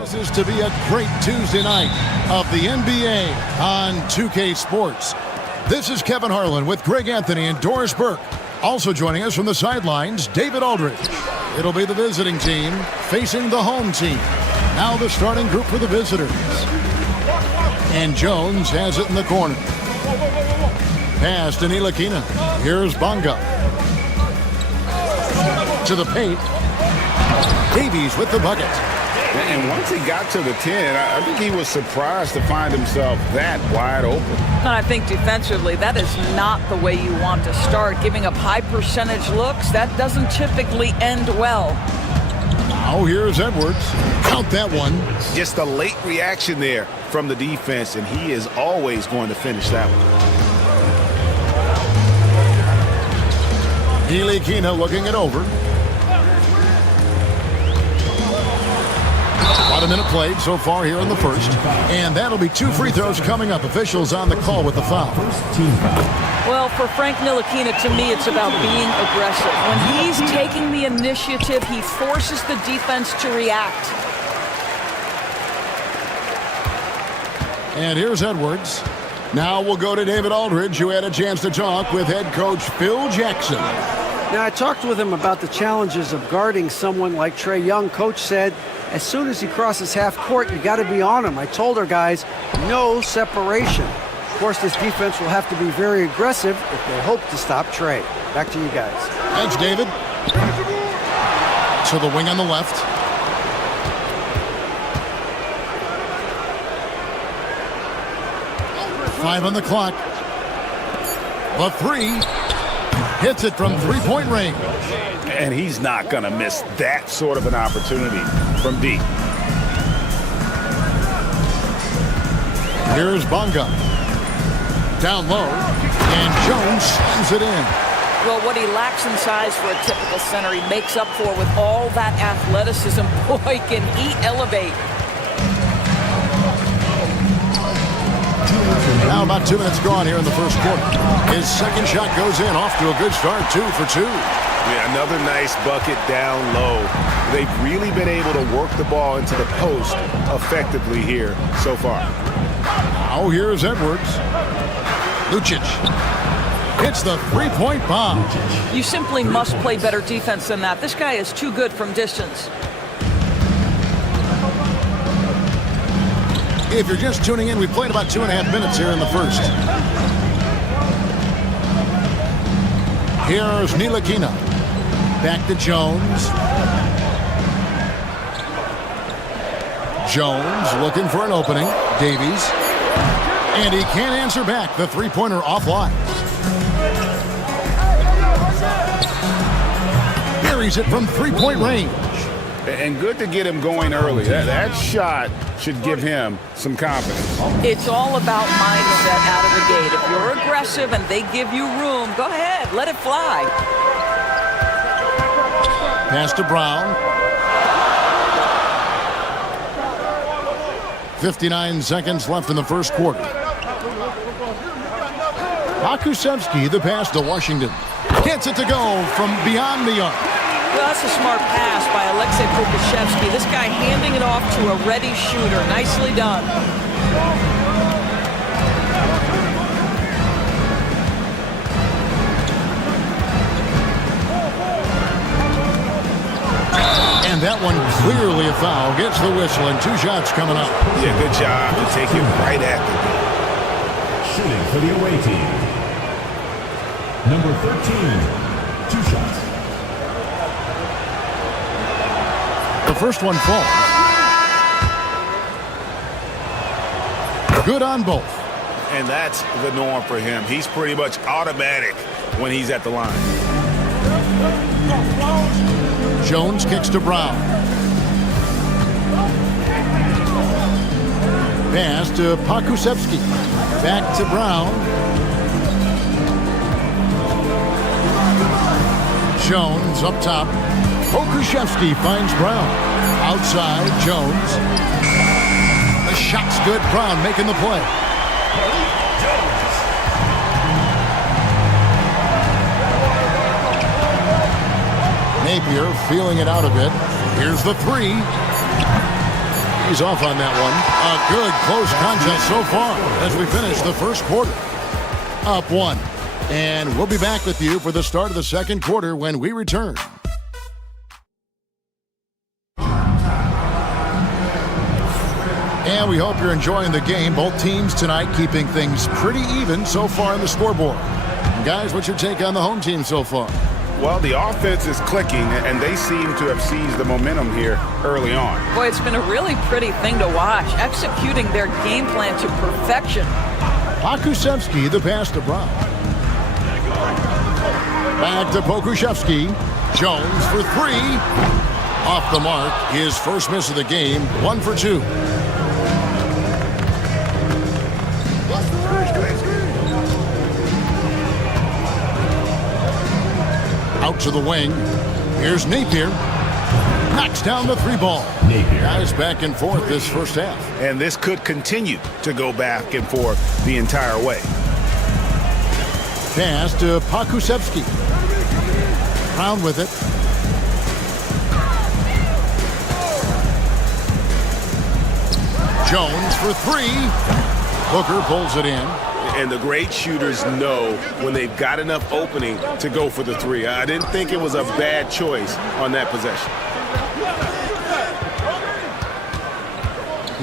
This is to be a great Tuesday night of the NBA on 2K Sports. This is Kevin Harlan with Greg Anthony and Doris Burke. Also joining us from the sidelines, David Aldridge. It'll be the visiting team facing the home team. Now the starting group for the visitors. And Jones has it in the corner. Pass to Ntilikina. Here's Bonga. To the paint. Davies with the bucket. And once he got to the 10, I think he was surprised to find himself that wide open. I think defensively, that is not the way you want to start. Giving up high percentage looks, that doesn't typically end well. Now here's Edwards. Count that one. Just a late reaction there from the defense, and he is always going to finish that one. Ntilikina looking it over. About a minute played so far here in the first. And that'll be 2 free throws coming up. Officials on the call with the foul. Well, for Frank Ntilikina, to me, it's about being aggressive. When he's taking the initiative, he forces the defense to react. And here's Edwards. Now we'll go to David Aldridge, who had a chance to talk with head coach Phil Jackson. Now, I talked with him about the challenges of guarding someone like Trae Young. Coach said, as soon as he crosses half court, you got to be on him. I told our guys, no separation. Of course, this defense will have to be very aggressive if they hope to stop Trae. Back to you guys. Thanks, David. To the wing on the left. Five on the clock. The three. Hits it from three-point range. And he's not going to miss that sort of an opportunity from deep. Here's Bonga. Down low. And Jones slams it in. Well, what he lacks in size for a typical center, he makes up for with all that athleticism. Boy, can he elevate. Now about 2 minutes gone here in the first quarter. His second shot goes in, off to a good start, 2 for 2. Yeah, another nice bucket down low. They've really been able to work the ball into the post effectively here so far. Now here's Edwards. Lucic hits the three-point bomb. You simply must play better defense than that. This guy is too good from distance. If you're just tuning in, we played about 2.5 minutes here in the first. Here's Ntilikina. Back to Jones. Jones looking for an opening. Davies. And he can't answer back. The three-pointer offline. Buries it from three-point range. And good to get him going early. That shot should give him some confidence. It's all about mindset out of the gate. If you're aggressive and they give you room, go ahead, let it fly. Pass to Brown. 59 seconds left in the first quarter. Pokusevski, the pass to Washington. Gets it to go from beyond the arc. Well, that's a smart pass by Alexei Pokusevski. This guy handing it off to a ready shooter. Nicely done. And that one Clearly a foul. Gets the whistle, and 2 shots coming up. Yeah, good job to take it right at the goal. Shooting for the away team. Number 13, 2 shots. The first one falls. Good on both. And that's the norm for him. He's pretty much automatic when he's at the line. Jones kicks to Brown. Pass to Pakusevski. Back to Brown. Jones up top. Pokusevski finds Brown. Outside, Jones. The shot's good. Brown making the play. Napier feeling it out a bit. Here's the 3. He's off on that one. A good close contest so far as we finish the first quarter. Up 1. And we'll be back with you for the start of the second quarter when we return. And we hope you're enjoying the game. Both teams tonight keeping things pretty even so far in the scoreboard. Guys, what's your take on the home team so far? Well, the offense is clicking, and they seem to have seized the momentum here early on. Boy, it's been a really pretty thing to watch, executing their game plan to perfection. Pakusevski, the pass to Brown. Back to Pokusevski. Jones for 3. Off the mark. His first miss of the game. 1 for 2. Out to the wing. Here's Napier. Knocks down the 3 ball. Napier. Guys back and forth this first half. And this could continue to go back and forth the entire way. Pass to Pakusevski. Brown with it. Jones for 3. Booker pulls it in. And the great shooters know when they've got enough opening to go for the 3. I didn't think it was a bad choice on that possession.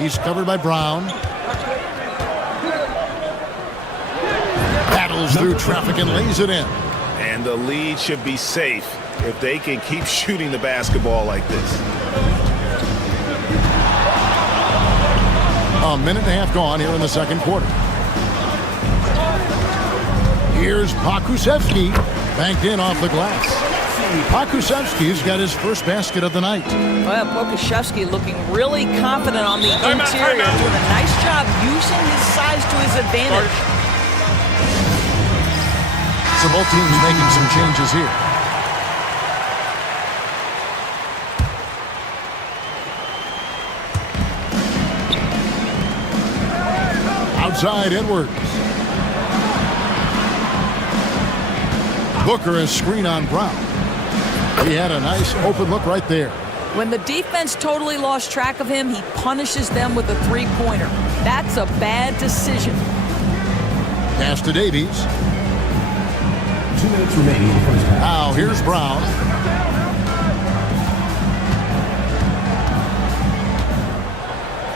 He's covered by Brown. Battles through traffic and lays it in. And the lead should be safe if they can keep shooting the basketball like this. A minute and a half gone here in the second quarter. Here's Pakusevski, banked in off the glass. Pakusevski's got his first basket of the night. Well, Pokusevski looking really confident on the interior, doing a nice job using his size to his advantage. So both teams making some changes here. Outside, Edwards. Booker is screen on Brown. He had a nice open look right there. When the defense totally lost track of him, he punishes them with a 3-pointer. That's a bad decision. Pass to Davies. 2 minutes remaining in the first half. Now here's Brown.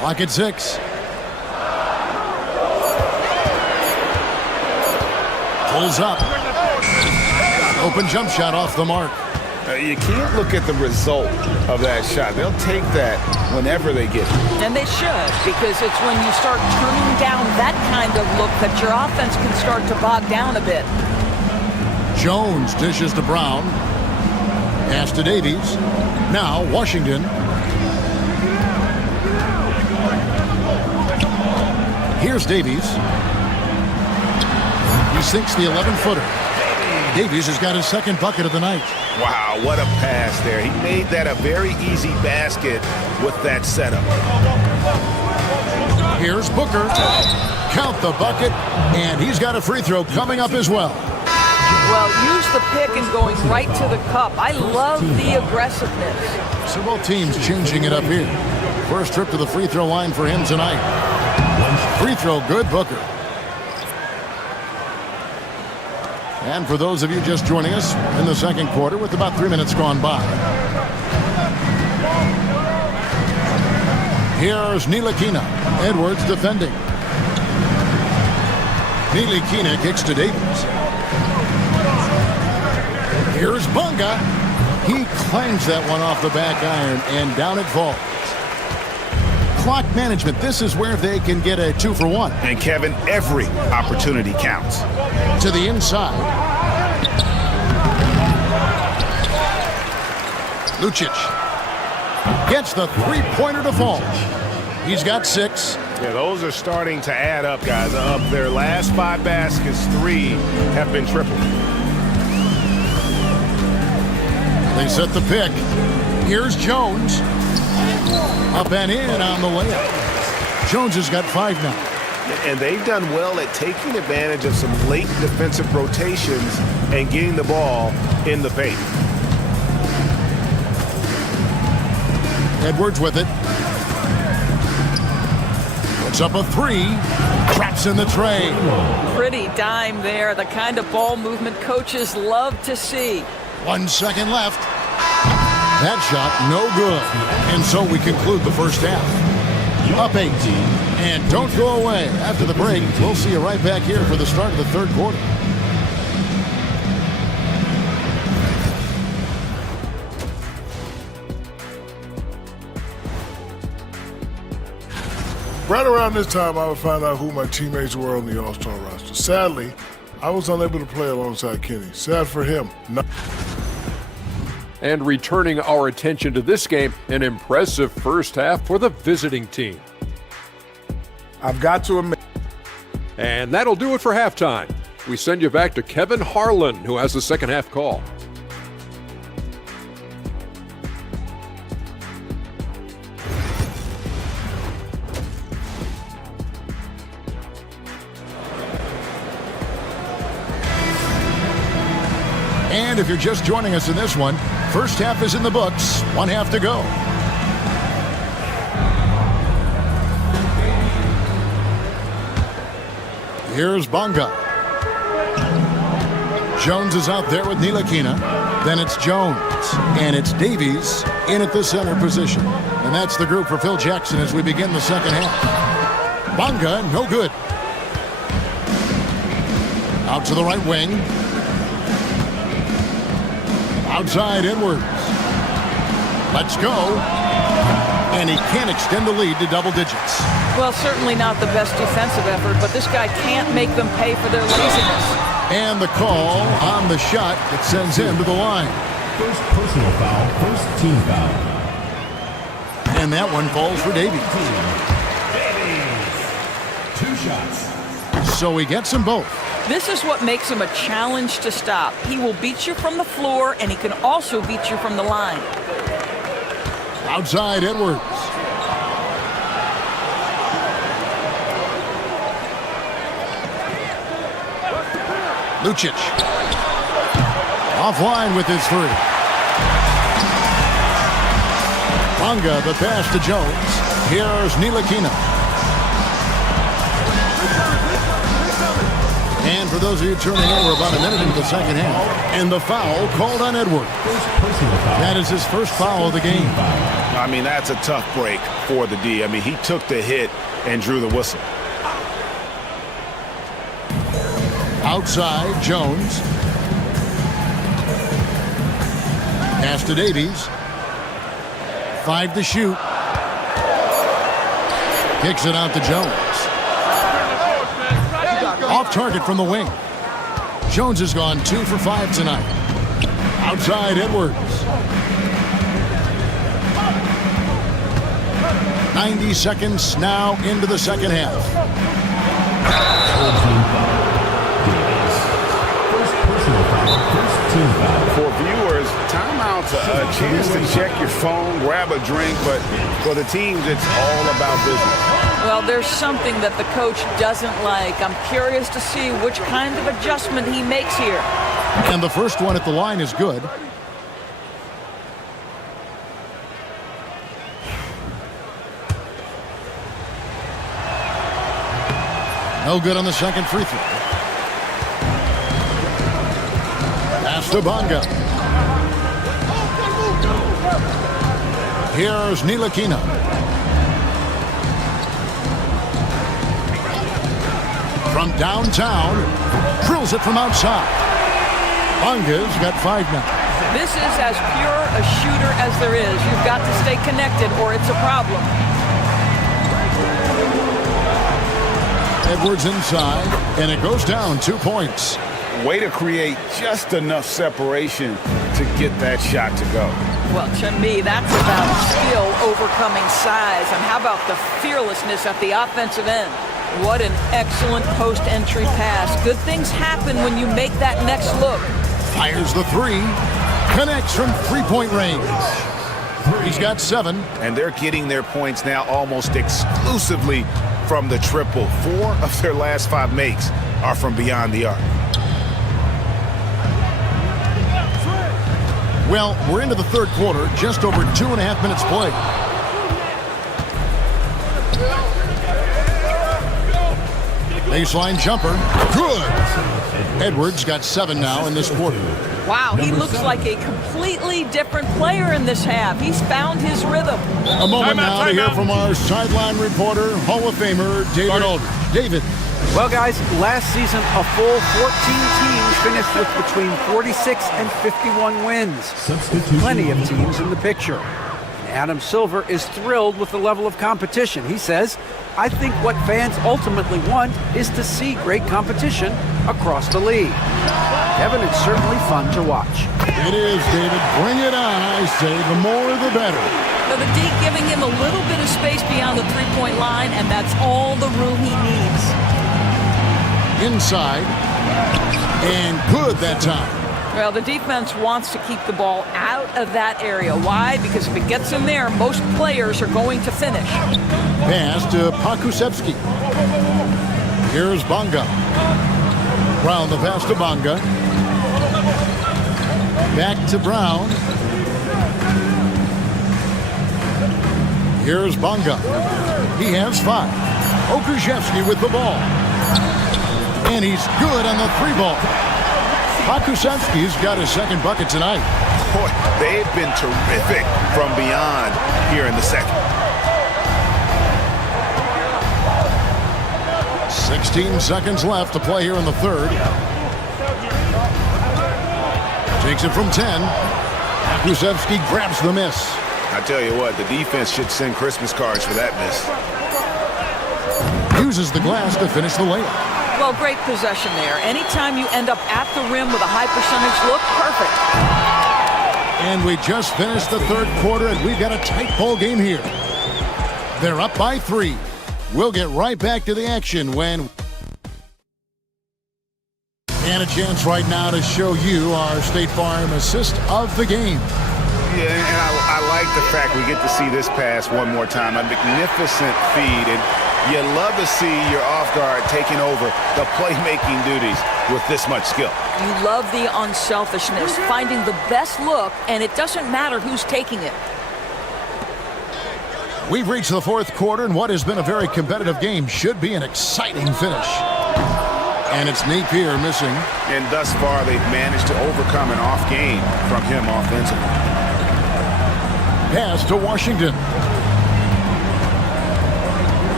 Clock at 6. Pulls up. Open jump shot off the mark. You can't look at the result of that shot. They'll take that whenever they get it. And they should, because it's when you start turning down that kind of look that your offense can start to bog down a bit. Jones dishes to Brown. Pass to Davies. Now Washington. Here's Davies. He sinks the 11-footer. Davies has got his second bucket of the night. Wow, what a pass there. He made that a very easy basket with that setup. Here's Booker. Count the bucket, and he's got a free throw coming up as well. Well, use the pick and going right to the cup. I love the aggressiveness. So both teams changing it up here. First trip to the free throw line for him tonight. Free throw good, Booker. And for those of you just joining us in the second quarter with about 3 minutes gone by. Here's Ntilikina. Edwards defending. Ntilikina kicks to Davies. Here's Bunga. He clangs that one off the back iron, and down it falls. Clock management. This is where they can get a 2-for-1. And Kevin, every opportunity counts. To the inside. Lucic gets the three-pointer to fall. He's got 6. Yeah, those are starting to add up, guys. Up their last 5 baskets, 3 have been triple. They set the pick. Here's Jones. Up and in on the layup. Jones has got 5 now. And they've done well at taking advantage of some late defensive rotations and getting the ball in the paint. Edwards with it. Puts up a 3. Traps in the tray. Pretty dime there. The kind of ball movement coaches love to see. 1 second left. That shot no good. And so we conclude the first half. Up 8. And don't go away. After the break, we'll see you right back here for the start of the third quarter. Right around this time, I would find out who my teammates were on the All-Star roster. Sadly, I was unable to play alongside Kenny. Sad for him. And returning our attention to this game, an impressive first half for the visiting team. I've got to admit. And that'll do it for halftime. We send you back to Kevin Harlan, who has the second half call. And if you're just joining us in this one, first half is in the books. 1 half to go. Here's Bunga. Jones is out there with Ntilikina. Then it's Jones. And it's Davies in at the center position. And that's the group for Phil Jackson as we begin the second half. Bunga, no good. Out to the right wing. Outside Edwards. Let's go. And he can't extend the lead to double digits. Well, certainly not the best defensive effort, but this guy can't make them pay for their laziness. And the call on the shot that sends him to the line. First personal foul, first team foul. And that one falls for Davies. 2 shots. So he gets them both. This is what makes him a challenge to stop. He will beat you from the floor, and he can also beat you from the line. Outside Edwards. Lucic. Offline with his 3. Bunga, the pass to Jones. Here's Ntilikina. And for those of you tuning in, we're about a minute into the second half. And the foul called on Edwards. That is his first foul of the game. I mean, that's a tough break for the D. I mean, he took the hit and drew the whistle. Outside, Jones. Pass to Davies. 5 to shoot. Kicks it out to Jones. Off target from the wing. Jones has gone 2 for 5 tonight. Outside Edwards. 90 seconds now into the second half. First personal foul, first team foul. For viewers, timeout's a chance to check your phone, grab a drink, but for the teams, it's all about business. Well, there's something that the coach doesn't like. I'm curious to see which kind of adjustment he makes here. And the first one at the line is good. No good on the second free throw. Pass to Bunga. Here's Ntilikina. From downtown, drills it from outside. Bunga's got 5 now. This is as pure a shooter as there is. You've got to stay connected or it's a problem. Edwards inside, and it goes down 2 points. Way to create just enough separation to get that shot to go. Well, to me, that's about skill overcoming size. And how about the fearlessness at the offensive end? What an excellent post-entry pass. Good things happen when you make that next look. Fires the 3. Connects from 3-point range. He's got 7. And they're getting their points now almost exclusively from the triple. 4 of their last 5 makes are from beyond the arc. Well, we're into the third quarter, just over 2.5 minutes played. Baseline jumper. Good. Edwards got 7 now in this quarter. Wow, he looks like a completely different player in this half. He's found his rhythm. A moment now to hear from our sideline reporter, Hall of Famer, David Aldridge. David. Well, guys, last season, a full 14 teams finished with between 46 and 51 wins. Plenty of teams in the picture. Adam Silver is thrilled with the level of competition. He says, I think what fans ultimately want is to see great competition across the league. Kevin, it's certainly fun to watch. It is, David. Bring it on, I say. The more, the better. So the D giving him a little bit of space beyond the three-point line, and that's all the room he needs. Inside. And good that time. Well, the defense wants to keep the ball out of that area. Why? Because if it gets in there, most players are going to finish. Pass to Pakusevsky. Here's Bonga. Brown the pass to Bonga. Back to Brown. Here's Bonga. He has 5. Okrzewski with the ball. And he's good on the 3-ball. Pakusevsky's got his second bucket tonight. Boy, they've been terrific from beyond here in the second. 16 seconds left to play here in the third. Takes it from 10. Pakusevsky grabs the miss. I tell you what, the defense should send Christmas cards for that miss. Uses the glass to finish the layup. Well, great possession there. Anytime you end up at the rim with a high percentage look, perfect. And we just finished the third quarter, and we've got a tight ball game here. They're up by 3. We'll get right back to the action when... And a chance right now to show you our State Farm assist of the game. Yeah, and I like the fact we get to see this pass one more time. A magnificent feed, and you love to see your off guard taking over the playmaking duties with this much skill. You love the unselfishness, finding the best look, and it doesn't matter who's taking it. We've reached the fourth quarter, and what has been a very competitive game should be an exciting finish. And it's Nate Pierre missing. And thus far, they've managed to overcome an off game from him offensively. Pass to Washington.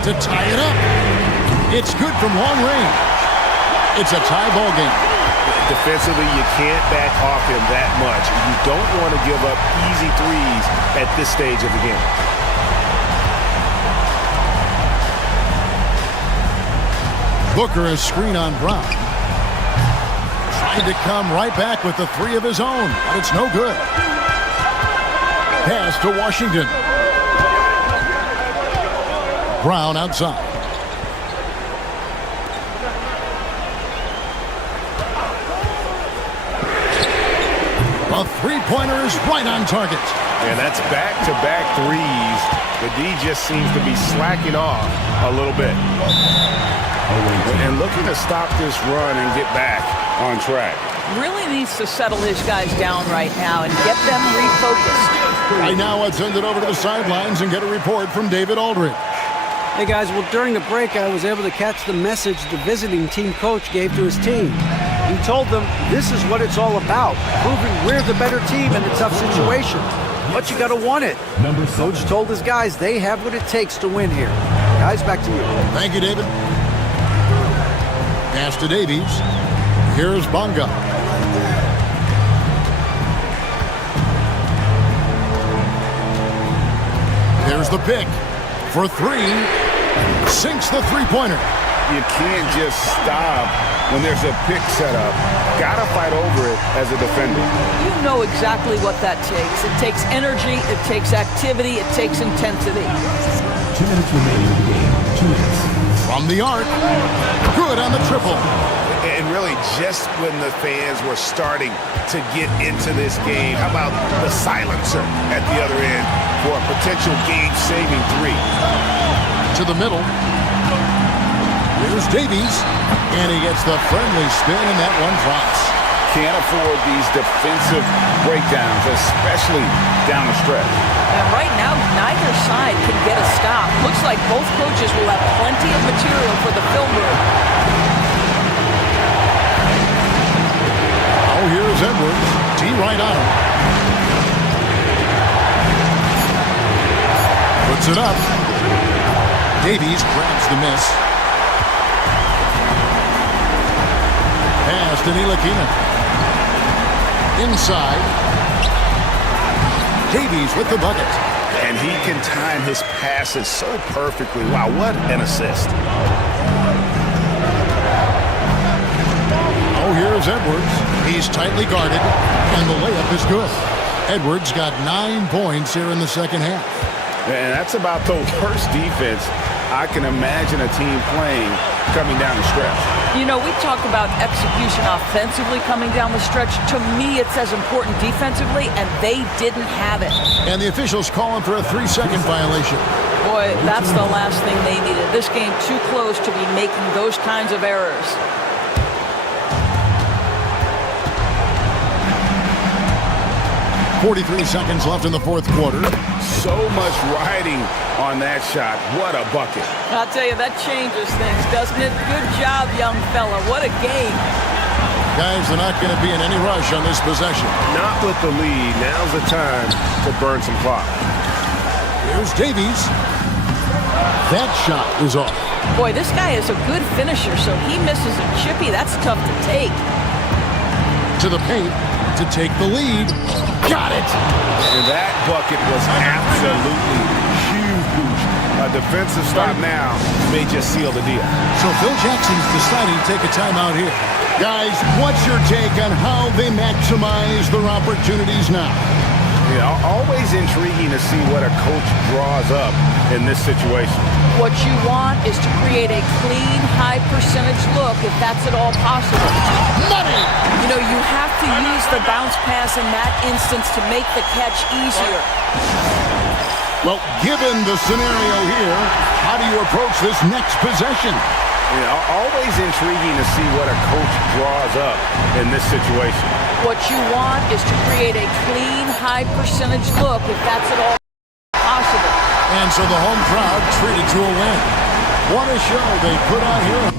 To tie it up. It's good from long range. It's a tie ball game. Defensively, you can't back off him that much. You don't want to give up easy threes at this stage of the game. Booker is screen on Brown. Tried to come right back with the 3 of his own, but it's no good. Pass to Washington. Brown outside. A 3-pointer is right on target. And that's back-to-back threes. The D just seems to be slacking off a little bit. And looking to stop this run and get back on track. Really needs to settle his guys down right now and get them refocused. Right now, let's send it over to the sidelines and get a report from David Aldridge. Hey, guys, well, during the break, I was able to catch the message the visiting team coach gave to his team. He told them this is what it's all about, proving we're the better team in a tough situation. but you got to want it. Number 7. Coach told his guys they have what it takes to win here. Guys, back to you. Thank you, David. Pass to Davies. Here's Bonga. There's the pick for 3. Sinks the three-pointer. You can't just stop when there's a pick set up. Gotta fight over it as a defender. You know exactly what that takes. It takes energy, it takes activity, it takes intensity. 2 minutes remaining in the game. 2 minutes. From the arc. Good on the triple. And really, just when the fans were starting to get into this game, how about the silencer at the other end for a potential game-saving 3? To the middle. Here's Davies, and he gets the friendly spin, and that one drops. Can't afford these defensive breakdowns, especially down the stretch. And right now, neither side can get a stop. Looks like both coaches will have plenty of material for the film room. Oh, here's Edwards. T right on him. Puts it up. Davies grabs the miss. Pass to Ntilikina. Inside. Davies with the bucket. And he can time his passes so perfectly. Wow, what an assist. Oh, here's Edwards. He's tightly guarded, and the layup is good. Edwards got 9 points here in the second half. And that's about the worst defense I can imagine a team playing coming down the stretch. You know, we talk about execution offensively coming down the stretch. To me, it's as important defensively, and they didn't have it. And the officials calling for a 3-second violation. Boy, that's the last thing they needed. This game too close to be making those kinds of errors. 43 seconds left in the fourth quarter. So much riding on that shot. What a bucket. I'll tell you, that changes things, doesn't it? Good job, young fella. What a game. Guys, they're not going to be in any rush on this possession. Not with the lead. Now's the time to burn some clock. Here's Davies. That shot is off. Boy, this guy is a good finisher, so he misses a chippy. That's tough to take. To the paint to take the lead. Got it! And that bucket was absolutely huge. A defensive stop now may just seal the deal. So Phil Jackson's deciding to take a timeout here. Guys, what's your take on how they maximize their opportunities now? Yeah, always intriguing to see what a coach draws up in this situation. What you want is to create a clean, high-percentage look, if that's at all possible. Money! You know, you have to use the bounce pass in that instance to make the catch easier. Well, given the scenario here, how do you approach this next possession? You know, always intriguing to see what a coach draws up in this situation. What you want is to create a clean, high-percentage look, if that's at all possible. And so the home crowd treated to a win. What a show they put on here.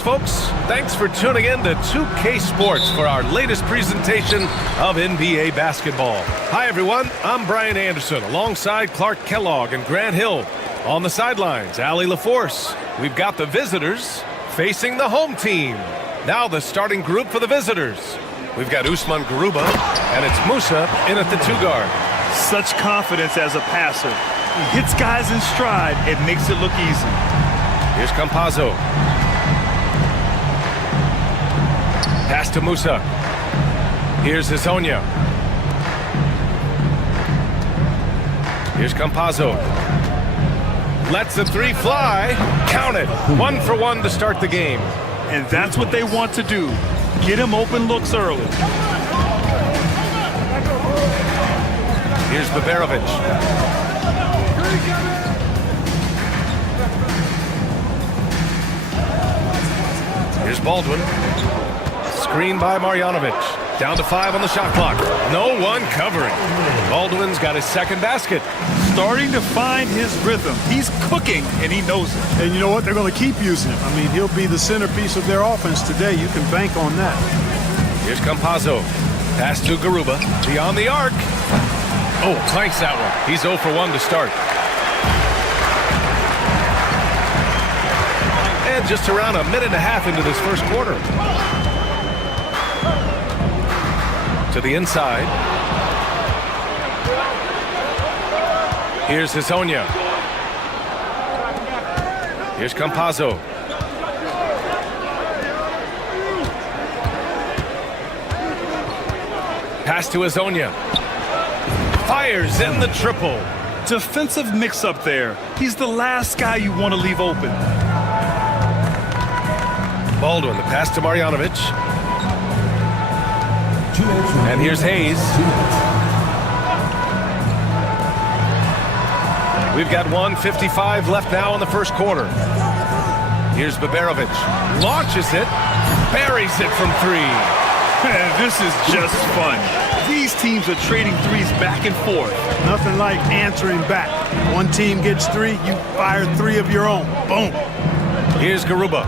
Folks, thanks for tuning in to 2K Sports for our latest presentation of NBA basketball. Hi everyone, I'm Brian Anderson alongside Clark Kellogg and Grant Hill. On the sidelines, Allie LaForce. We've got the visitors facing the home team. Now the starting group for the visitors. We've got Usman Garuba and it's Musa in at the 2-guard. Such confidence as a passer. He hits guys in stride and makes it look easy. Here's Campazzo. Pass to Musa. Here's Hezonja. Here's Campazzo. Lets the three fly. Count it. 1 for 1 to start the game. And that's what they want to do. Get him open looks early. Here's Baberovic. Here's Baldwin. Screen by Marjanovic. Down to 5 on the shot clock. No one covering. Baldwin's got his second basket. Starting to find his rhythm. He's cooking, and he knows it. And you know what? They're going to keep using him. I mean, he'll be the centerpiece of their offense today. You can bank on that. Here's Campazzo. Pass to Garuba. Beyond the arc. Oh, clanks that one. He's 0 for 1 to start. And just around a minute and a half into this first quarter. To the inside. Here's Hezonja. Here's Campazzo. Pass to Hezonja. Fires in the triple. Defensive mix-up there. He's the last guy you want to leave open. Baldwin, the pass to Marjanovic. And here's Hayes. We've got 1:55 left now in the first quarter. Here's Baberovic. Launches it. Buries it from 3. Man, this is just fun. These teams are trading threes back and forth. Nothing like answering back. One team gets 3, you fire 3 of your own. Boom. Here's Garuba.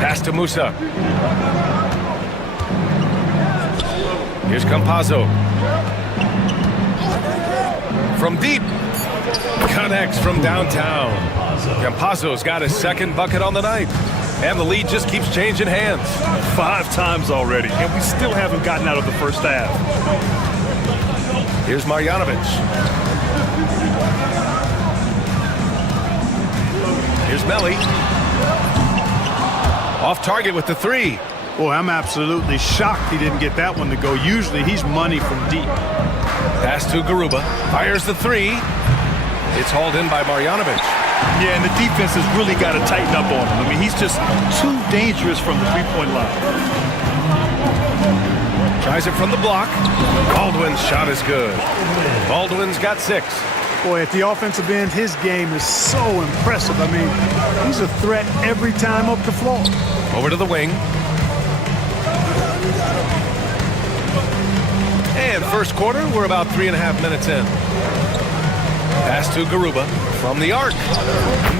Pass to Musa. Here's Campazzo. From deep. Connects from downtown. Campazzo's got his second bucket on the night. And the lead just keeps changing hands. 5 times already, and we still haven't gotten out of the first half. Here's Marjanovic. Here's Melli. Off target with the 3. Boy, I'm absolutely shocked he didn't get that one to go. Usually he's money from deep. Pass to Garuba. Fires the 3. It's hauled in by Marjanovic. Yeah, and the defense has really got to tighten up on him. I mean, he's just too dangerous from the three-point line. Tries it from the block. Baldwin's shot is good. Baldwin's got 6. Boy, at the offensive end, his game is so impressive. I mean, he's a threat every time up the floor. Over to the wing. And first quarter, we're about 3.5 minutes in. Pass to Garuba from the arc.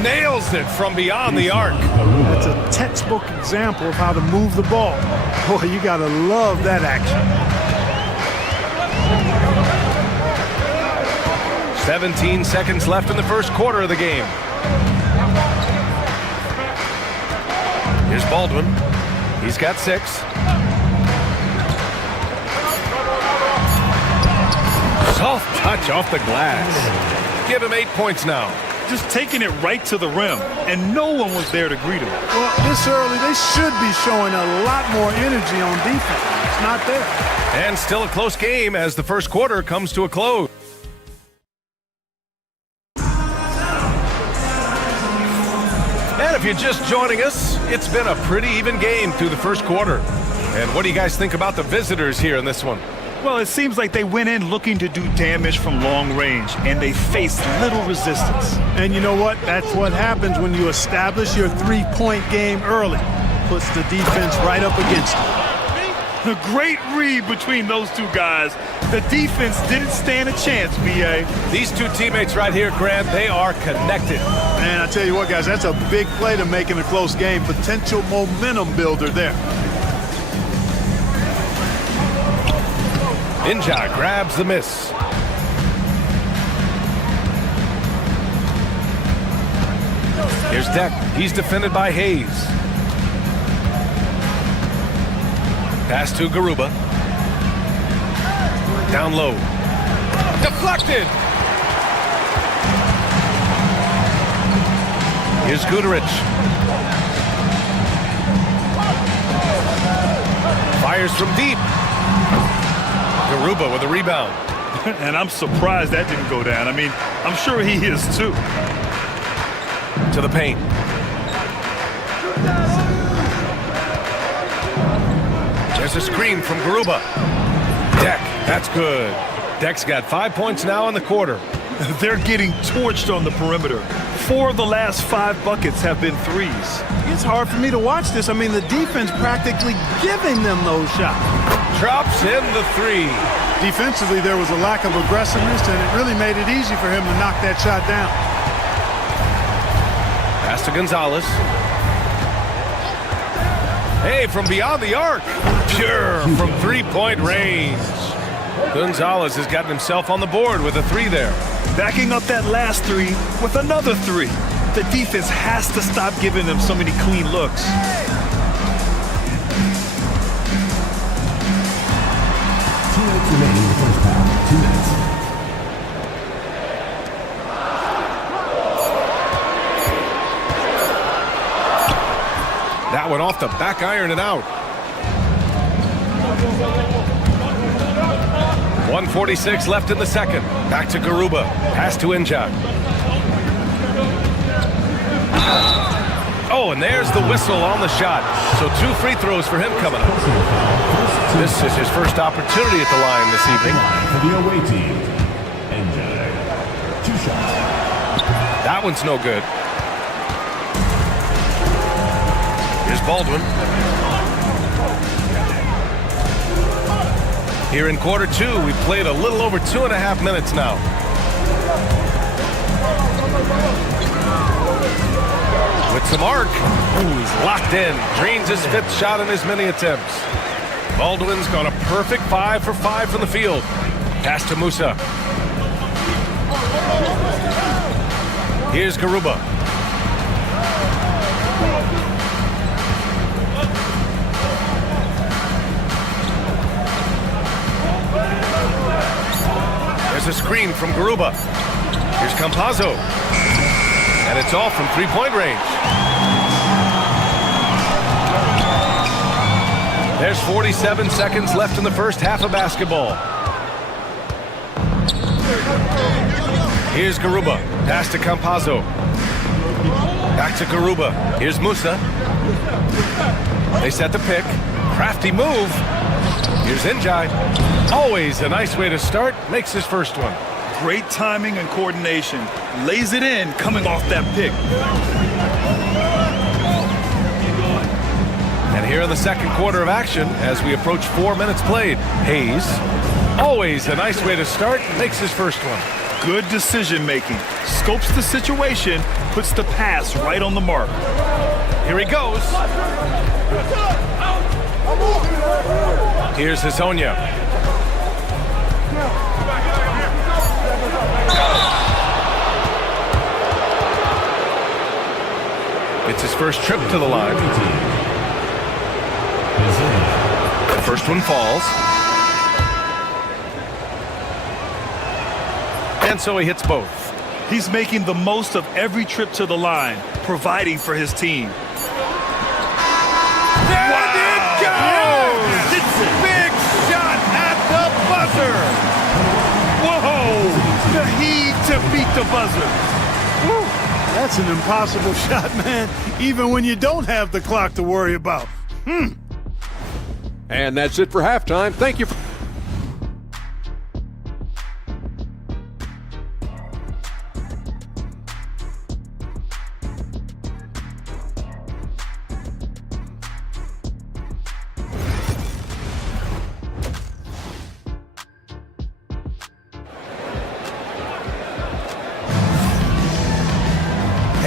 Nails it from beyond the arc. That's a textbook example of how to move the ball. Boy, you got to love that action. 17 seconds left in the first quarter of the game. Here's Baldwin. He's got 6. Soft touch off the glass. Give him 8 points now. Just taking it right to the rim, and no one was there to greet him. Well, this early, they should be showing a lot more energy on defense. It's not there. And still a close game as the first quarter comes to a close. And if you're just joining us, it's been a pretty even game through the first quarter. And what do you guys think about the visitors here in this one? Well, it seems like they went in looking to do damage from long range, and they faced little resistance. And you know what? That's what happens when you establish your three-point game early. Puts the defense right up against it. The great read between those two guys. The defense didn't stand a chance, B.A. These two teammates right here, Grant, they are connected. Man, I tell you what, guys, that's a big play to make in a close game. Potential momentum builder there. Inja grabs the miss. Here's Deck. He's defended by Hayes. Pass to Garuba. Down low. Deflected. Here's Guduric. Fires from deep. Garuba with a rebound. And I'm surprised that didn't go down. I mean, I'm sure he is too. To the paint. There's a screen from Garuba. Deck, that's good. Deck's got 5 points now in the quarter. They're getting torched on the perimeter. 4 of the last 5 buckets have been threes. It's hard for me to watch this. I mean, the defense practically giving them those shots. Drops in the 3. Defensively, there was a lack of aggressiveness, and it really made it easy for him to knock that shot down. Pass to Gonzalez. Hey, from beyond the arc. Pure from three-point range. Gonzalez has gotten himself on the board with a 3 there. Backing up that last 3 with another 3. The defense has to stop giving them so many clean looks. 2 minutes remaining in the first half. 2 minutes. That one off the back iron and out. 1:46 left in the second. Back to Garuba. Pass to Injak. Oh, and there's the whistle on the shot. So 2 free throws for him coming up. This is his first opportunity at the line this evening. For the away team, Injak. 2 shots. That one's no good. Here's Baldwin. Here in quarter 2, we've played a little over 2.5 minutes now. With some arc. Ooh, he's locked in. Drains his 5th shot in as many attempts. Baldwin's got a perfect 5 for 5 from the field. Pass to Musa. Here's Garuba. There's a screen from Garuba. Here's Campazzo. And it's all from three-point range. There's 47 seconds left in the first half of basketball. Here's Garuba. Pass to Campazzo. Back to Garuba. Here's Musa. They set the pick. Crafty move. Here's Njai. Always a nice way to start. Makes his first one. Great timing and coordination. Lays it in coming off that pick. And here in the second quarter of action, as we approach 4 minutes played, Hayes. Always a nice way to start. Makes his first one. Good decision making. Scopes the situation. Puts the pass right on the mark. Here he goes. Here's Hazonia. It's his first trip to the line. The first one falls. And so he hits both. He's making the most of every trip to the line, providing for his team. There it goes! Big shot at the buzzer! Whoa! The heave to beat the buzzer. Woo. That's an impossible shot, man, even when you don't have the clock to worry about. And that's it for halftime. Thank you.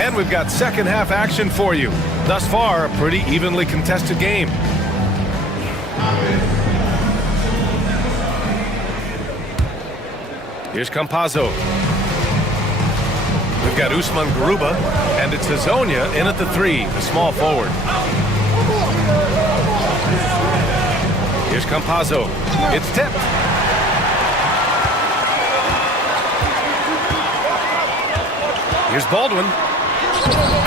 And we've got second half action for you. Thus far, a pretty evenly contested game. Here's Campazzo. We've got Usman Garuba, and it's Hazonia in at the 3, the small forward. Here's Campazzo. It's tipped. Here's Baldwin.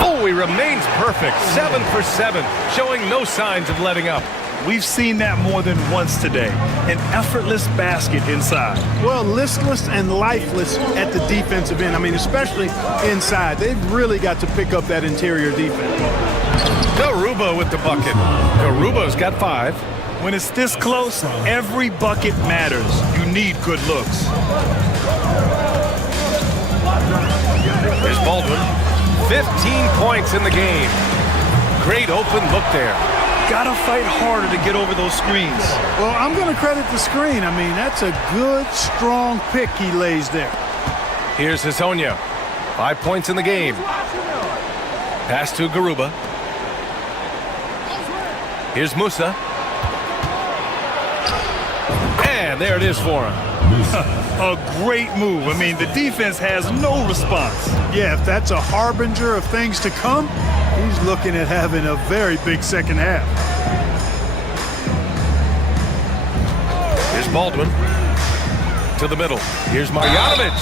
Oh, he remains perfect. 7 for 7, showing no signs of letting up. We've seen that more than once today. An effortless basket inside. Well, listless and lifeless at the defensive end. I mean, especially inside. They've really got to pick up that interior defense. Garuba with the bucket. Garuba's got 5. When it's this close, every bucket matters. You need good looks. Here's Baldwin. 15 points in the game. Great open look there. Gotta fight harder to get over those screens. Well, I'm going to credit the screen. I mean, that's a good, strong pick he lays there. Here's Hezonja. 5 points in the game. Pass to Garuba. Here's Musa. And there it is for him. A great move. I mean, the defense has no response. Yeah, if that's a harbinger of things to come, he's looking at having a very big second half. Here's Baldwin. To the middle. Here's Marjanovic.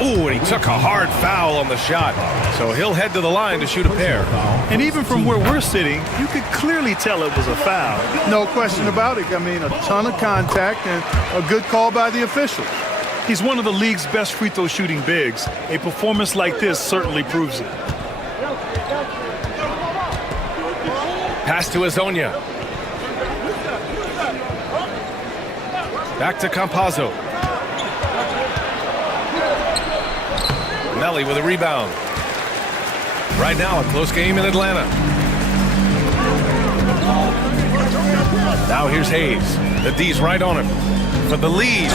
Ooh, and he took a hard foul on the shot. So he'll head to the line to shoot a pair. And even from where we're sitting, you could clearly tell it was a foul. No question about it. I mean, a ton of contact and a good call by the official. He's one of the league's best free throw shooting bigs. A performance like this certainly proves it. Pass to Hezonja. Back to Campazzo. Melli with a rebound. Right now, a close game in Atlanta. Now here's Hayes. The D's right on him for the lead.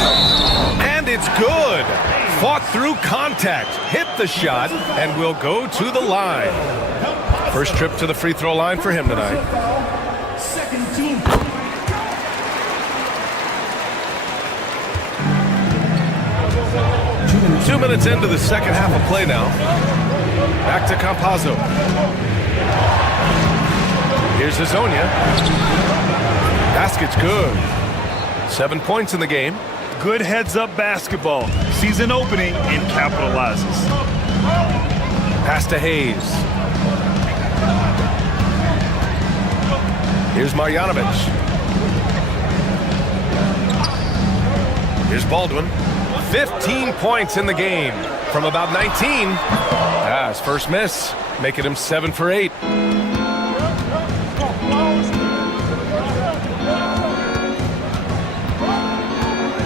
And it's good. Fought through contact. Hit the shot and will go to the line. First trip to the free throw line for him tonight. Second team. 2 minutes into the second half of play now. Back to Campazzo. Here's Hezonja. Basket's good. 7 points in the game. Good heads-up basketball. Sees an opening and capitalizes. Pass to Hayes. Here's Marjanovic. Here's Baldwin. 15 points in the game from about 19. His first miss, making him 7 for 8.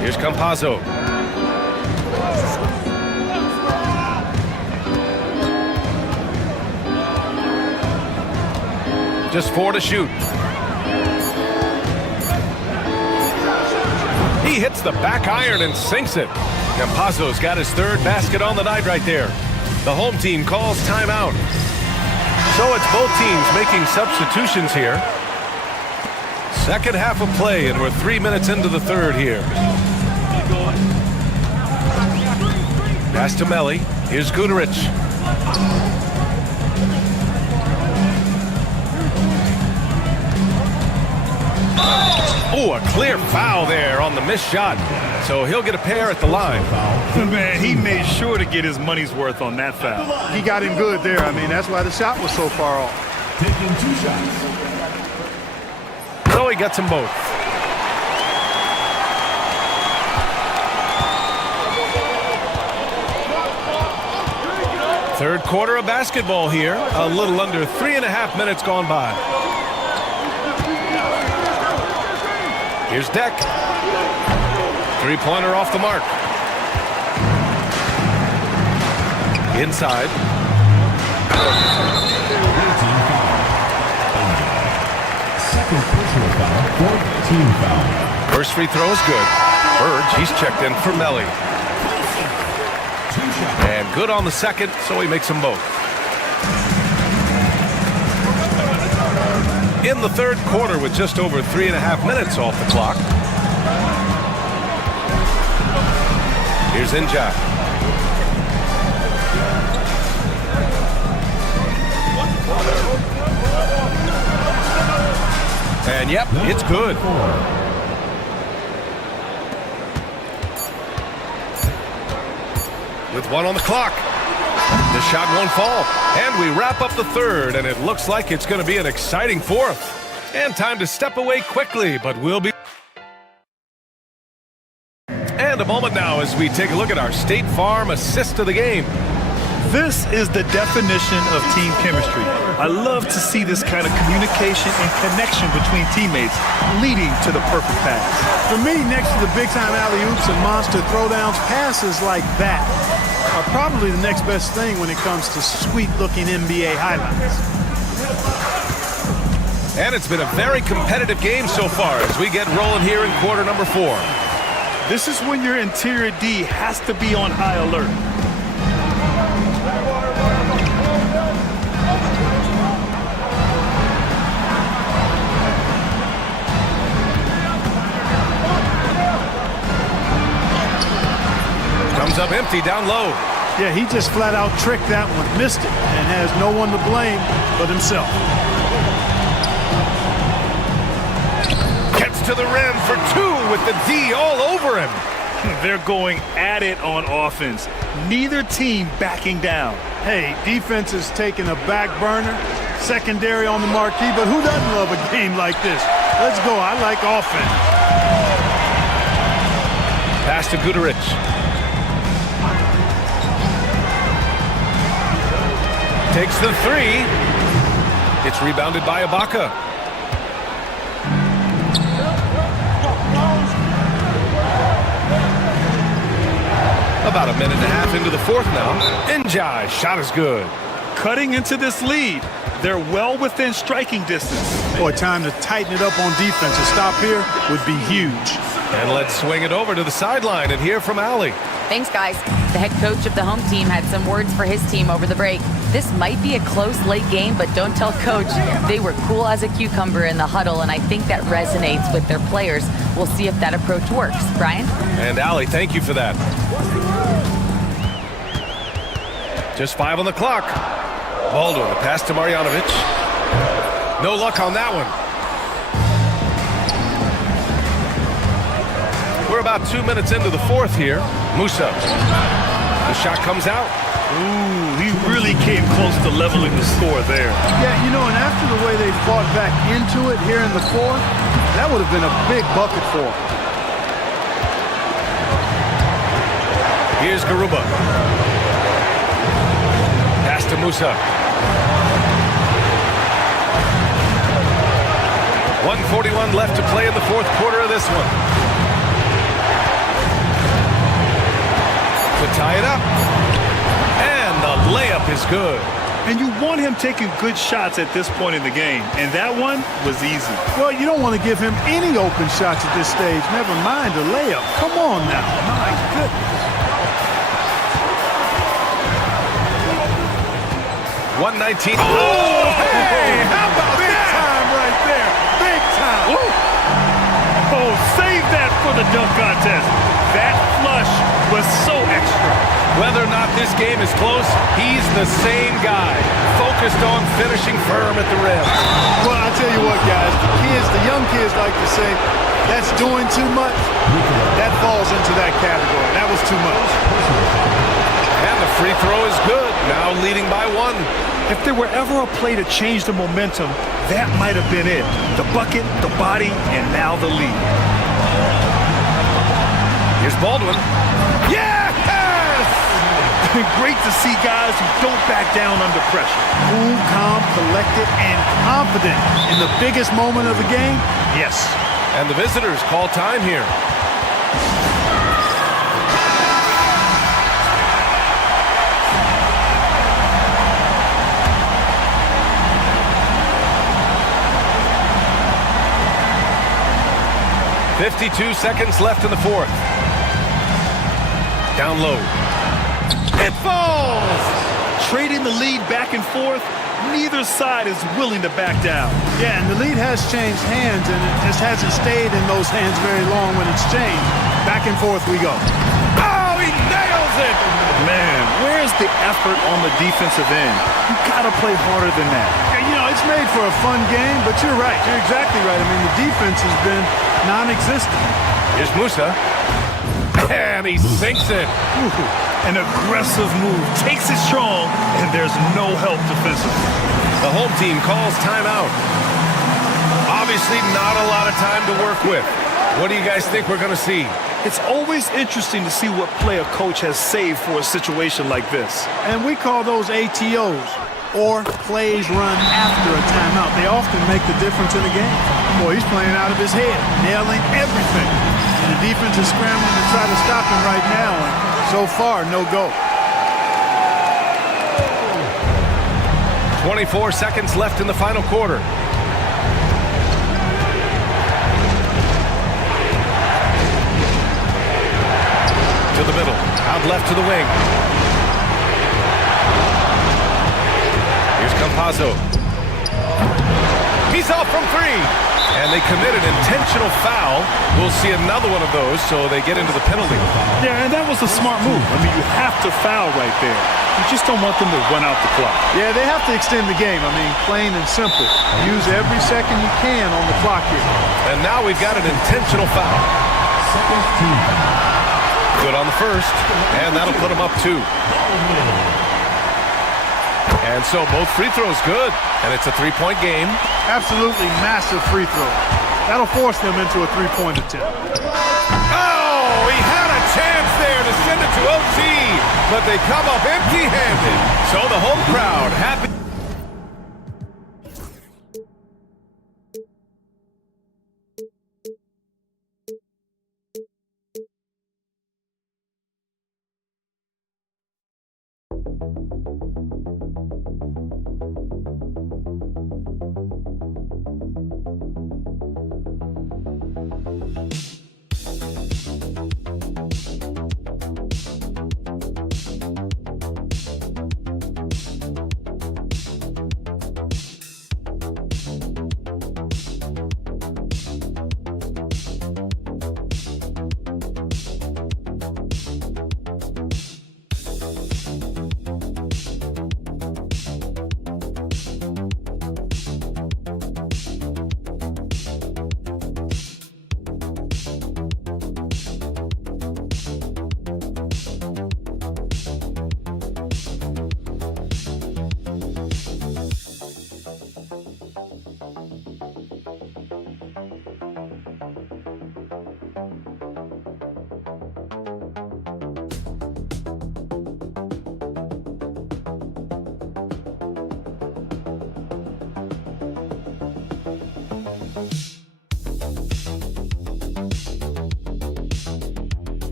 Here's Campazzo. Just 4 to shoot. He hits the back iron and sinks it. Campazzo's got his 3rd basket on the night right there. The home team calls timeout. So it's both teams making substitutions here. Second half of play, and we're 3 minutes into the third here. Pass to Melli. Here's Guduric. Oh, a clear foul there on the missed shot. So he'll get a pair at the line. Man, he made sure to get his money's worth on that foul. He got him good there. I mean, that's why the shot was so far off. Taking 2 shots. So he gets them both. Third quarter of basketball here. A little under 3.5 minutes gone by. Here's Deck. 3-pointer off the mark. Inside. Second personal foul, 4th team foul. First free throw is good. Burge, he's checked in for Melli. And good on the second, so he makes them both. In the third quarter with just over 3.5 minutes off the clock. Here's Inja. And yep, it's good. With 1 on the clock. The shot won't fall. And we wrap up the third, and it looks like it's going to be an exciting fourth. And time to step away quickly, but we'll be... And a moment now as we take a look at our State Farm assist of the game. This is the definition of team chemistry. I love to see this kind of communication and connection between teammates leading to the perfect pass. For me, next to the big-time alley-oops and monster throwdowns, passes like that are probably the next best thing when it comes to sweet-looking NBA highlights. And it's been a very competitive game so far as we get rolling here in quarter number 4. This is when your interior D has to be on high alert. Comes up empty down low. Yeah, he just flat out tricked that one, missed it, and has no one to blame but himself. Gets to the rim for 2 with the D all over him. They're going at it on offense. Neither team backing down. Hey, defense is taking a back burner, secondary on the marquee, but who doesn't love a game like this? Let's go. I like offense. Pass to Guduric. Takes the 3. It's rebounded by Ibaka. About a minute and a half into the 4th now. Njai, shot is good. Cutting into this lead. They're well within striking distance. Boy, time to tighten it up on defense. A stop here would be huge. And let's swing it over to the sideline and hear from Allie. Thanks, guys. The head coach of the home team had some words for his team over the break. This might be a close late game, but don't tell coach. They were cool as a cucumber in the huddle, and I think that resonates with their players. We'll see if that approach works. Brian? And Allie, thank you for that. Just 5 on the clock. Baldwin, the pass to Marjanovic. No luck on that one. We're about 2 minutes into the 4th here. Musa. The shot comes out. Ooh, he really came close to leveling the score there. Yeah, you know, and after the way they fought back into it here in the 4th, that would have been a big bucket for him. Here's Garuba. Pass to Musa. 1:41 left to play in the 4th quarter of this one. To tie it up. And the layup is good. And you want him taking good shots at this point in the game. And that one was easy. Well, you don't want to give him any open shots at this stage. Never mind a layup. Come on now. My goodness. 119. Oh, hey! How about big time right there? Big time. Woo. Oh, save that for the dunk contest. That flush was so extra. Whether or not this game is close, he's the same guy, focused on finishing firm at the rim. Well, I tell you what, guys, the young kids like to say, that's doing too much. That falls into that category. That was too much. And the free throw is good, now leading by 1. If there were ever a play to change the momentum, that might have been it. The bucket, the body, and now the lead. Here's Baldwin. Yes! Great to see guys who don't back down under pressure. Cool, calm, collected, and confident in the biggest moment of the game. Yes. And the visitors call time here. .52 seconds left in the 4th. Down low. It falls! Trading the lead back and forth, neither side is willing to back down. Yeah, and the lead has changed hands, and it just hasn't stayed in those hands very long when it's changed. Back and forth we go. Oh, he nails it! Man, where's the effort on the defensive end? You gotta play harder than that. Yeah, you know, it's made for a fun game, but you're right. You're exactly right. I mean, the defense has been non-existent. Here's Musa. And he sinks it. An aggressive move. Takes it strong, and there's no help defensively. The home team calls timeout. Obviously not a lot of time to work with. What do you guys think we're going to see? It's always interesting to see what play a coach has saved for a situation like this. And we call those ATOs, or plays run after a timeout. They often make the difference in the game. Boy, he's playing out of his head, nailing everything. And the defense is scrambling to try to stop him right now. And so far, no go. 24 seconds left in the final quarter. To the middle, out left to the wing. Here's Campazzo. He's off from three. And they committed an intentional foul. We'll see another one of those, so they get into the penalty. Yeah, and that was a smart move. I mean, you have to foul right there. You just don't want them to run out the clock. Yeah, they have to extend the game. I mean, plain and simple. Use every second you can on the clock here. And now we've got an intentional foul. Good on the first, and that'll put them up 2. And so both free throws good, and it's a 3-point game. Absolutely massive free throw. That'll force them into a 3-point attempt. Oh, he had a chance there to send it to OT, but they come up empty-handed. So the home crowd happy.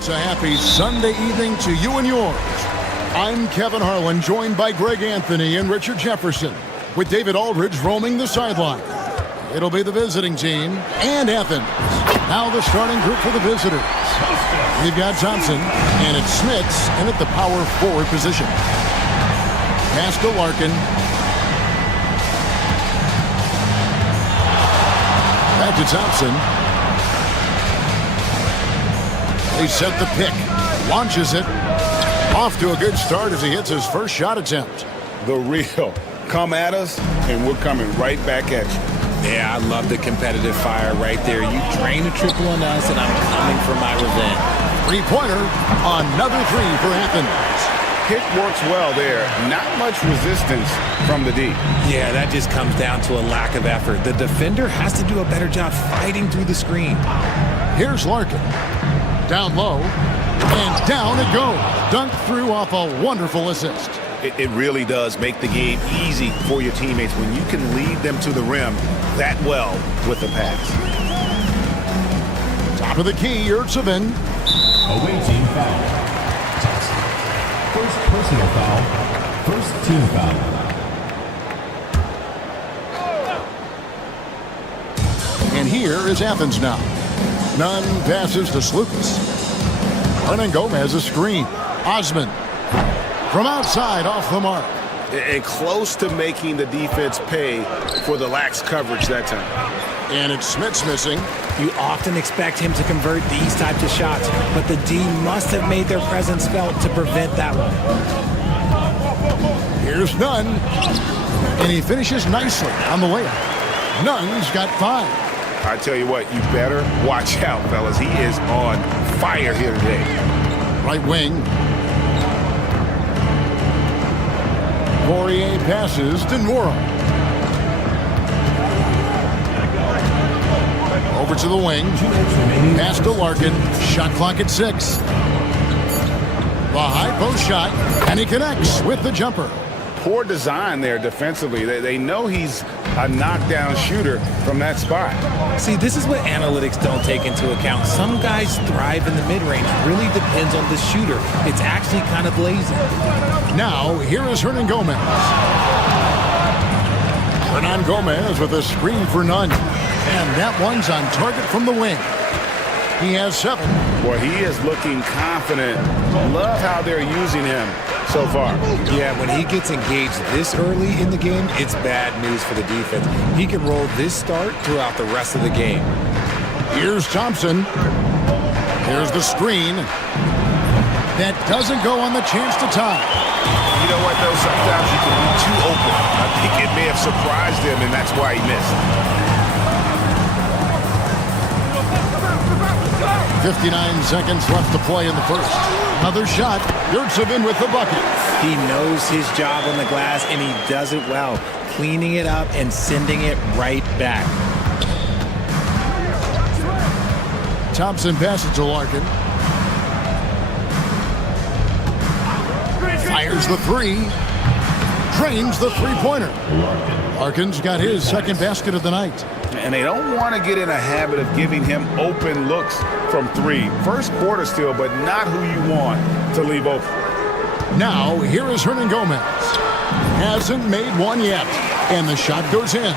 Sports, a happy Sunday evening to you and yours. I'm Kevin Harlan, joined by Greg Anthony and Richard Jefferson, with David Aldridge roaming the sideline. It'll be the visiting team and Athens. Now the starting group for the visitors. We've got Thompson, and it's Smits in at the power forward position. Pass to Larkin. Back to Thompson. They set the pick. Launches it. Off to a good start as he hits his first shot attempt. The real. Come at us, and we're coming right back at you. Yeah, I love the competitive fire right there. You drain a triple on us, and I'm coming for my revenge. Three-pointer. Another three for Athens. Pick works well there. Not much resistance from the D. Yeah, that just comes down to a lack of effort. The defender has to do a better job fighting through the screen. Here's Larkin. Down low. And down it goes. Dunked through off a wonderful assist. It really does make the game easy for your teammates when you can lead them to the rim that well with the pass. Top of the key, Yurtsevin. Away team foul. Thompson. First personal foul. First team foul. And here is Athens now. Nunn passes to Slukas. Hernan Gomez a screen. Osman. From outside, off the mark. And close to making the defense pay for the lax coverage that time. And it's Smits missing. You often expect him to convert these types of shots, but the D must have made their presence felt to prevent that one. Here's Nunn. And he finishes nicely on the layup. Nunn's got 5. I tell you what, you better watch out, fellas. He is on fire here today. Right wing. Poirier passes to Nora. Over to the wing. Pass to Larkin. Shot clock at 6. The high post shot, and he connects with the jumper. Poor design there defensively. They know he's a knockdown shooter from that spot. See, this is what analytics don't take into account. Some guys thrive in the mid-range. It really depends on the shooter. It's actually kind of lazy. Now, here is Hernan Gomez. Hernan Gomez with a screen for Nunn. And that one's on target from the wing. He has 7. Well, he is looking confident. Love how they're using him so far. Yeah, when he gets engaged this early in the game, it's bad news for the defense. He can roll this start throughout the rest of the game. Here's Thompson. Here's the screen. That doesn't go on the chance to tie. You know what, though? Sometimes you can be too open. I think it may have surprised him, and that's why he missed. 59 seconds left to play in the first. Another shot. Yurtsevin with the bucket. He knows his job on the glass, and he does it well, cleaning it up and sending it right back. Thompson passes to Larkin. Fires the 3. Drains the three-pointer. Larkin's got his second basket of the night. And they don't want to get in a habit of giving him open looks from 3. First quarter still, but not who you want to leave open. Now, here is Hernan Gomez. Hasn't made one yet, and the shot goes in.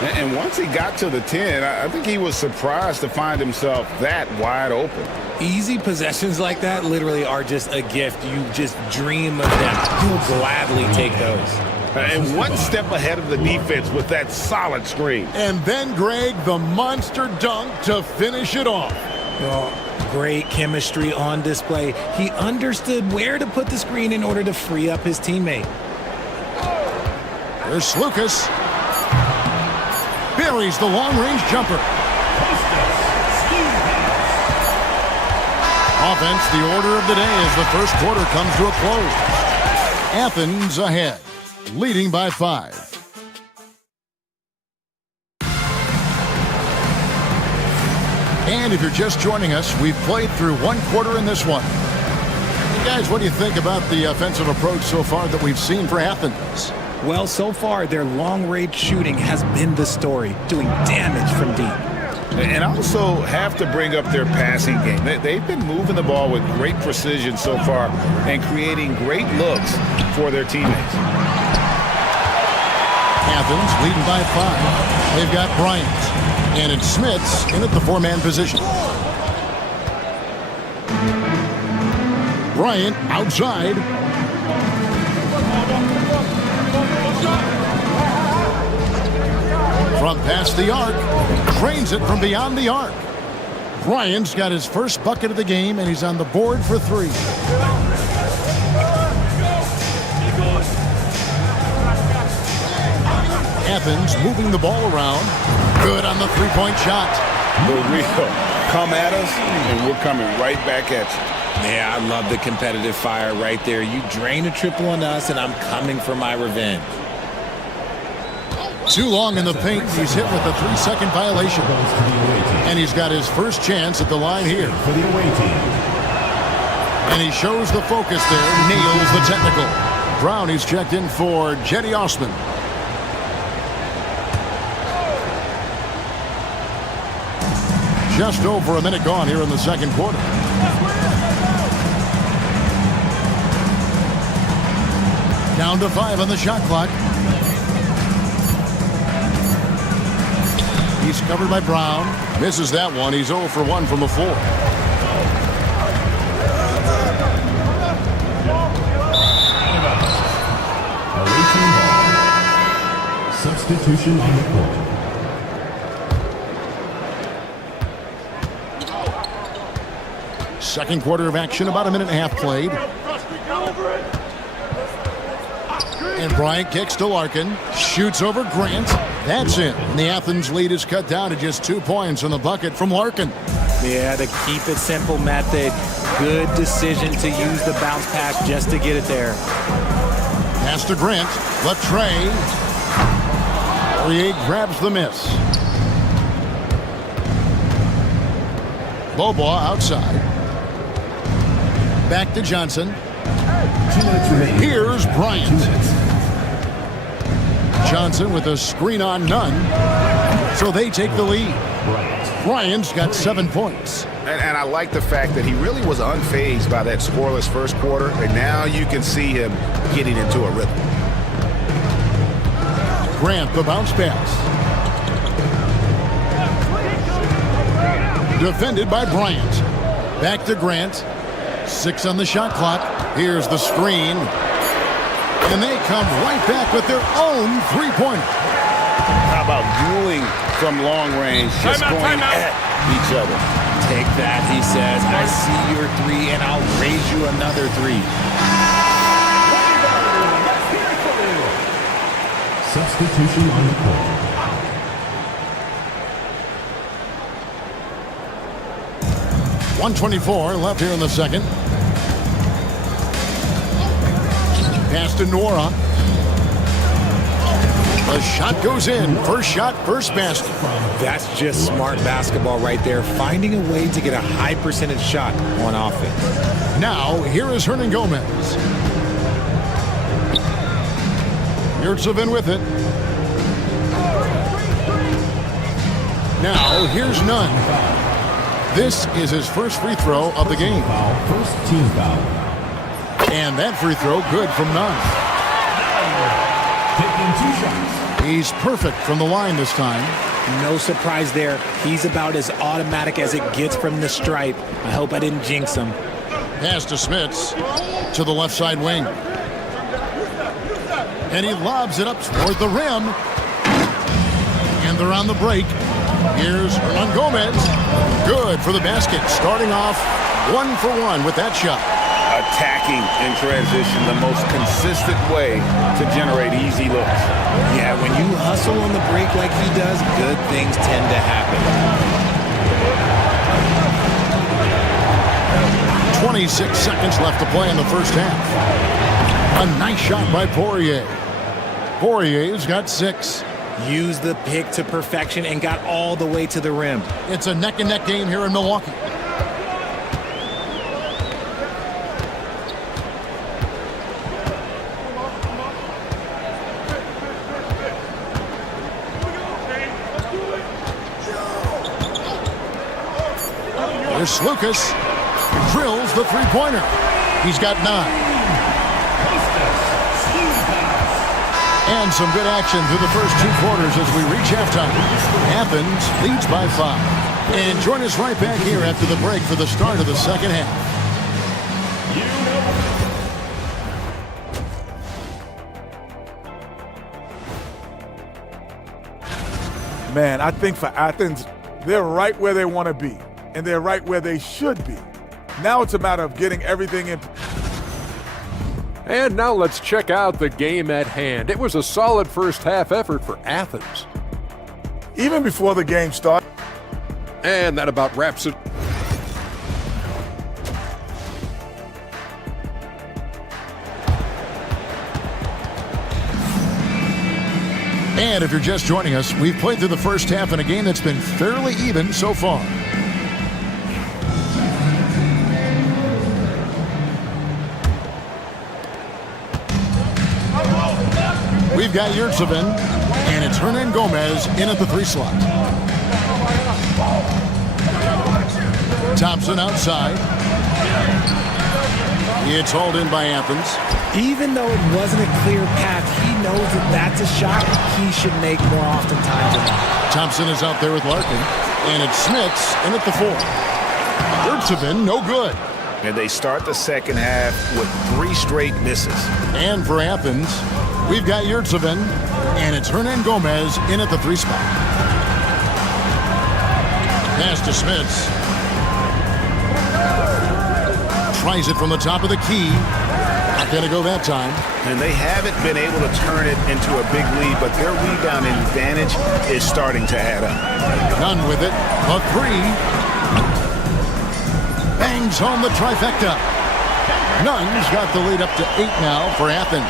And once he got to the 10, I think he was surprised to find himself that wide open. Easy possessions like that literally are just a gift. You just dream of them. You'll gladly take those. And one step ahead of the defense with that solid screen. And then, Greg, the monster dunk to finish it off. Oh, great chemistry on display. He understood where to put the screen in order to free up his teammate. There's Slukas. Buries the long-range jumper. Offense, the order of the day as the first quarter comes to a close. Athens ahead, leading by 5. And if you're just joining us, we've played through one quarter in this one. Hey guys, what do you think about the offensive approach so far that we've seen for Athens? Well, so far, their long-range shooting has been the story, doing damage from deep. And also have to bring up their passing game. They've been moving the ball with great precision so far and creating great looks for their teammates. Athens leading by 5. They've got Bryant. And it's Smits in at the 4-man position. Bryant outside. From past the arc. Drains it from beyond the arc. Bryant's got his first bucket of the game, and he's on the board for 3. Athens moving the ball around. Good on the 3-point shot. The real come at us, and we're coming right back at you. Yeah, I love the competitive fire right there. You drain a triple on us, and I'm coming for my revenge. Too long in the paint. He's hit with a 3-second violation. And he's got his first chance at the line here. And he shows the focus there. Nails the technical. Brown, he's checked in for Jetty Osman. Just over a minute gone here in the second quarter. Down to 5 on the shot clock. He's covered by Brown. Misses that one. He's 0 for 1 from the floor. Substitution on the court. Second quarter of action, about a minute and a half played. And Bryant kicks to Larkin. Shoots over Grant. That's it. And the Athens lead is cut down to just 2 points on the bucket from Larkin. Yeah, the keep it simple method. Good decision to use the bounce pass just to get it there. Pass to Grant. Latre. Poirier grabs the miss. Bobois outside. Back to Johnson. Here's Bryant. Johnson with a screen on none. So they take the lead. Bryant's got 7 points. And I like the fact that he really was unfazed by that scoreless first quarter. And now you can see him getting into a rhythm. Grant, the bounce pass. Defended by Bryant. Back to Grant. 6 on the shot clock. Here's the screen. And they come right back with their own 3-pointer. How about dueling from long range, just going at each other. Take that, he says. I see your 3, and I'll raise you another 3. Substitution on the court. .124 left here in the second. Pass to Nora. The shot goes in. First shot, first basket. That's just smart basketball right there. Finding a way to get a high percentage shot on offense. Now, here is Hernan Gomez. Yurtsevin with it. Now, here's Nunn. This is his first free throw of the game. First team foul. And that free throw good from Nunn. Taking 2 shots. He's perfect from the line this time. No surprise there. He's about as automatic as it gets from the stripe. I hope I didn't jinx him. Pass to Smits to the left side wing. And he lobs it up toward the rim. And they're on the break. Here's Hernan Gomez. Good for the basket. Starting off 1 for 1 with that shot. Attacking in transition, the most consistent way to generate easy looks. Yeah, when you hustle on the break like he does, good things tend to happen. 26 seconds left to play in the first half. A nice shot by Poirier. Poirier's got 6. Used the pick to perfection and got all the way to the rim. It's a neck-and-neck game here in Milwaukee. Here's Lucas. Drills the three-pointer. He's got 9. And some good action through the first 2 quarters as we reach halftime. Athens leads by 5. And join us right back here after the break for the start of the second half. Man, I think for Athens, they're right where they want to be, and they're right where they should be. Now it's a matter of getting everything in. And now let's check out the game at hand. It was a solid first half effort for Athens. Even before the game started. And that about wraps it. And if you're just joining us, we've played through the first half in a game that's been fairly even so far. We've got Yurtsevin, and it's Hernan Gomez in at the 3 slot. Thompson outside. It's hauled in by Athens. Even though it wasn't a clear path, he knows that that's a shot he should make more often times than not. Thompson is out there with Larkin, and it's Smits in at the 4. Yurtsevin, no good. And they start the second half with 3 straight misses. And for Athens, we've got Yurtsevin, and it's Hernan Gomez in at the 3 spot. Pass to Smits. Tries it from the top of the key. Not going to go that time. And they haven't been able to turn it into a big lead, but their rebounding advantage is starting to add up. Nunn with it. A 3. Bangs home the trifecta. Nunn's got the lead up to 8 now for Athens.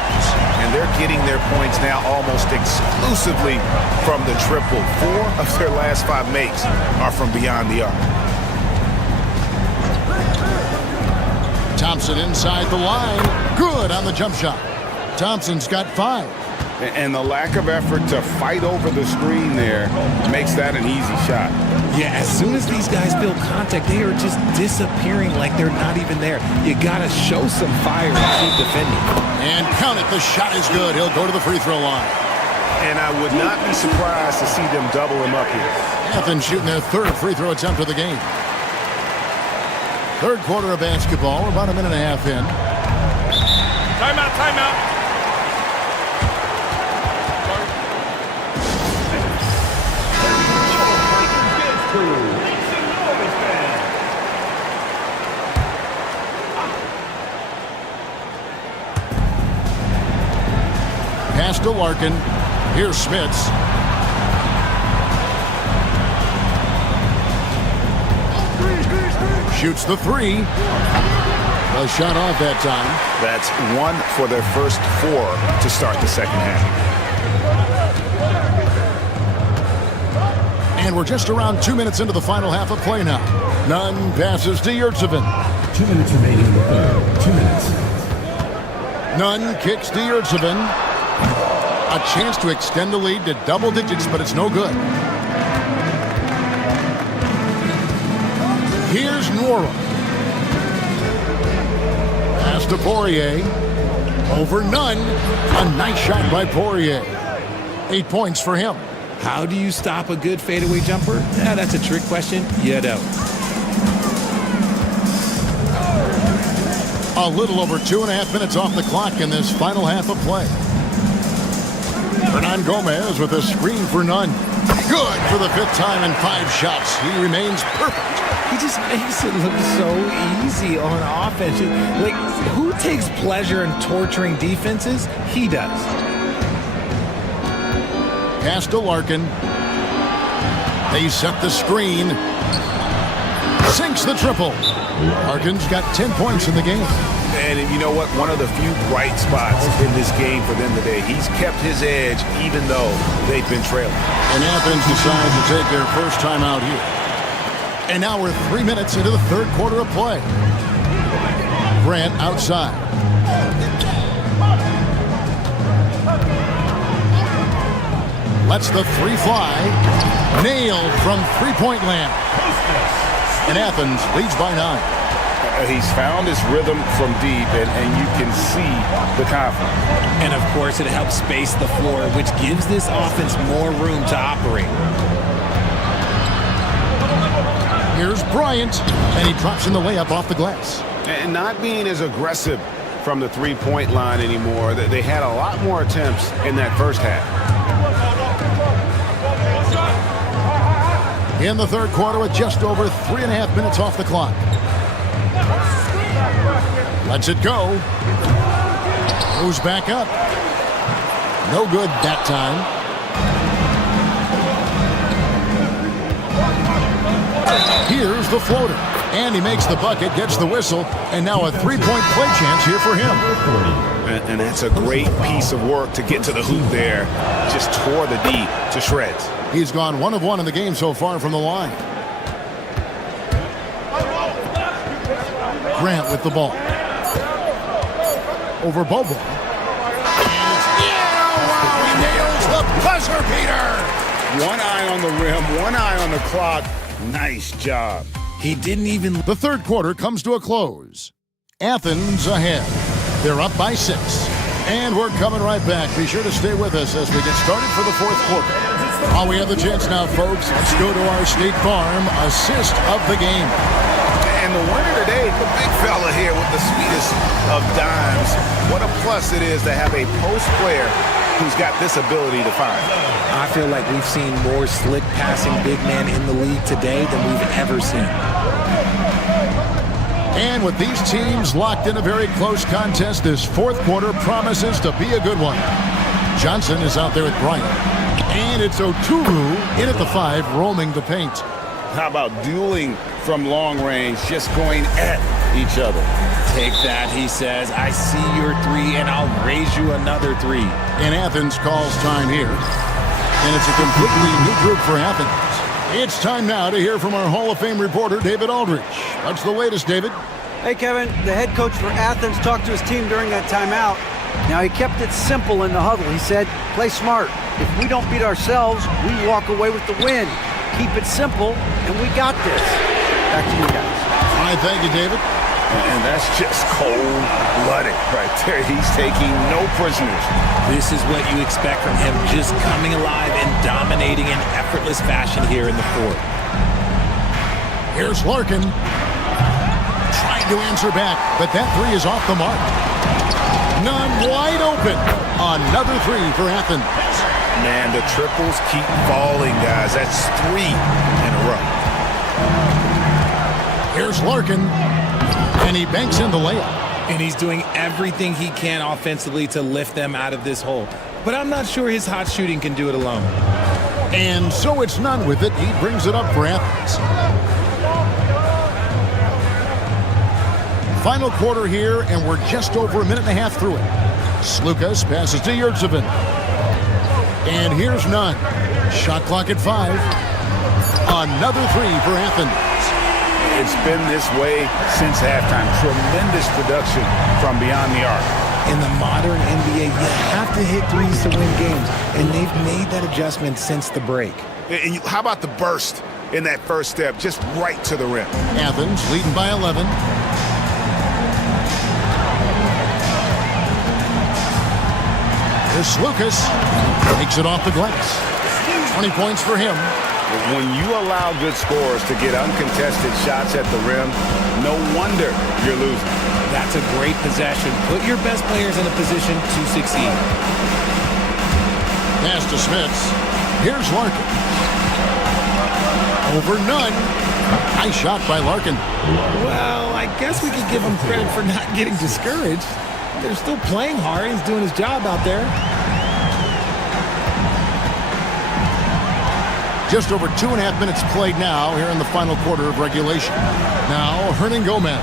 And they're getting their points now almost exclusively from the triple. 4 of their last 5 makes are from beyond the arc. Thompson inside the line. Good on the jump shot. Thompson's got 5. And the lack of effort to fight over the screen there makes that an easy shot. Yeah, as soon as these guys feel contact, they are just disappearing like they're not even there. You gotta show some fire and keep defending. And count it, the shot is good. He'll go to the free throw line. And I would not be surprised to see them double him up here. Athens shooting their 3rd free throw attempt of the game. 3rd quarter of basketball. We're about a minute and a half in. Timeout, timeout. Pass to Larkin. Here's Smits. Shoots the 3. A shot off that time. That's 1 for their first 4 to start the second half. And we're just around 2 minutes into the final half of play now. Nunn passes to Yurtsevin. 2 minutes remaining in the third. 2 minutes. Nunn kicks to Yurtsevin. A chance to extend the lead to double digits, but it's no good. Here's Nora. Pass to Poirier. Over Nunn. A nice shot by Poirier. 8 points for him. How do you stop a good fadeaway jumper? That's a trick question. You don't. A little over 2.5 minutes off the clock in this final half of play. Hernan Gomez with a screen for Nunn. Good for the 5th time in 5 shots. He remains perfect. He just makes it look so easy on offense. Like, who takes pleasure in torturing defenses? He does. Pass to Larkin. They set the screen. Sinks the triple. Larkin's got 10 points in the game. And you know what? One of the few bright spots in this game for them today. He's kept his edge even though they've been trailing. And Athens decides to take their first time out here. And now we're 3 minutes into the 3rd quarter of play. Grant outside. Lets the 3 fly. Nailed from 3-point land. And Athens leads by 9. He's found his rhythm from deep, and you can see the confidence. And, of course, it helps space the floor, which gives this offense more room to operate. Here's Bryant, and he drops in the layup off the glass. And not being as aggressive from the three-point line anymore. They had a lot more attempts in that first half. In the third quarter with just over 3.5 minutes off the clock. Lets it go. Moves back up. No good that time. Here's the floater. And he makes the bucket, gets the whistle, and now a three-point play chance here for him. And that's a great piece of work to get to the hoop there. Just tore the D to shreds. He's gone 1 of 1 in the game so far from the line. Grant with the ball. Over Bobo. He nails the buzzer beater. One eye on the rim, one eye on the clock. Nice job. He didn't even... The third quarter comes to a close. Athens ahead. They're up by 6. And we're coming right back. Be sure to stay with us as we get started for the fourth quarter. Oh, we have the chance now, folks. Let's go to our State Farm assist of the game. And the winner today, the big fella here with the sweetest of dimes. What a plus it is to have a post player who's got this ability to find. I feel like we've seen more slick passing big men in the league today than we've ever seen. And with these teams locked in a very close contest, this fourth quarter promises to be a good one. Johnson is out there with Bryant. And it's Oturu in at the 5, roaming the paint. How about dueling from long range, just going at each other? Take that, he says. I see your 3, and I'll raise you another 3. And Athens calls time here. And it's a completely new group for Athens. It's time now to hear from our Hall of Fame reporter, David Aldrich. What's the latest, David? Hey, Kevin, the head coach for Athens talked to his team during that timeout. Now, he kept it simple in the huddle. He said, play smart. If we don't beat ourselves, we walk away with the win. Keep it simple, and we got this. Back to you guys. All right, thank you, David. And that's just cold-blooded right there. He's taking no prisoners. This is what you expect from him, just coming alive and dominating in effortless fashion here in the fourth. Here's Larkin. Trying to answer back, but that 3 is off the mark. None wide open. Another 3 for Athens. Man, the triples keep falling, guys. That's 3 in a row. Here's Larkin. And he banks in the layup. And he's doing everything he can offensively to lift them out of this hole. But I'm not sure his hot shooting can do it alone. And so it's Nunn with it. He brings it up for Athens. Final quarter here, and we're just over a minute and a half through it. Slukas passes to Yurtsevin. And here's Nunn. Shot clock at 5. Another 3 for Athens. It's been this way since halftime. Tremendous production from beyond the arc. In the modern NBA, you have to hit 3s to win games, and they've made that adjustment since the break. And how about the burst in that first step, just right to the rim? Athens leading by 11. Here's Slukas. Takes it off the glass. 20 points for him. When you allow good scorers to get uncontested shots at the rim, no wonder you're losing. That's a great possession. Put your best players in a position to succeed. Pass to Smits. Here's Larkin. Over Nunn. Nice shot by Larkin. Well, I guess we could give him credit for not getting discouraged. They're still playing hard. He's doing his job out there. Just over 2.5 minutes played now here in the final quarter of regulation. Now, Hernan Gomez.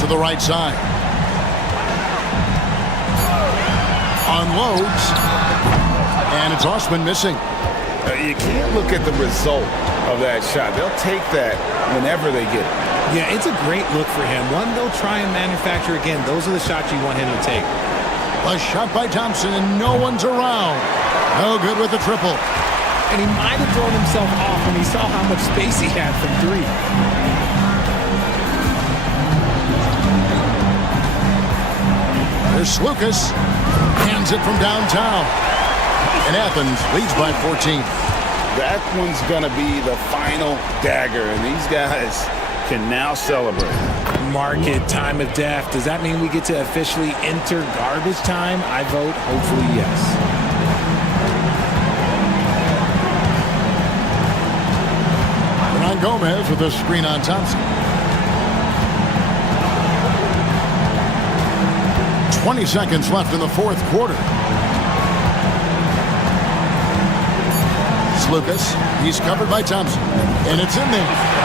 To the right side. Unloads. And it's Osman missing. You can't look at the result of that shot. They'll take that whenever they get it. Yeah, it's a great look for him. One they'll try and manufacture again. Those are the shots you want him to take. A shot by Thompson, and no one's around. No good with the triple. and he might have thrown himself off when he saw how much space he had from three. There's Lucas. Hands it from downtown. And Athens leads by 14. That one's going to be the final dagger, and these guys can now celebrate. Mark it, time of death. Does that mean we get to officially enter garbage time? I vote hopefully yes. Hernan Gomez with a screen on Thompson. 20 seconds left in the fourth quarter. It's Lucas. He's covered by Thompson. And it's in there.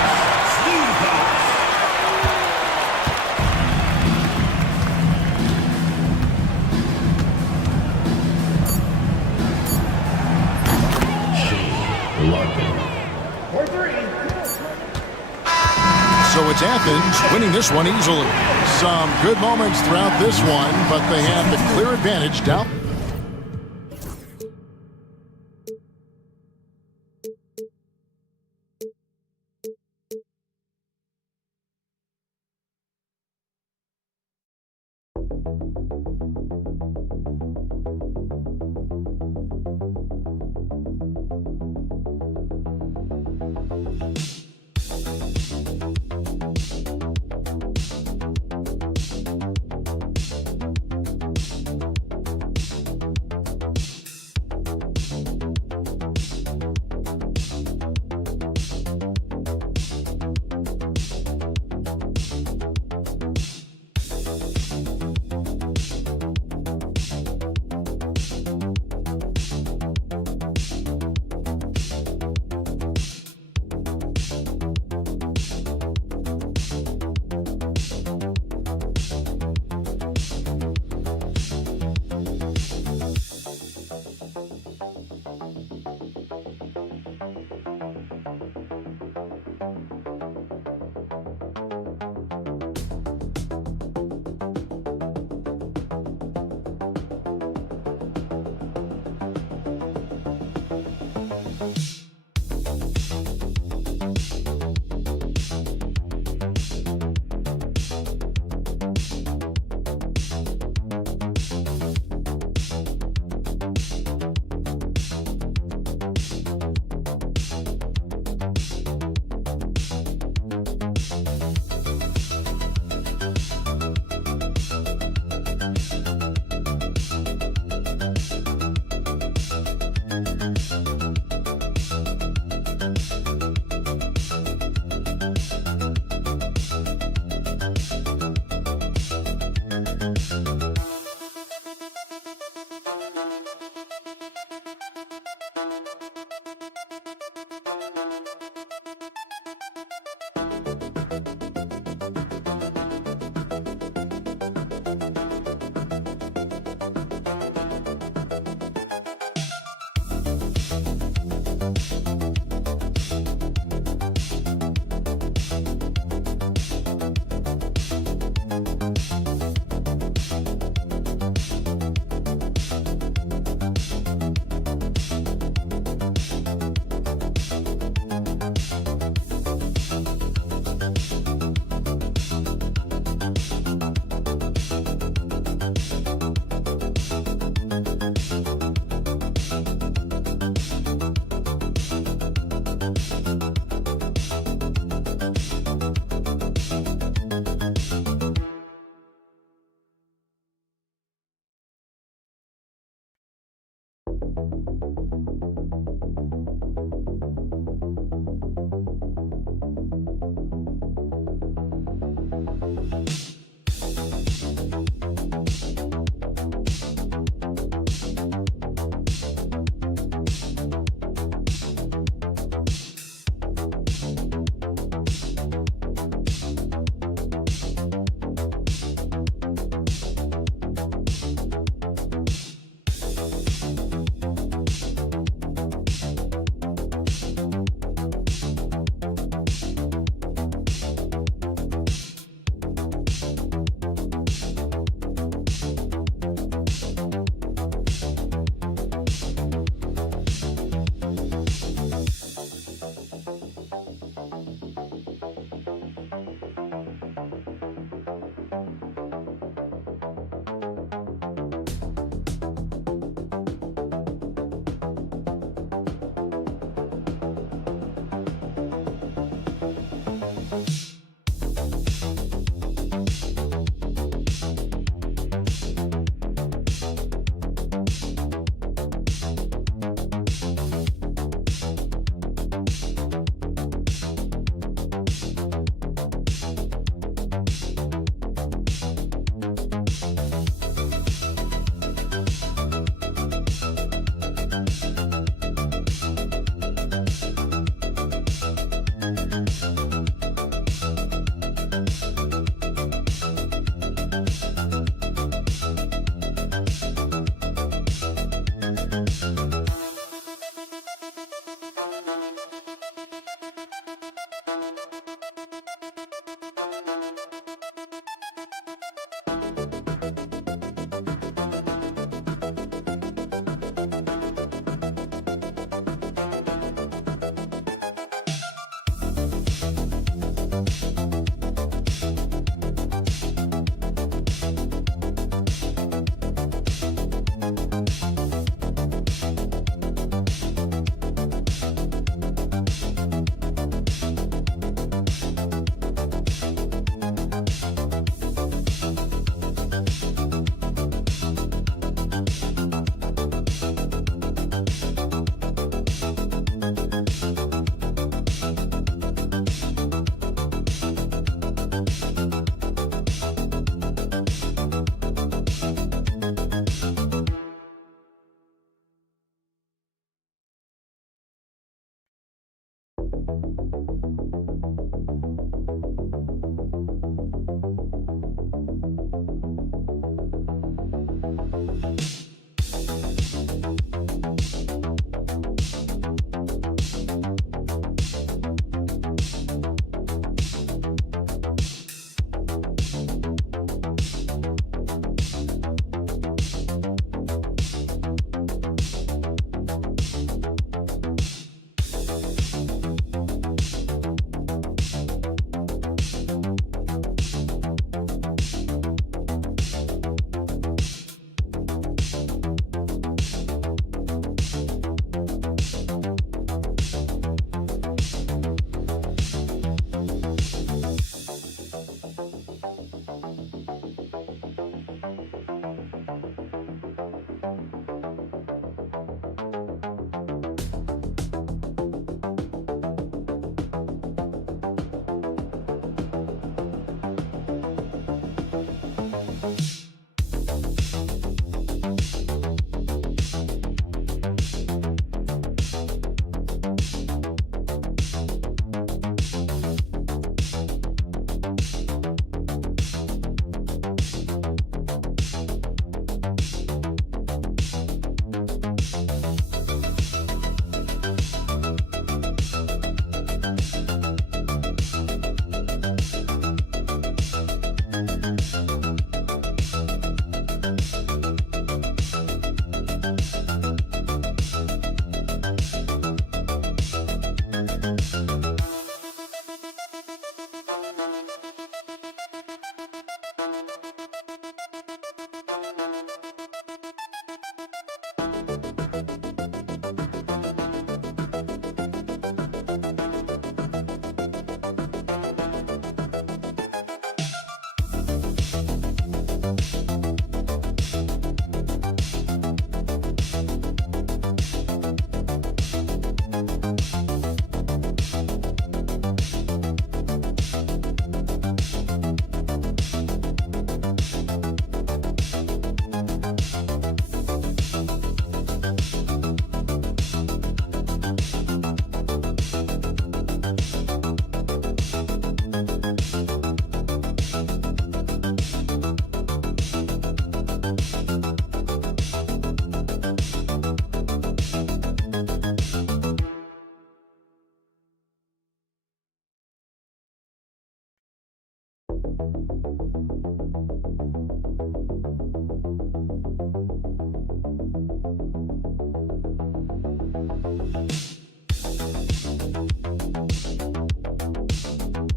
So it's Athens winning this one easily. Some good moments throughout this one, but they have the clear advantage down.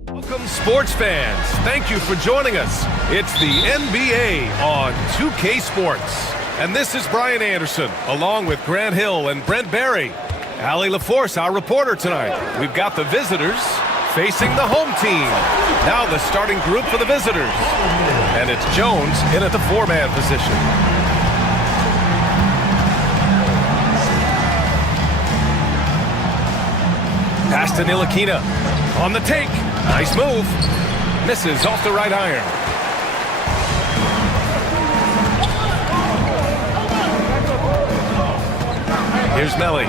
Welcome, sports fans. Thank you for joining us. It's the NBA on 2K Sports. And this is Brian Anderson, along with Grant Hill and Brent Barry. Allie LaForce, our reporter tonight. We've got the visitors facing the home team. Now the starting group for the visitors. And it's Jones in at the four-man position. Pass to Ntilikina. On the take. Nice move. Misses off the right iron. Here's Melly.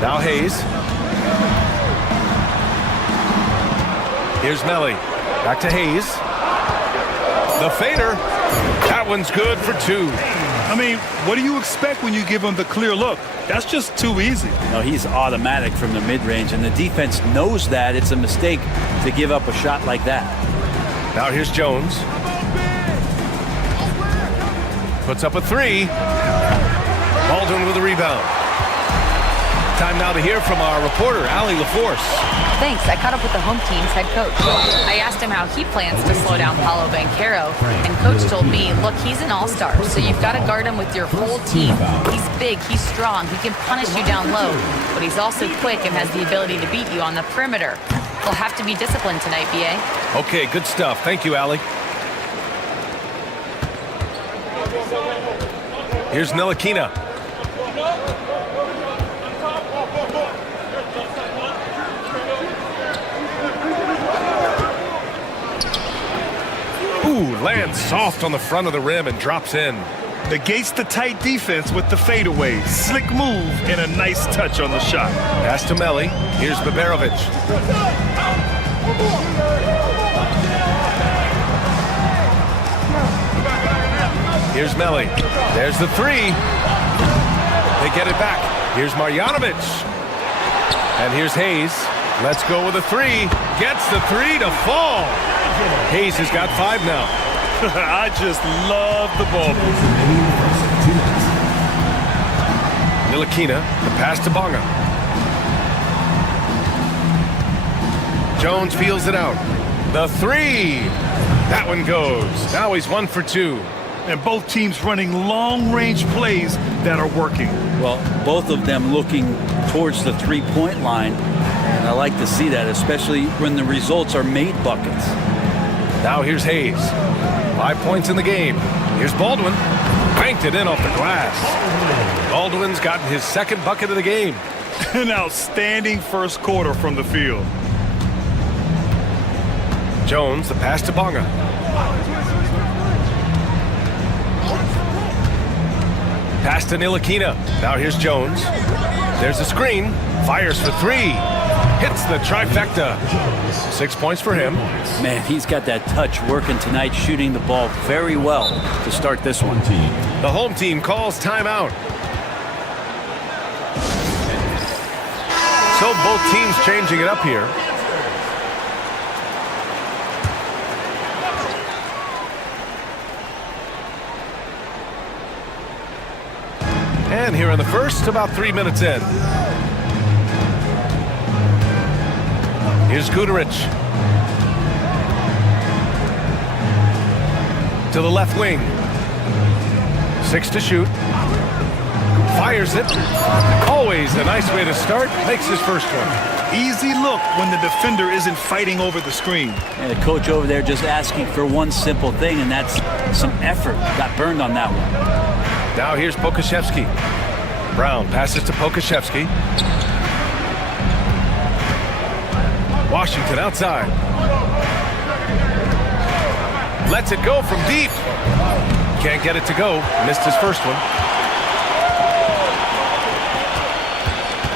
Now Hayes. Here's Melly. Back to Hayes. The fader. That one's good for two. I mean, what do you expect when you give him the clear look? That's just too easy. No, he's automatic from the mid-range, and the defense knows that. It's a mistake to give up a shot like that. Now here's Jones. Puts up a three. Baldwin with a rebound. Time now to hear from our reporter, Allie LaForce. Thanks. I caught up with the home team's head coach. I asked him how he plans to slow down Paolo Banchero, and coach told me, look, he's an all-star, so you've got to guard him with your whole team. He's big, he's strong, he can punish you down low, but he's also quick and has the ability to beat you on the perimeter. We'll have to be disciplined tonight, BA. Okay, good stuff. Thank you, Allie. Here's Ntilikina. Ooh, lands soft on the front of the rim and drops in. Negates the tight defense with the fadeaway. Slick move and a nice touch on the shot. Pass to Melli. Here's Baberovic. Here's Melli. There's the three. They get it back. Here's Marjanovic. And here's Hayes. Let's go with a three. Gets the three to fall. Hayes has got 5 now. I just love the ball. Ntilikina, the pass to Bonga. Jones feels it out. The three. That one goes. Now he's 1 for 2. And both teams running long-range plays that are working. Well, both of them looking towards the three-point line. And I like to see that, especially when the results are made buckets. Now here's Hayes. 5 points in the game. Here's Baldwin. Banked it in off the glass. Baldwin's gotten his 2nd bucket of the game. An outstanding first quarter from the field. Jones, the pass to Bonga. Pass to Ntilikina. Now here's Jones. There's a screen. Fires for 3. Hits the trifecta. 6 points for him. Man, he's got that touch working tonight, shooting the ball very well to start this one. The home team calls timeout. So both teams changing it up here. And here in the first, about 3 minutes in. Here's Guduric. To the left wing. 6 to shoot. Fires it. Always a nice way to start. Makes his first one. Easy look when the defender isn't fighting over the screen. And the coach over there just asking for one simple thing, and that's some effort. Got burned on that one. Now here's Pokusevski. Brown passes to Pokusevski. Washington outside. Lets it go from deep. Can't get it to go. Missed his first one.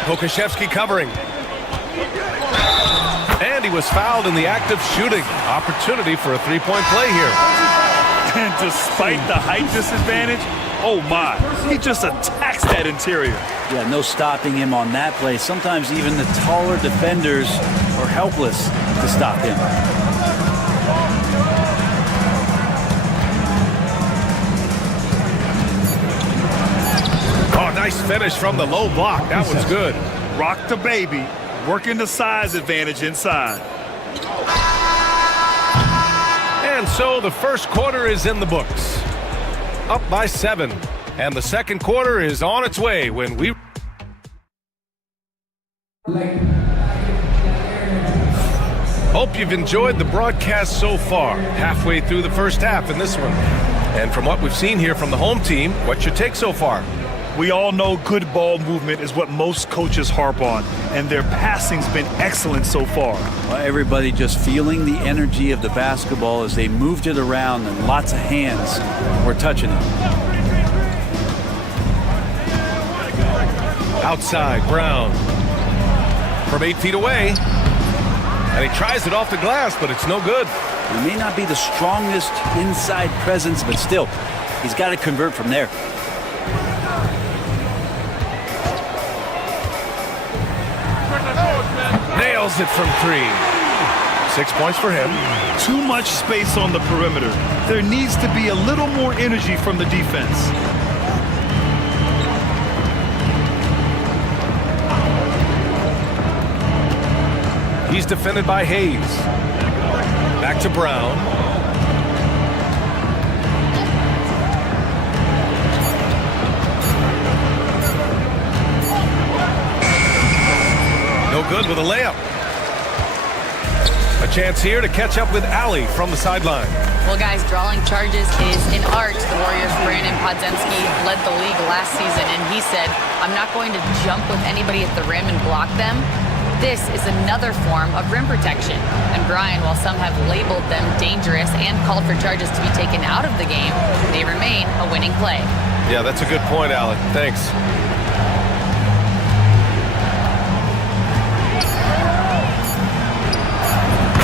Pokusevski covering. And he was fouled in the act of shooting. Opportunity for a three-point play here. And despite the height disadvantage, oh my, he just attacks that interior. Yeah, no stopping him on that play. Sometimes even the taller defenders are helpless to stop him. Oh, nice finish from the low block. That was good. Rock the baby, working the size advantage inside. And so the first quarter is in the books. Up by 7. And the second quarter is on its way when we... Hope you've enjoyed the broadcast so far. Halfway through the first half in this one. And from what we've seen here from the home team, what's your take so far? We all know good ball movement is what most coaches harp on, and their passing's been excellent so far. Well, everybody just feeling the energy of the basketball as they moved it around, and lots of hands were touching it. Outside, Brown. From 8 feet away. And he tries it off the glass, but it's no good. He may not be the strongest inside presence, but still, he's got to convert from there. Nails it from 3. 6 points for him. Too much space on the perimeter. There needs to be a little more energy from the defense. He's defended by Hayes. Back to Brown. No good with a layup. A chance here to catch up with Allie from the sideline. Well, guys, drawing charges is an art. The Warriors' Brandon Podziemski led the league last season, and he said, I'm not going to jump with anybody at the rim and block them. This is another form of rim protection. And Brian, while some have labeled them dangerous and called for charges to be taken out of the game, they remain a winning play. Yeah, that's a good point, Alec. Thanks.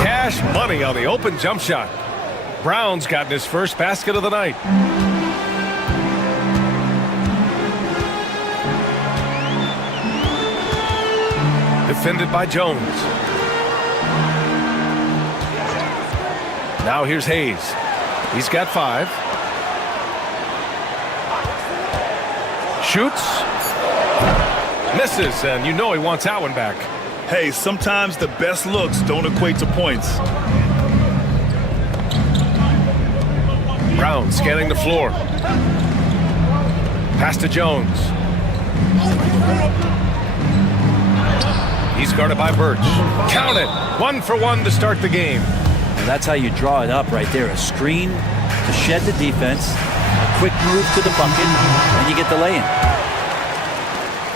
Cash money on the open jump shot. Brown's gotten his first basket of the night. Defended by Jones. Now here's Hayes. He's got 5. Shoots. Misses, and you know he wants that one back. Hey, sometimes the best looks don't equate to points. Brown scanning the floor. Pass to Jones. He's guarded by Birch. Count it. 1 for 1 to start the game. And that's how you draw it up right there. A screen to shed the defense, a quick move to the bucket, and you get the lay-in.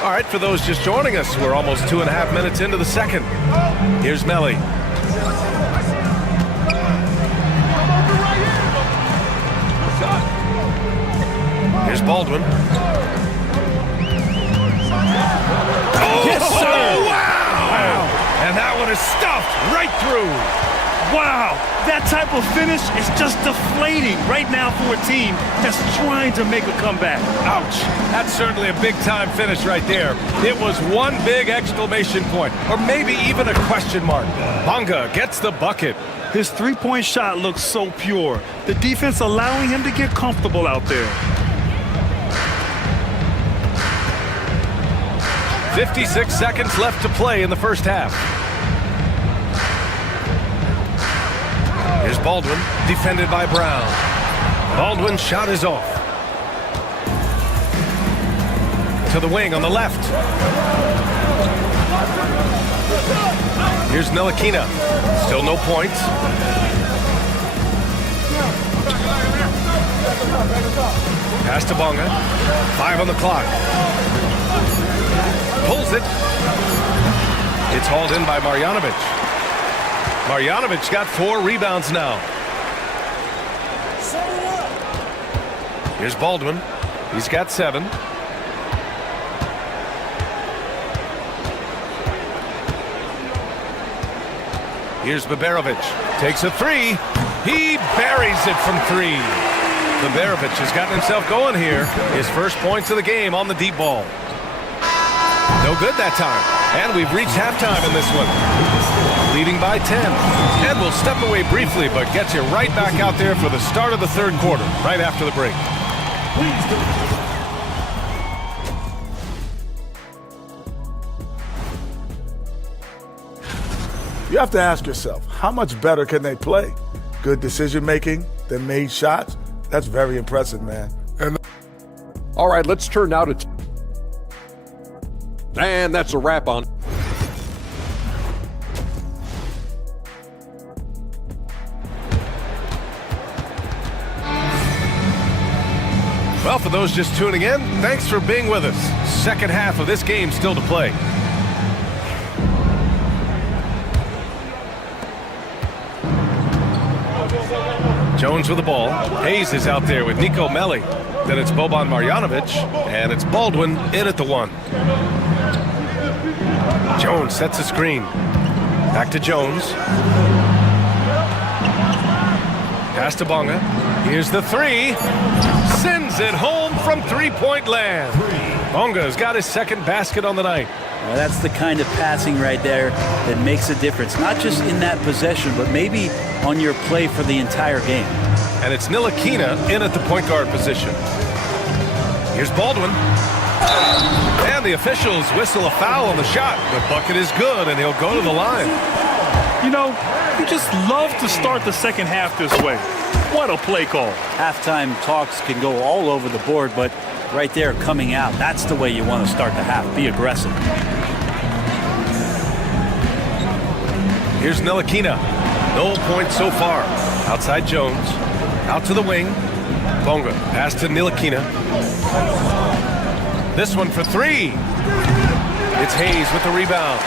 All right, for those just joining us, we're almost 2.5 minutes into the second. Here's Melly. Here's Baldwin. Oh, yes, sir! Wow! And that one is stuffed right through. Wow, that type of finish is just deflating right now for a team that's trying to make a comeback. Ouch. That's certainly a big-time finish right there. It was one big exclamation point, or maybe even a question mark. Bonga gets the bucket. His three-point shot looks so pure. The defense allowing him to get comfortable out there. 56 seconds left to play in the first half. Here's Baldwin, defended by Brown. Baldwin's shot is off. To the wing on the left. Here's Ntilikina. Still no points. Pass to Bonga. 5 on the clock. Pulls it. It's hauled in by Marjanovic. Marjanovic got 4 rebounds now. Here's Baldwin. He's got 7. Here's Baberovic. Takes a 3. He buries it from 3. Baberovic has gotten himself going here. His first points of the game on the deep ball. No good that time. And we've reached halftime in this one. Leading by 10. And we'll step away briefly, but get you right back out there for the start of the third quarter, right after the break. You have to ask yourself, how much better can they play? Good decision-making, they made shots. That's very impressive, man. All right, let's turn now to... And that's a wrap on... Well, for those just tuning in, thanks for being with us. Second half of this game still to play. Jones with the ball. Hayes is out there with Nico Melli. Then it's Boban Marjanovic, and it's Baldwin in at the 1. Jones sets a screen. Back to Jones. Pass to Bonga. Here's the 3. Sends it home from three-point land. Bonga's got his second basket on the night. Well, that's the kind of passing right there that makes a difference. Not just in that possession, but maybe on your play for the entire game. And it's Ntilikina in at the point guard position. Here's Baldwin. And the officials whistle a foul on the shot. The bucket is good, and he'll go to the line. You know, you just love to start the second half this way. What a play call. Halftime talks can go all over the board, but right there coming out, that's the way you want to start the half. Be aggressive. Here's Ntilikina. No points so far. Outside Jones. Out to the wing. Bonga. Pass to Ntilikina. This one for 3. It's Hayes with the rebound.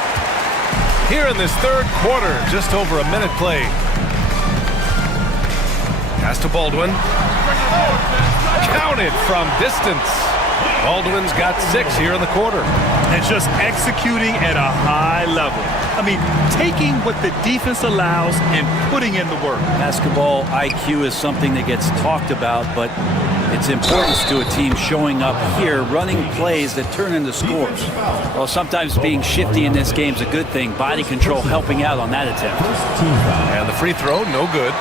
Here in this third quarter, just over a minute played. Pass to Baldwin. counted from distance. Baldwin's got 6 here in the quarter. And just executing at a high level. I mean, taking what the defense allows and putting in the work. Basketball IQ is something that gets talked about, but its importance to a team showing up here, running plays that turn into scores. Well, sometimes being shifty in this game is a good thing. Body control helping out on that attempt. And the free throw, no good.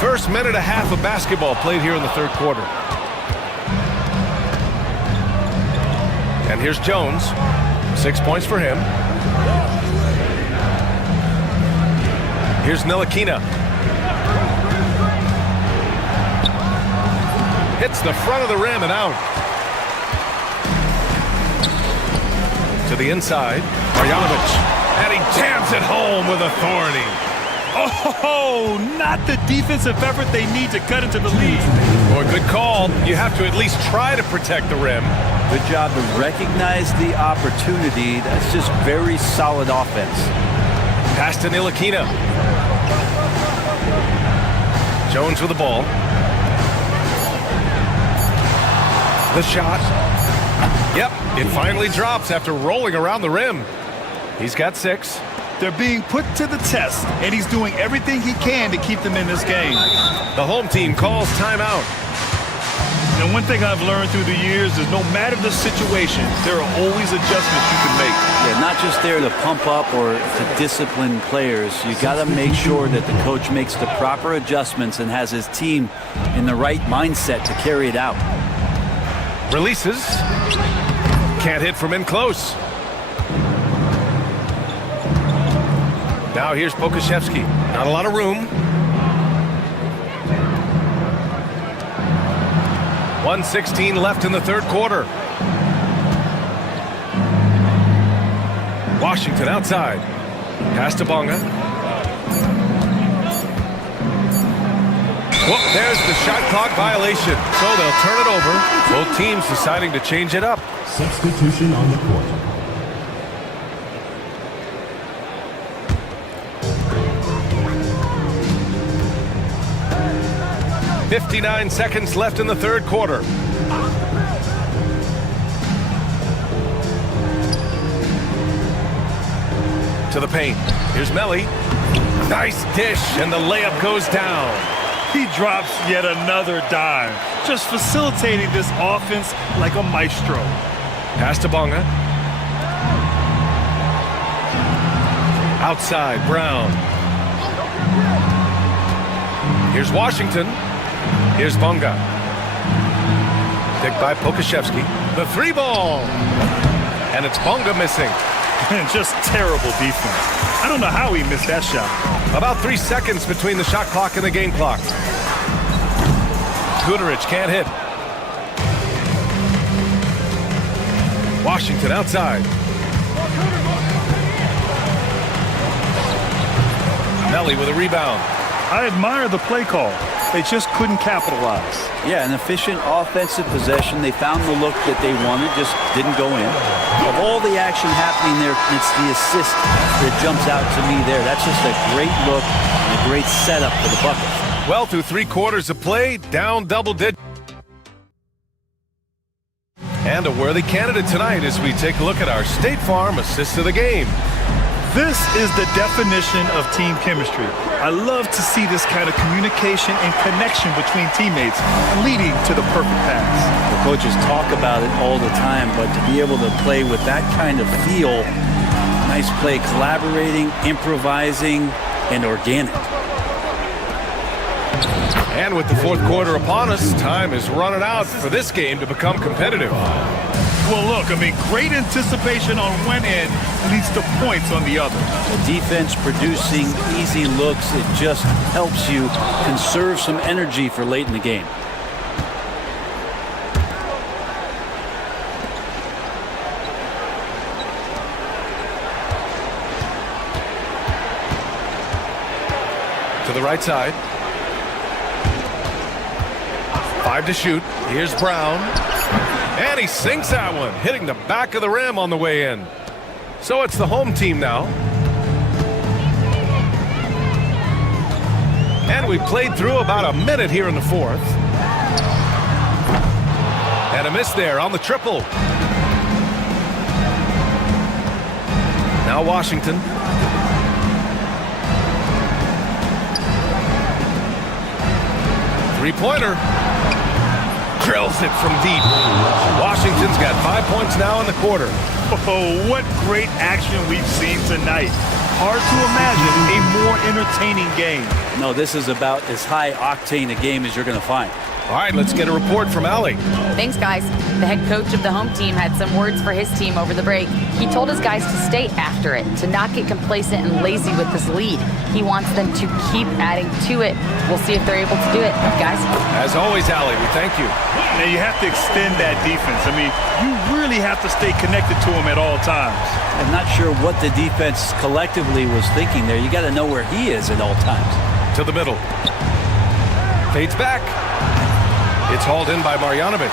First minute and a half of basketball played here in the third quarter. And here's Jones. 6 points for him. Here's Ntilikina. Hits the front of the rim and out. To the inside. Marjanovic. And he jams it home with authority. Oh, not the defensive effort they need to cut into the lead. Boy, good call. You have to at least try to protect the rim. Good job to recognize the opportunity. That's just very solid offense. Pass to Ntilikina. Jones with the ball. The shot. Yep, it finally drops after rolling around the rim. He's got 6. They're being put to the test, and he's doing everything he can to keep them in this game. The home team calls timeout. And one thing I've learned through the years is no matter the situation, there are always adjustments you can make. Yeah, not just there to pump up or to discipline players. You got to make sure that the coach makes the proper adjustments and has his team in the right mindset to carry it out. Releases. Can't hit from in close. Now here's Pokusevski. Not a lot of room. 1:16 left in the third quarter. Washington outside. Pass to Bonga. Well, there's the shot clock violation. So they'll turn it over. Both teams deciding to change it up. Substitution on the court. 59 seconds left in the third quarter. To the paint. Here's Melli. Nice dish, and the layup goes down. He drops yet another dime, just facilitating this offense like a maestro. Pass to Bonga. Outside, Brown. Here's Washington. Here's Bonga. Picked by Pokusevski. The 3 ball. And it's Bonga missing. Just terrible defense. I don't know how he missed that shot. About 3 seconds between the shot clock and the game clock. Guterich can't hit. Washington outside. Melli with a rebound. I admire the play call. They just couldn't capitalize. Yeah, an efficient offensive possession. They found the look that they wanted, just didn't go in. Of all the action happening there, it's the assist that jumps out to me there. That's just a great look and a great setup for the bucket. Well, through 3 quarters of play, down double digits. And a worthy candidate tonight as we take a look at our State Farm assist of the game. This is the definition of team chemistry. I love to see this kind of communication and connection between teammates leading to the perfect pass. The coaches talk about it all the time, but to be able to play with that kind of feel, nice play, collaborating, improvising, and organic. And with the fourth quarter upon us, time is running out for this game to become competitive. Well, look, I mean, great anticipation on one end leads to points on the other. The defense producing easy looks, it just helps you conserve some energy for late in the game. To the right side. 5 to shoot. Here's Brown. And he sinks that one, hitting the back of the rim on the way in. So it's the home team now. And we played through about a minute here in the fourth. And a miss there on the triple. Now Washington. Three-pointer. Drills it from deep. Washington's got 5 points now in the quarter. Oh, what great action we've seen tonight. Hard to imagine a more entertaining game. No, this is about as high octane a game as you're going to find. All right, let's get a report from Allie. Thanks, guys. The head coach of the home team had some words for his team over the break. He told his guys to stay after it, to not get complacent and lazy with this lead. He wants them to keep adding to it. We'll see if they're able to do it, guys. As always, Allie, we thank you. Now, you have to extend that defense. I mean, you really have to stay connected to them at all times. I'm not sure what the defense collectively was thinking there. You got to know where he is at all times. To the middle. Fades back. It's hauled in by Marjanovic.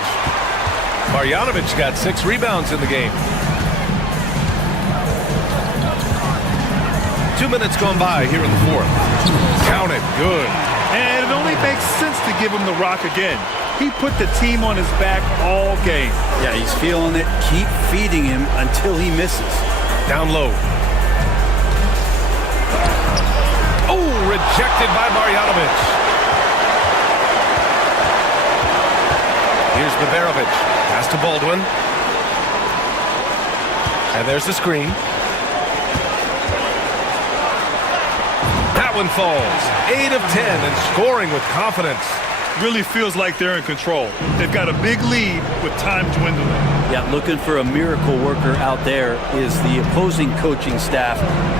Marjanovic got 6 rebounds in the game. 2 minutes gone by here in the fourth. Count it. Good. And it only makes sense to give him the rock again. He put the team on his back all game. Yeah, he's feeling it. Keep feeding him until he misses. Down low. Oh, rejected by Marjanovic. Here's Baberovic. Pass to Baldwin. And there's the screen. That one falls. 8 of 10 and scoring with confidence. Really feels like they're in control. They've got a big lead with time dwindling. Yeah, looking for a miracle worker out there is the opposing coaching staff.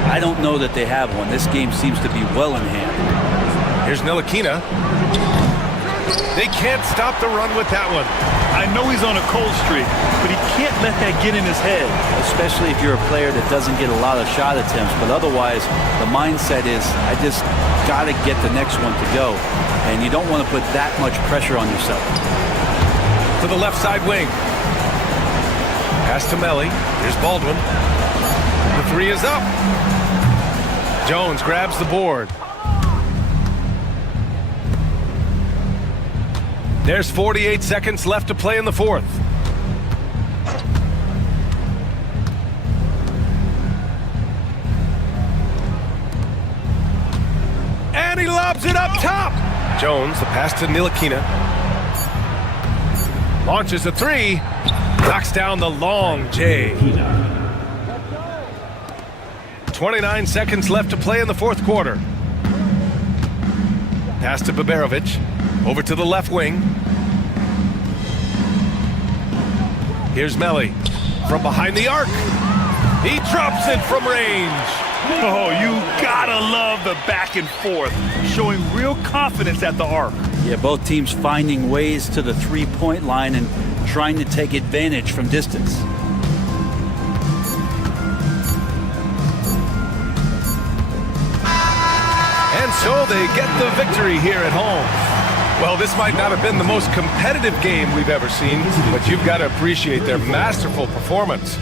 I don't know that they have one. This game seems to be well in hand. Here's Ntilikina. They can't stop the run with that one. I know he's on a cold streak, but he can't let that get in his head. Especially if you're a player that doesn't get a lot of shot attempts. But otherwise, the mindset is, I just got to get the next one to go. And you don't want to put that much pressure on yourself. To the left side wing. Pass to Melli. Here's Baldwin. The three is up. Jones grabs the board. There's 48 seconds left to play in the fourth. And he lobs it up top. Jones, the pass to Ntilikina. Launches a three. Knocks down the long J. 29 seconds left to play in the fourth quarter. Pass to Baberovic. Over to the left wing. Here's Melli from behind the arc. He drops it from range. Oh, you gotta love the back and forth, showing real confidence at the arc. Yeah, both teams finding ways to the three-point line and trying to take advantage from distance. And so they get the victory here at home. Well, this might not have been the most competitive game we've ever seen, but you've got to appreciate their masterful performance.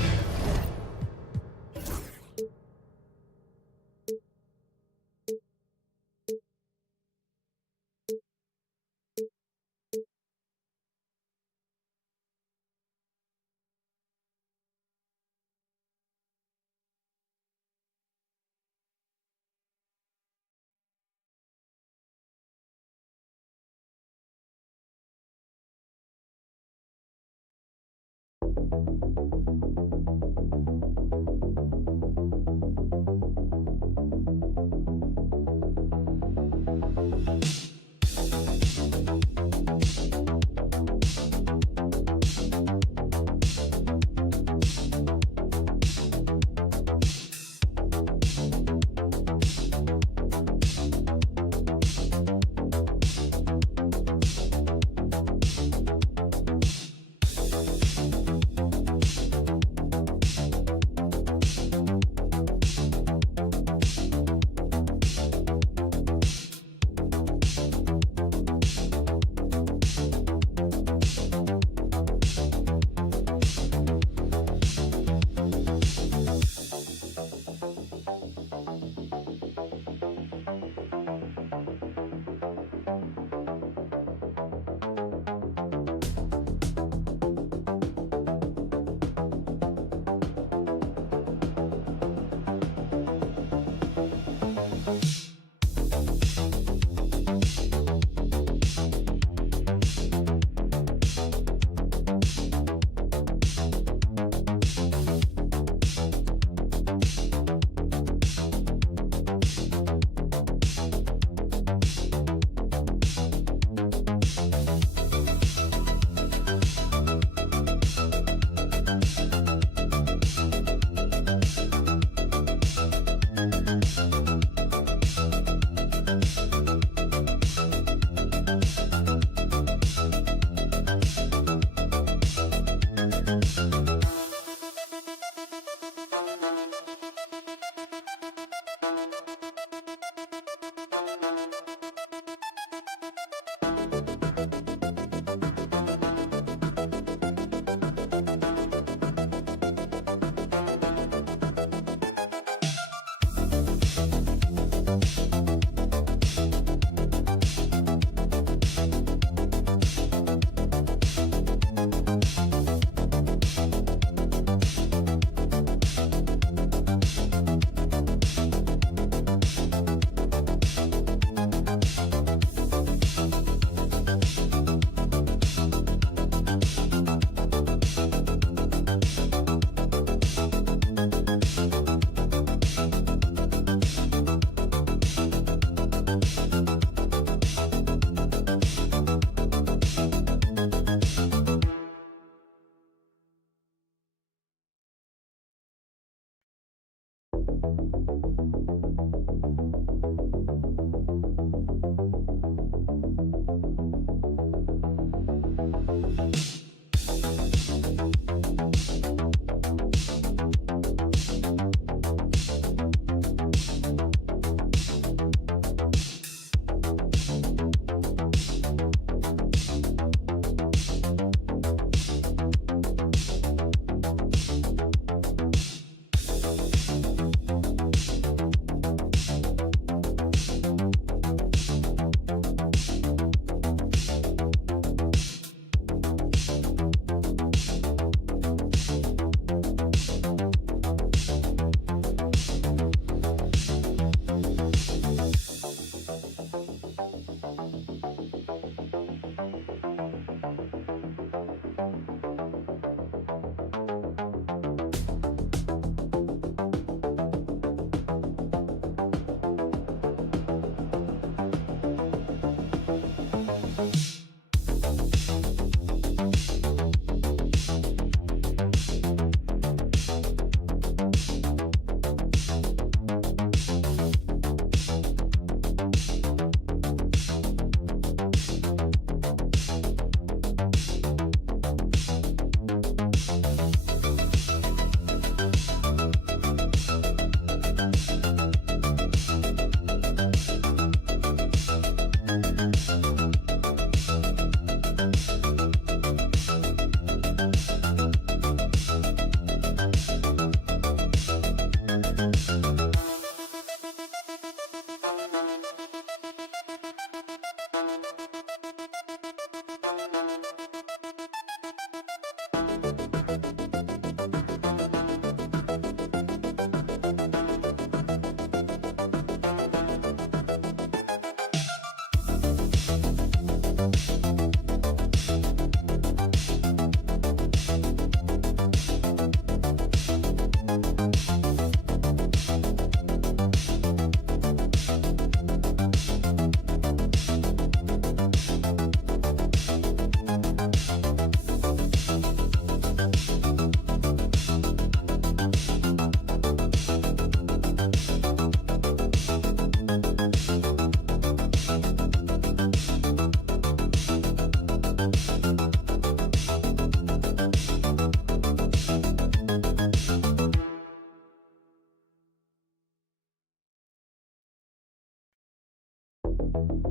So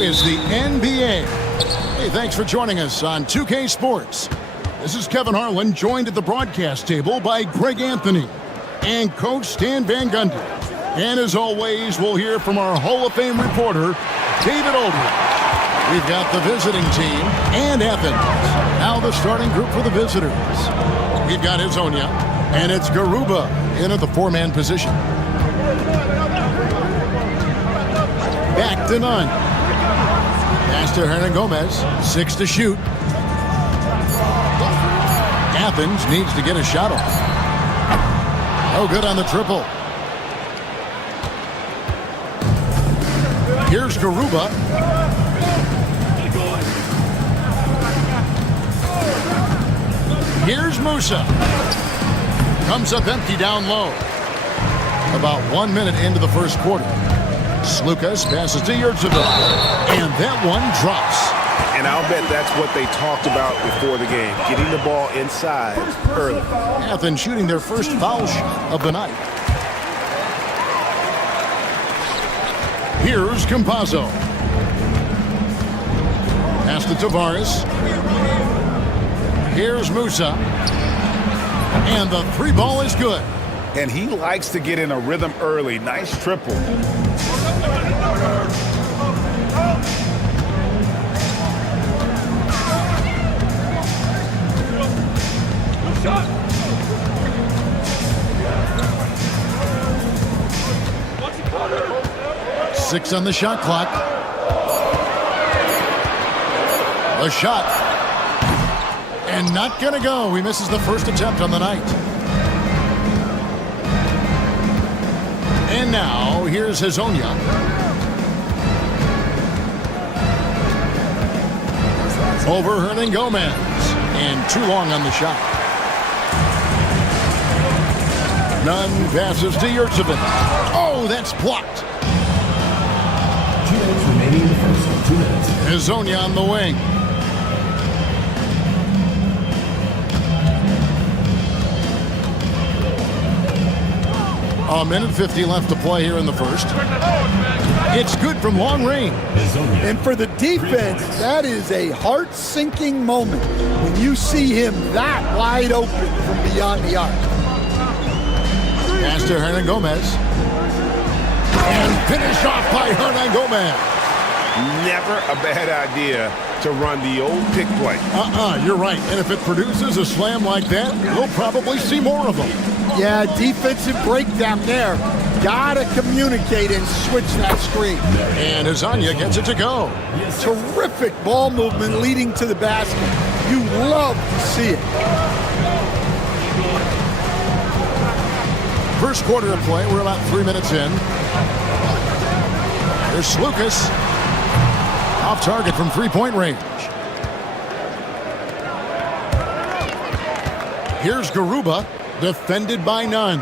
is the NBA. Hey, thanks for joining us on 2K Sports. This is Kevin Harlan, joined at the broadcast table by Greg Anthony and Coach Stan Van Gundy. And as always, we'll hear from our Hall of Fame reporter, David Aldridge. We've got the visiting team and Efes. Now the starting group for the visitors. We've got Izonia, and it's Garuba in at the four-man position. Back to none. Pass to Hernan Gomez, 6 to shoot. Athens needs to get a shot off. No good on the triple. Here's Garuba. Here's Musa. Comes up empty down low. About 1 minute into the first quarter. Slukas passes to Yurtsevic. And that one drops. And I'll bet that's what they talked about before the game, getting the ball inside early. Athens shooting their first foul shot of the night. Here's Campazzo. Pass to Tavares. Here's Musa. And the three ball is good. And he likes to get in a rhythm early. Nice triple. 6 on the shot clock. The shot. And not going to go. He misses the first attempt on the night. And now, here's Hezonja. Over Hernan Gomez. And too long on the shot. Nunn passes to Yurtsevin. Oh, that's blocked. 2 minutes remaining in the first. 2 minutes. Hezonja on the wing. A minute 50 left to play here in the first. It's good from long range. And for the defense, that is a heart-sinking moment when you see him that wide open from beyond the arc. Pass to Hernan Gomez. And finished off by Hernan Gomez. Never a bad idea to run the old pick play. You're right. And if it produces a slam like that, we'll probably see more of them. Yeah, defensive breakdown there. Gotta communicate and switch that screen. And Hezonja gets it to go. Terrific ball movement leading to the basket. You love to see it. First quarter of play, we're about 3 minutes in. There's Slukas. Off target from three-point range. Here's Garuba, defended by Nunn.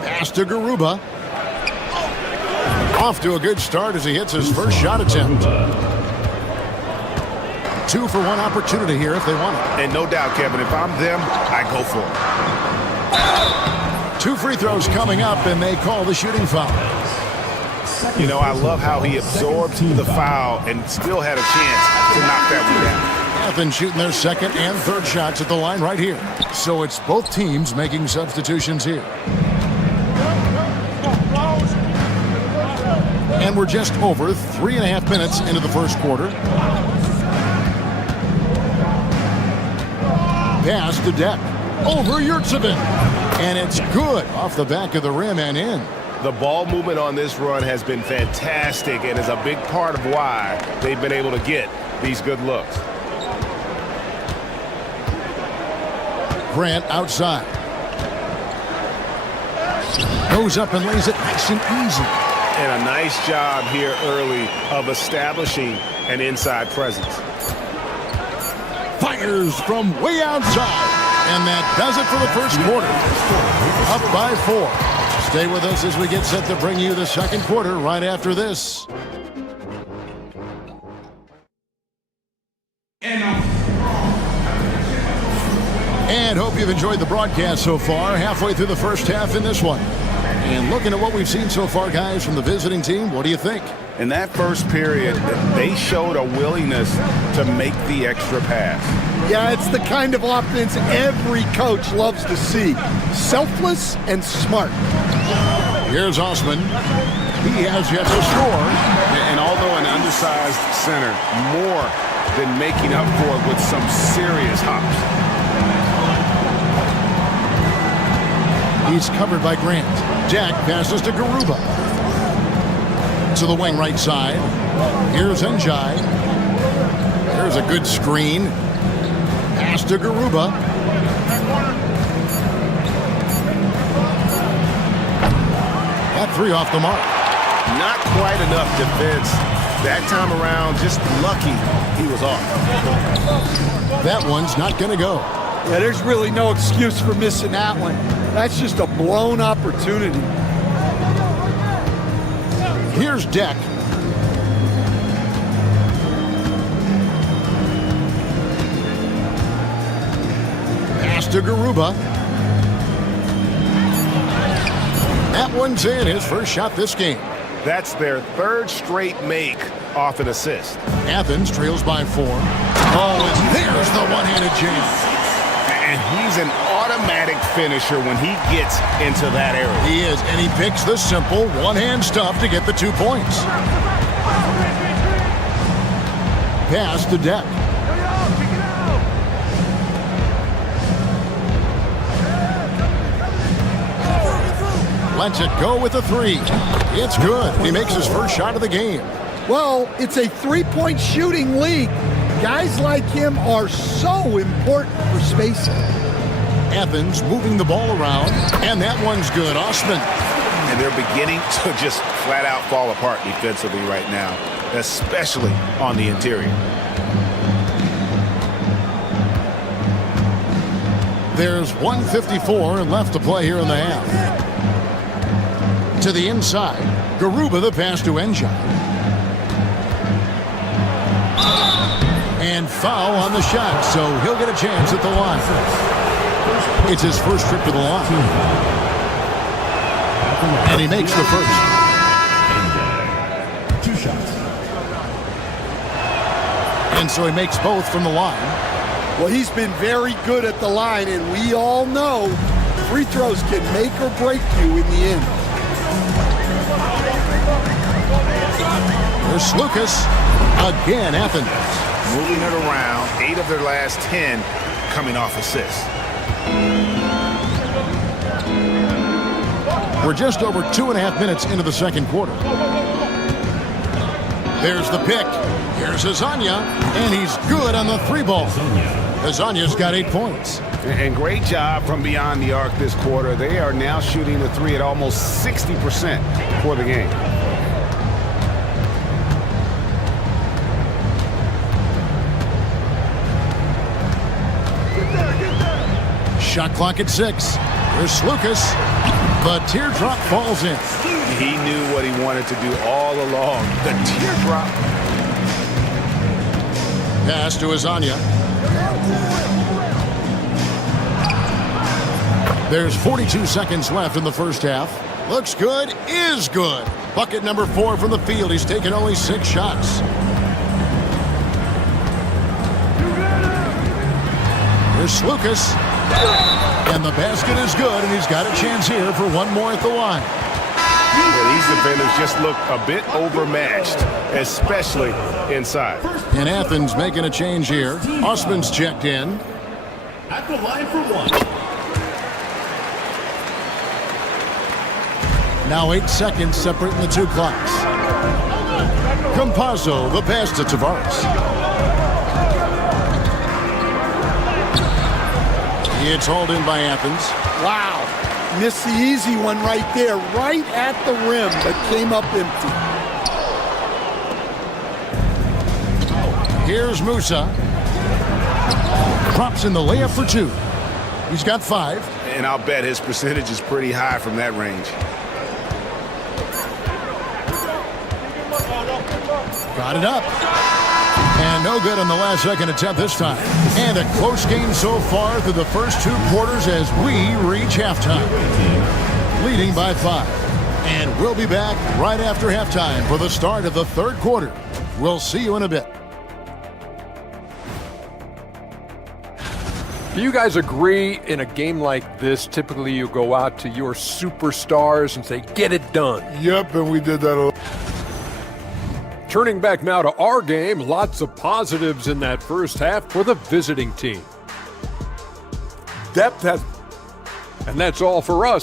Pass to Garuba. Off to a good start as he hits his first shot attempt. 2 for 1 opportunity here if they want it. And no doubt, Kevin, if I'm them, I go for it. 2 free throws coming up, and they call the shooting foul. You know, I love how he absorbed the foul and still had a chance to knock that one down. Athens shooting their second and third shots at the line right here. So it's both teams making substitutions here. And we're just over 3.5 minutes into the first quarter. Pass to Deck. Over Yurtsevin. And it's good off the back of the rim and in. The ball movement on this run has been fantastic and is a big part of why they've been able to get these good looks. Grant outside. Goes up and lays it nice and easy. And a nice job here early of establishing an inside presence. Fires from way outside. And that does it for the first quarter. Up by 4. Stay with us as we get set to bring you the second quarter right after this. And hope you've enjoyed the broadcast so far. Halfway through the first half in this one. And looking at what we've seen so far, guys, from the visiting team, what do you think? In that first period, they showed a willingness to make the extra pass. Yeah, it's the kind of offense every coach loves to see. Selfless and smart. Here's Osman. He has yet to score. And although an undersized center, more than making up for it with some serious hops. He's covered by Grant. Jack passes to Garuba. To the wing right side. Here's Njai. There's a good screen. Pass to Garuba. That 3 off the mark. Not quite enough defense. That time around, just lucky he was off. That one's not going to go. Yeah, there's really no excuse for missing that one. That's just a blown opportunity. Here's Deck. Pass to Garuba. That one's in, his first shot this game. That's their third straight make off an assist. Athens trails by 4. Oh, and there's the one-handed jam. And he's an automatic finisher when he gets into that area. He is, and he picks the simple one-hand stuff to get the 2 points. Pass to Deck. lets it go with a three. It's good. He makes his first shot of the game. Well, it's a three-point shooting league. Guys like him are so important for spacing. Athens moving the ball around, and that one's good. Osman. And they're beginning to just flat out fall apart defensively right now, especially on the interior. There's 1:54 left to play here in the half. To the inside, Garuba the pass to Enjai. And foul on the shot, so he'll get a chance at the line. It's his first trip to the line. And he makes the first. 2 shots. And so he makes both from the line. Well, he's been very good at the line, and we all know free throws can make or break you in the end. There's Lucas. Again, Athens. Moving it around, 8 of their last 10 coming off assists. We're just over 2.5 minutes into the second quarter. There's the pick. Here's Azania, and he's good on the three ball. Azania's got 8 points. And great job from beyond the arc this quarter. They are now shooting the three at almost 60% for the game. Shot clock at 6. Here's Lucas. The teardrop falls in. He knew what he wanted to do all along. The teardrop. Pass to Azania. There's 42 seconds left in the first half. Looks good, is good. Bucket number 4 from the field. He's taken only 6 shots. Here's Lucas. And the basket is good, and he's got a chance here for one more at the line. Yeah, these defenders just look a bit overmatched, especially inside. And Athens making a change here. Osman's checked in. At the line for 1. Now 8 seconds separating the 2 clocks. Campazzo, the pass to Tavares. It's hauled in by Athens. Wow. Missed the easy one right there, right at the rim, but came up empty. Here's Musa. Drops in the layup for 2. He's got 5. And I'll bet his percentage is pretty high from that range. Got it up. And no good on the last second attempt this time. And a close game so far through the first 2 quarters as we reach halftime. Leading by 5. And we'll be back right after halftime for the start of the third quarter. We'll see you in a bit. Do you guys agree in a game like this, typically you go out to your superstars and say, get it done? Yep, and we did that a lot. Turning back now to our game, lots of positives in that first half for the visiting team. Depth has... And that's all for us.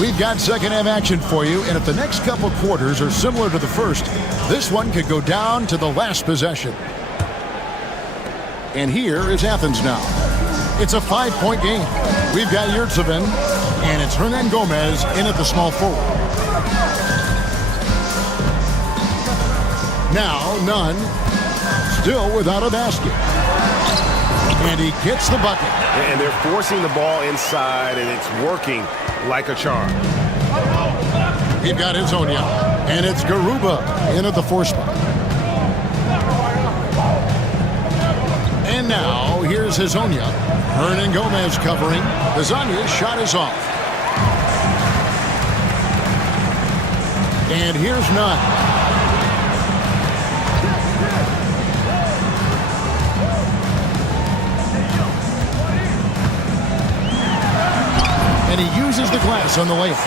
We've got second half action for you, and if the next couple quarters are similar to the first, this one could go down to the last possession. And here is Athens now. It's a 5-point game. We've got Yurtsevin, and it's Hernan Gomez in at the small forward. Now, Nunn, still without a basket. And he gets the bucket. And they're forcing the ball inside, and it's working like a charm. We've got Izonia, and it's Garuba in at the 4 spot. And now, here's Izonia. Hernan Gomez covering. Izonia's shot is off. And here's Nunn. And he uses the glass on the layup.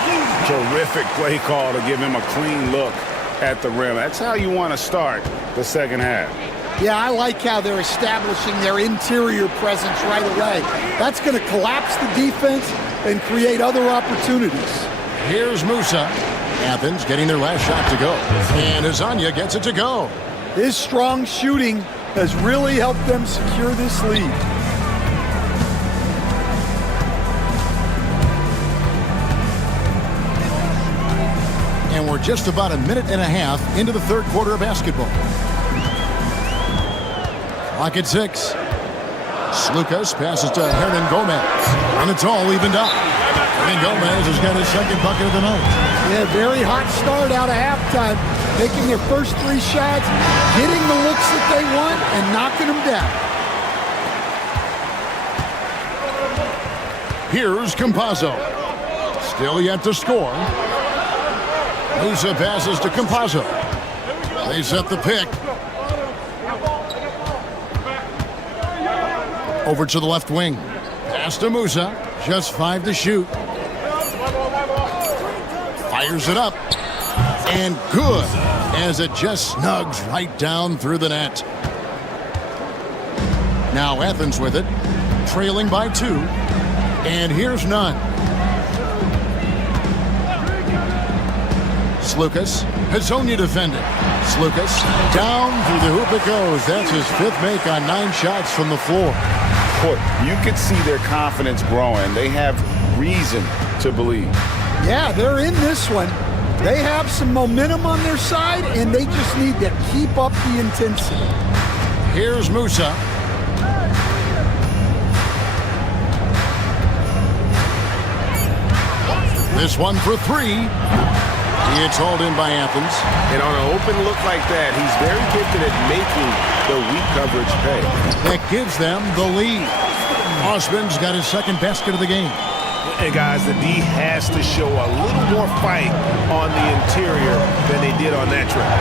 Terrific play call to give him a clean look at the rim. That's how you want to start the second half. Yeah, I like how they're establishing their interior presence right away. That's going to collapse the defense and create other opportunities. Here's Musa. Athens getting their last shot to go. And Azania gets it to go. His strong shooting has really helped them secure this lead. And we're just about a minute and a half into the third quarter of basketball. Clock at 6. Slukas passes to Hernan Gomez. And it's all evened up. Hernan Gomez has got his second bucket of the night. Yeah, very hot start out of halftime. Taking their first 3 shots, getting the looks that they want, and knocking them down. Here's Campazzo. Still yet to score. Musa passes to Campazzo. They set the pick. Over to the left wing. Pass to Musa. Just 5 to shoot. Fires it up. And good, as it just snugs right down through the net. Now Athens with it. Trailing by 2. And here's none. Slukas. Hazonia defending. Slukas. Down through the hoop it goes. That's his 5th make on 9 shots from the floor. Boy, you can see their confidence growing. They have reason to believe. Yeah, they're in this one. They have some momentum on their side, and they just need to keep up the intensity. Here's Musa. This one for 3. It's hauled in by Athens. And on an open look like that, he's very gifted at making the weak coverage pay. That gives them the lead. Osman's got his second basket of the game. And guys, the D has to show a little more fight on the interior than they did on that drive.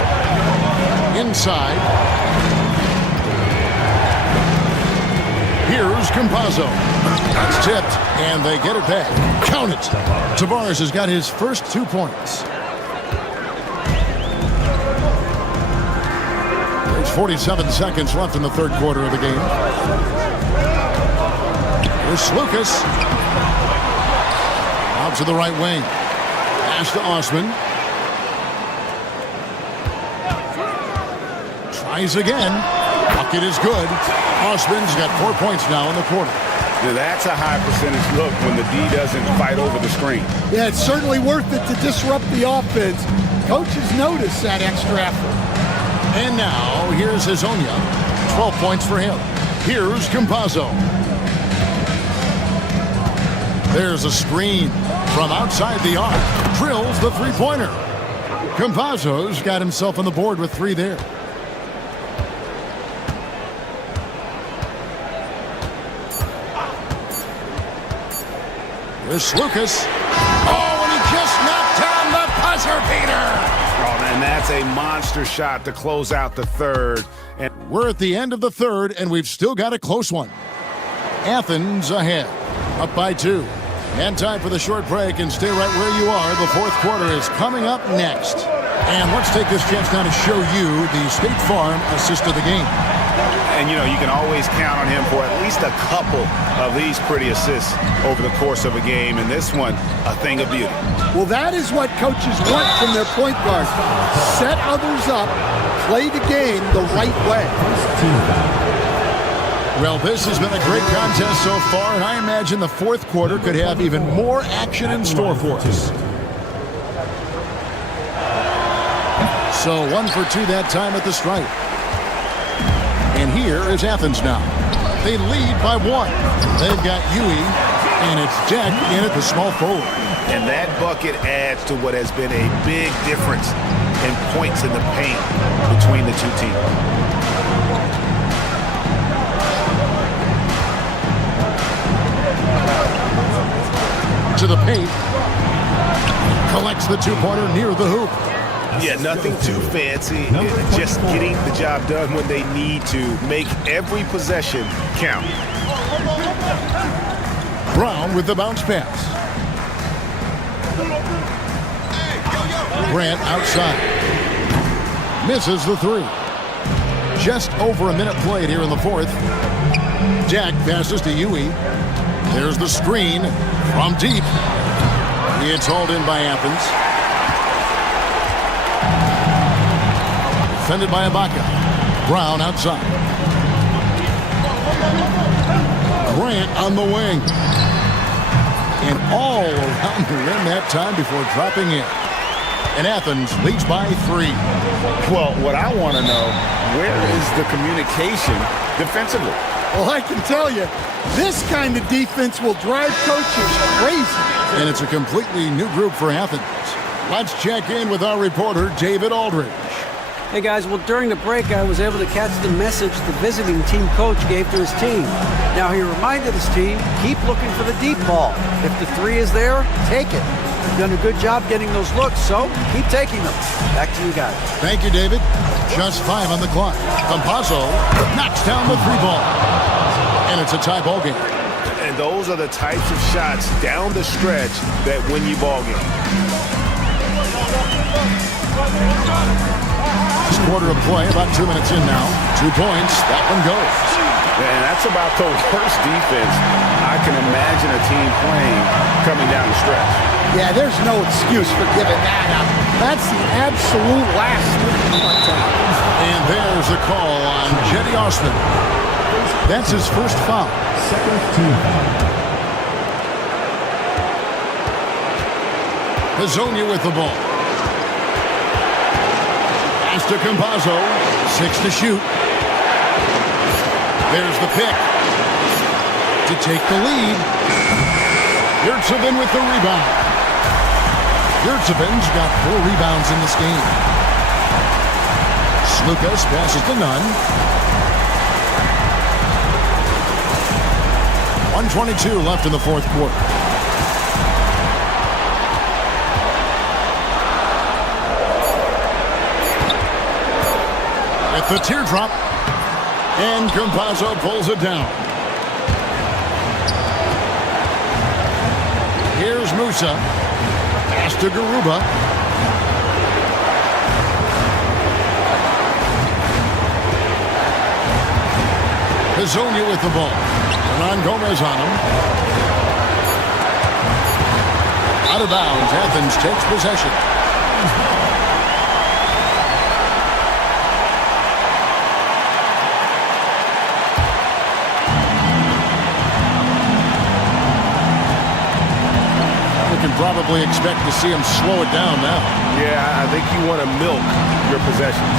Inside. Here's Campazzo. That's tipped, and they get it back. Count it. Tavares has got his first 2 points. There's 47 seconds left in the third quarter of the game. Here's Slukas. Out to the right wing. Pass to Osman. Tries again. Bucket is good. Osman's got 4 points now in the quarter. Now that's a high percentage look when the D doesn't fight over the screen. Yeah, it's certainly worth it to disrupt the offense. Coaches notice that extra effort. And now, here's Hazonia. 12 points for him. Here's Campazzo. There's a screen from outside the arc. Drills the 3-pointer. Campazzo's got himself on the board with 3 there. Here's Slukas. Oh, and he just knocked down the buzzer beater. Oh, and that's a monster shot to close out the third. And we're at the end of the third, and we've still got a close one. Athens ahead, up by 2. And time for the short break, and stay right where you are. The fourth quarter is coming up next. And let's take this chance now to show you the State Farm assist of the game. And, you know, you can always count on him for at least a couple of these pretty assists over the course of a game. And this one, a thing of beauty. Well, that is what coaches want from their point guard. Set others up, play the game the right way. Well, this has been a great contest so far, and I imagine the fourth quarter could have even more action in store for us. So 1 for 2 that time at the stripe. And here is Athens now. They lead by 1. They've got Huey, and it's Jack in at the small forward. And that bucket adds to what has been a big difference in points in the paint between the two teams. To the paint. Collects the 2-pointer near the hoop. Yeah, nothing too fancy. Just getting the job done when they need to. Make every possession count. Brown with the bounce pass. Grant outside. Misses the 3. Just over a minute played here in the fourth. Jack passes to Yui. There's the screen from deep. It's hauled in by Athens. Defended by Ibaka. Brown outside. Grant on the wing. And all around the rim that time before dropping in. And Athens leads by 3. Well, what I want to know, where is the communication defensively? Well, I can tell you, this kind of defense will drive coaches crazy. And it's a completely new group for Athens. Let's check in with our reporter, David Aldridge. Hey guys, well during the break I was able to catch the message the visiting team coach gave to his team. Now he reminded his team, keep looking for the deep ball. If the 3 is there, take it. You've done a good job getting those looks, so keep taking them. Back to you guys. Thank you, David. Just 5 on the clock. Campazzo knocks down the 3 ball. And it's a tie ball game. And those are the types of shots down the stretch that win you ball games. This quarter of play, about 2 minutes in now. 2 points, that one goes. And that's about the worst defense I can imagine a team playing coming down the stretch. Yeah, there's no excuse for giving that up. That's the absolute last thing. And there's a call on Jetty Osman. That's his first foul. Second team foul. Hazonia with the ball. Pass to Campazzo. 6 to shoot. There's the pick. To take the lead. Yurtsevin with the rebound. Yurtsevin's got 4 rebounds in this game. Slukas passes to Nunn. 1:22 left in the fourth quarter. With the teardrop. And Campazzo pulls it down. Here's Musa. Pass to Garuba. Hazonia with the ball. Hernan Gomez on him. Out of bounds. Athens takes possession. Probably expect to see him slow it down now. Yeah, I think you want to milk your possessions.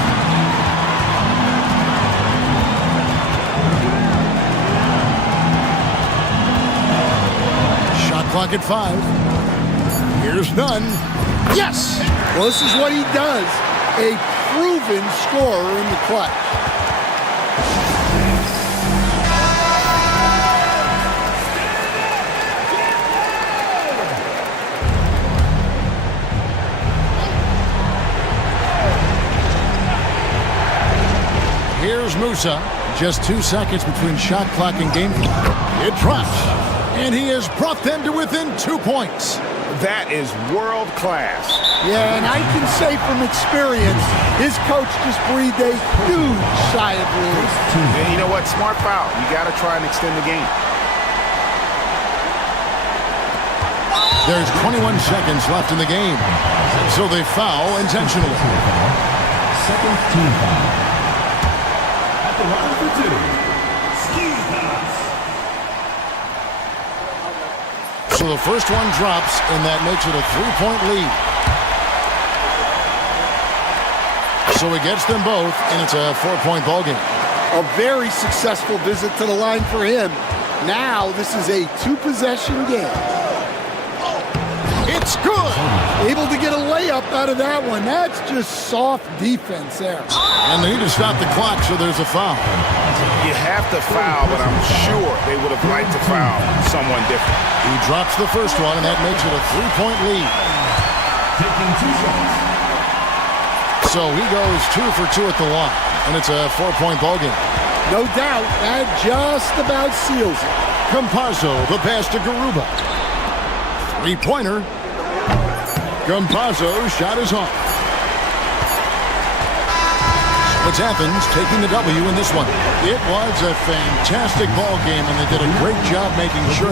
Shot clock at 5. Here's Nunn. Yes! Well, this is what he does. A proven scorer in the clutch. Here's Musa. Just 2 seconds between shot clock and game clock. It drops. And he has brought them to within 2 points. That is world class. Yeah, and I can say from experience, his coach just breathed a huge sigh of relief. And you know what? Smart foul. You got to try and extend the game. There's 21 seconds left in the game. So they foul intentionally. Second team foul. At the line for 2. Ski pass. So the first one drops, and that makes it a 3-point lead. So he gets them both, and it's a 4-point ballgame. A very successful visit to the line for him. Now this is a 2-possession game. It's good! Able to get a layup out of that one. That's just soft defense there. And they need to stop the clock, so there's a foul. You have to foul, but I'm sure they would have liked to foul someone different. He drops the first one, and that makes it a 3-point lead. Taking 2 shots. So he goes 2 for 2 at the line, and it's a 4-point ballgame. No doubt, that just about seals it. Campazzo, the pass to Garuba. 3-pointer. Campazzo's shot is off. It's Athens taking the W in this one. It was a fantastic ball game, and they did a great job making sure.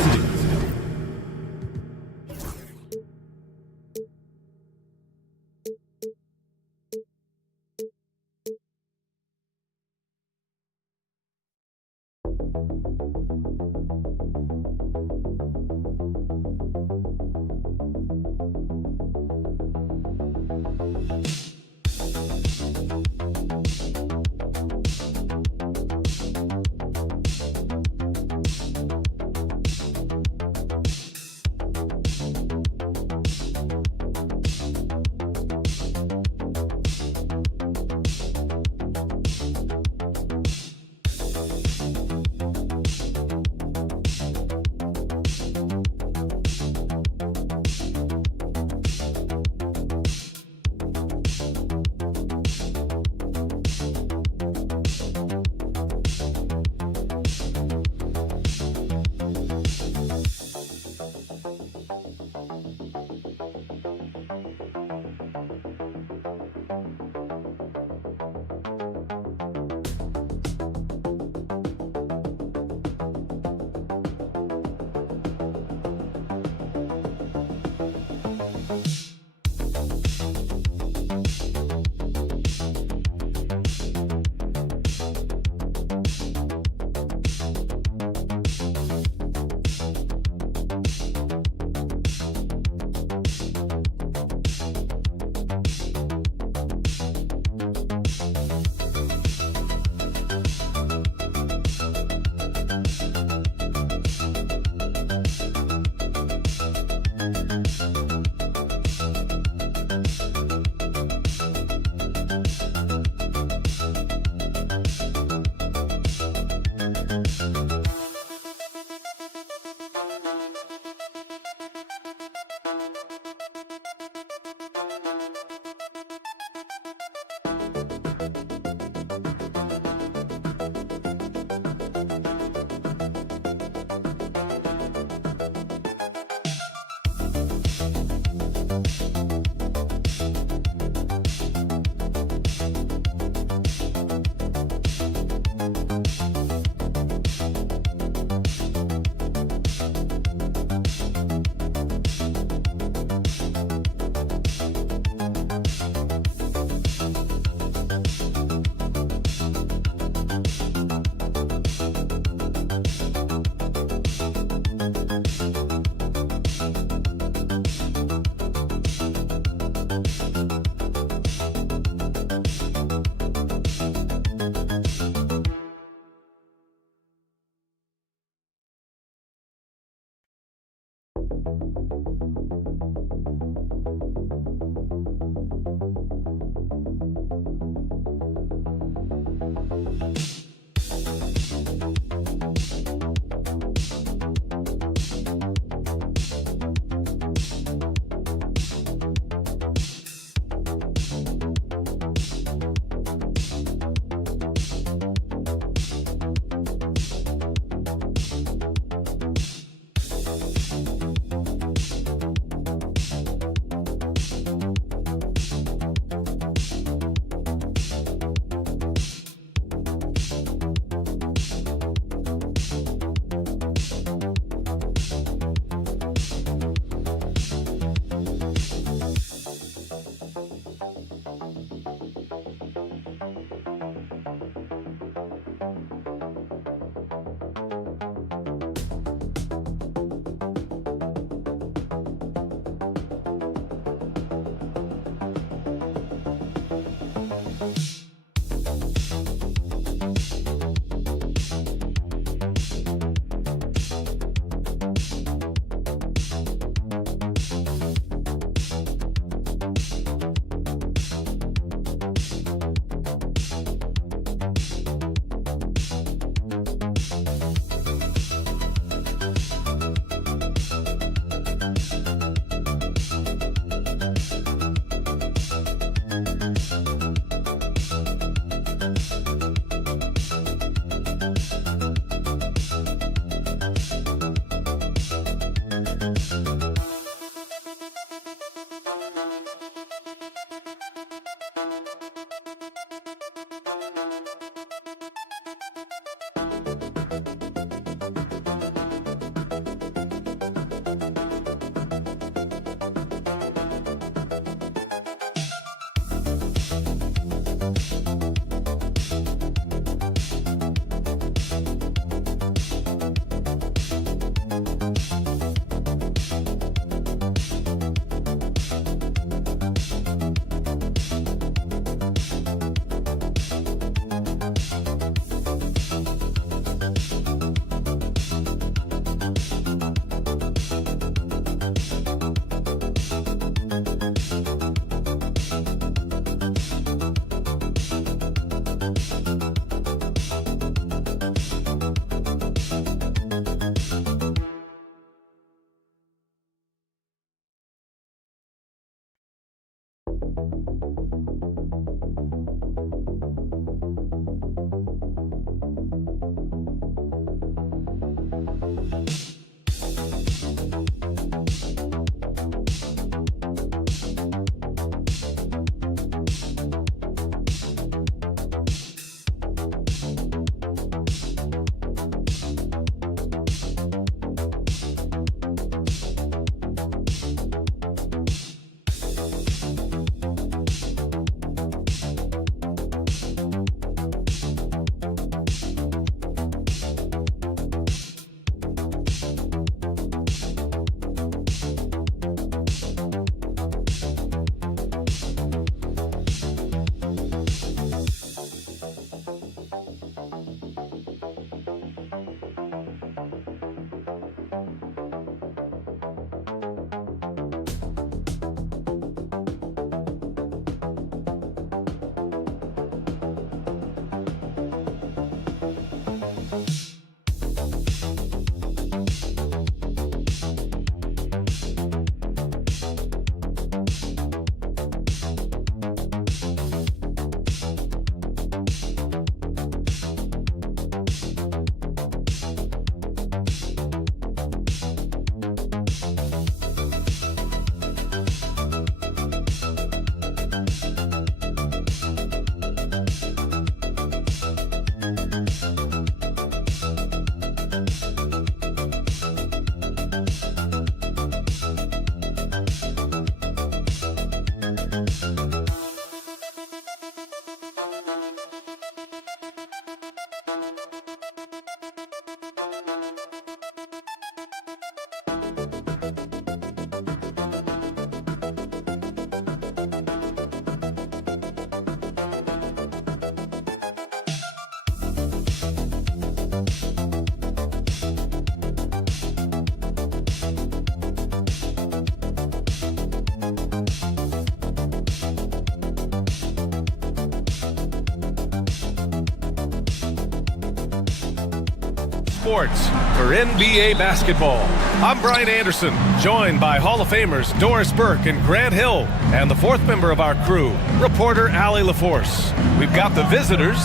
Sports for NBA basketball. I'm Brian Anderson, joined by Hall of Famers Doris Burke and Grant Hill, and the fourth member of our crew, reporter Allie LaForce. We've got the visitors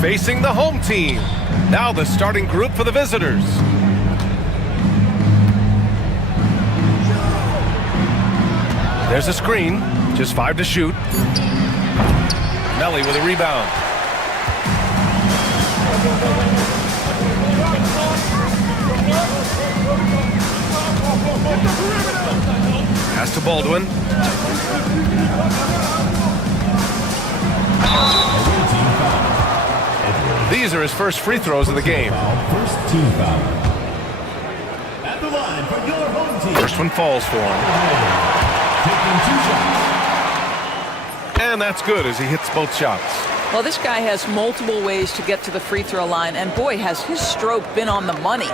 facing the home team. Now the starting group for the visitors. There's a screen, just 5 to shoot. Melly with a rebound. Pass to Baldwin. These are his first free throws of the game. First team foul. At the line for your home team. First one falls for him. Taking 2 shots. And that's good as he hits both shots. Well, this guy has multiple ways to get to the free throw line, and boy, has his stroke been on the money.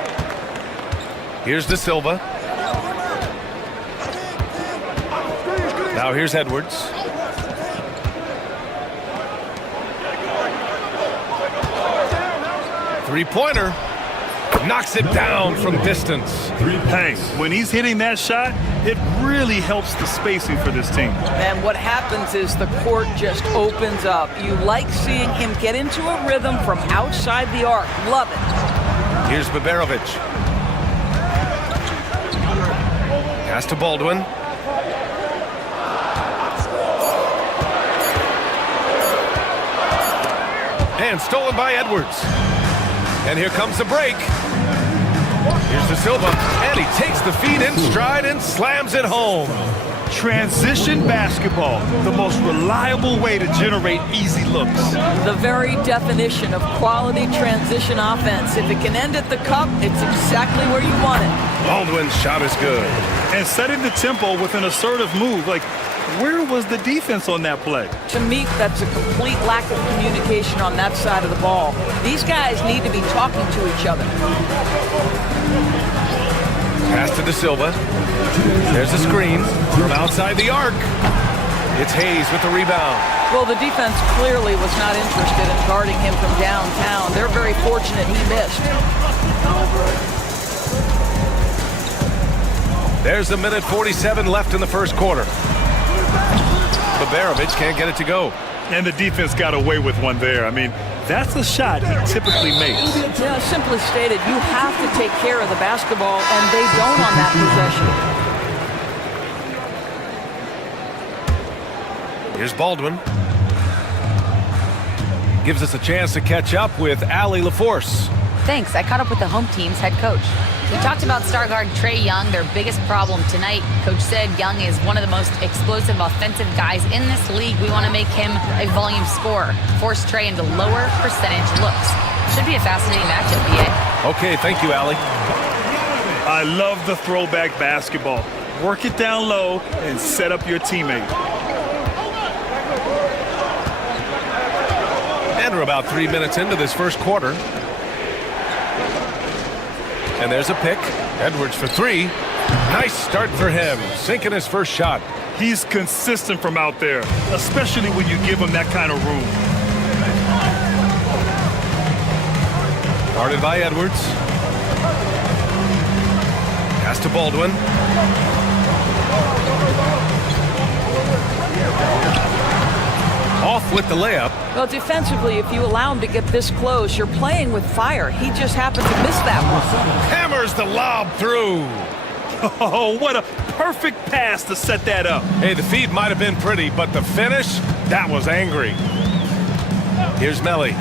Here's De Silva. Now here's Edwards. Three-pointer. Knocks it down from distance. Hey, when he's hitting that shot, it really helps the spacing for this team. And what happens is the court just opens up. You like seeing him get into a rhythm from outside the arc. Love it. Here's Baberovic. Pass to Baldwin. And stolen by Edwards. And here comes the break. Here's De Silva, and he takes the feed in stride and slams it home. Transition basketball, the most reliable way to generate easy looks. The very definition of quality transition offense. If it can end at the cup, it's exactly where you want it. Baldwin's shot is good. And setting the tempo with an assertive move. Like, where was the defense on that play? To me, that's a complete lack of communication on that side of the ball. These guys need to be talking to each other. Pass to De Silva. There's a screen from outside the arc. It's Hayes with the rebound. Well, the defense clearly was not interested in guarding him from downtown. They're very fortunate he missed. There's a minute 47 left in the first quarter. Baberovic can't get it to go. And the defense got away with one there. I mean, that's a shot he typically makes. Yeah, simply stated, you have to take care of the basketball, and they don't on that possession. Here's Baldwin. Gives us a chance to catch up with Allie LaForce. Thanks. I caught up with the home team's head coach. We talked about star guard Trae Young, their biggest problem tonight. Coach said Young is one of the most explosive offensive guys in this league. We want to make him a volume scorer, force Trae into lower percentage looks. Should be a fascinating matchup, BA. Okay, thank you, Allie. I love the throwback basketball. Work it down low and set up your teammate. And we're about 3 minutes into this first quarter. And there's a pick. Edwards for three. Nice start for him. Sinking his first shot. He's consistent from out there, especially when you give him that kind of room. Guarded by Edwards. Pass to Baldwin. Off with the layup. Well, defensively, if you allow him to get this close, you're playing with fire. He just happened to miss that one. Hammers the lob through. Oh, what a perfect pass to set that up. Hey, the feed might have been pretty, but the finish, that was angry. Here's Melly.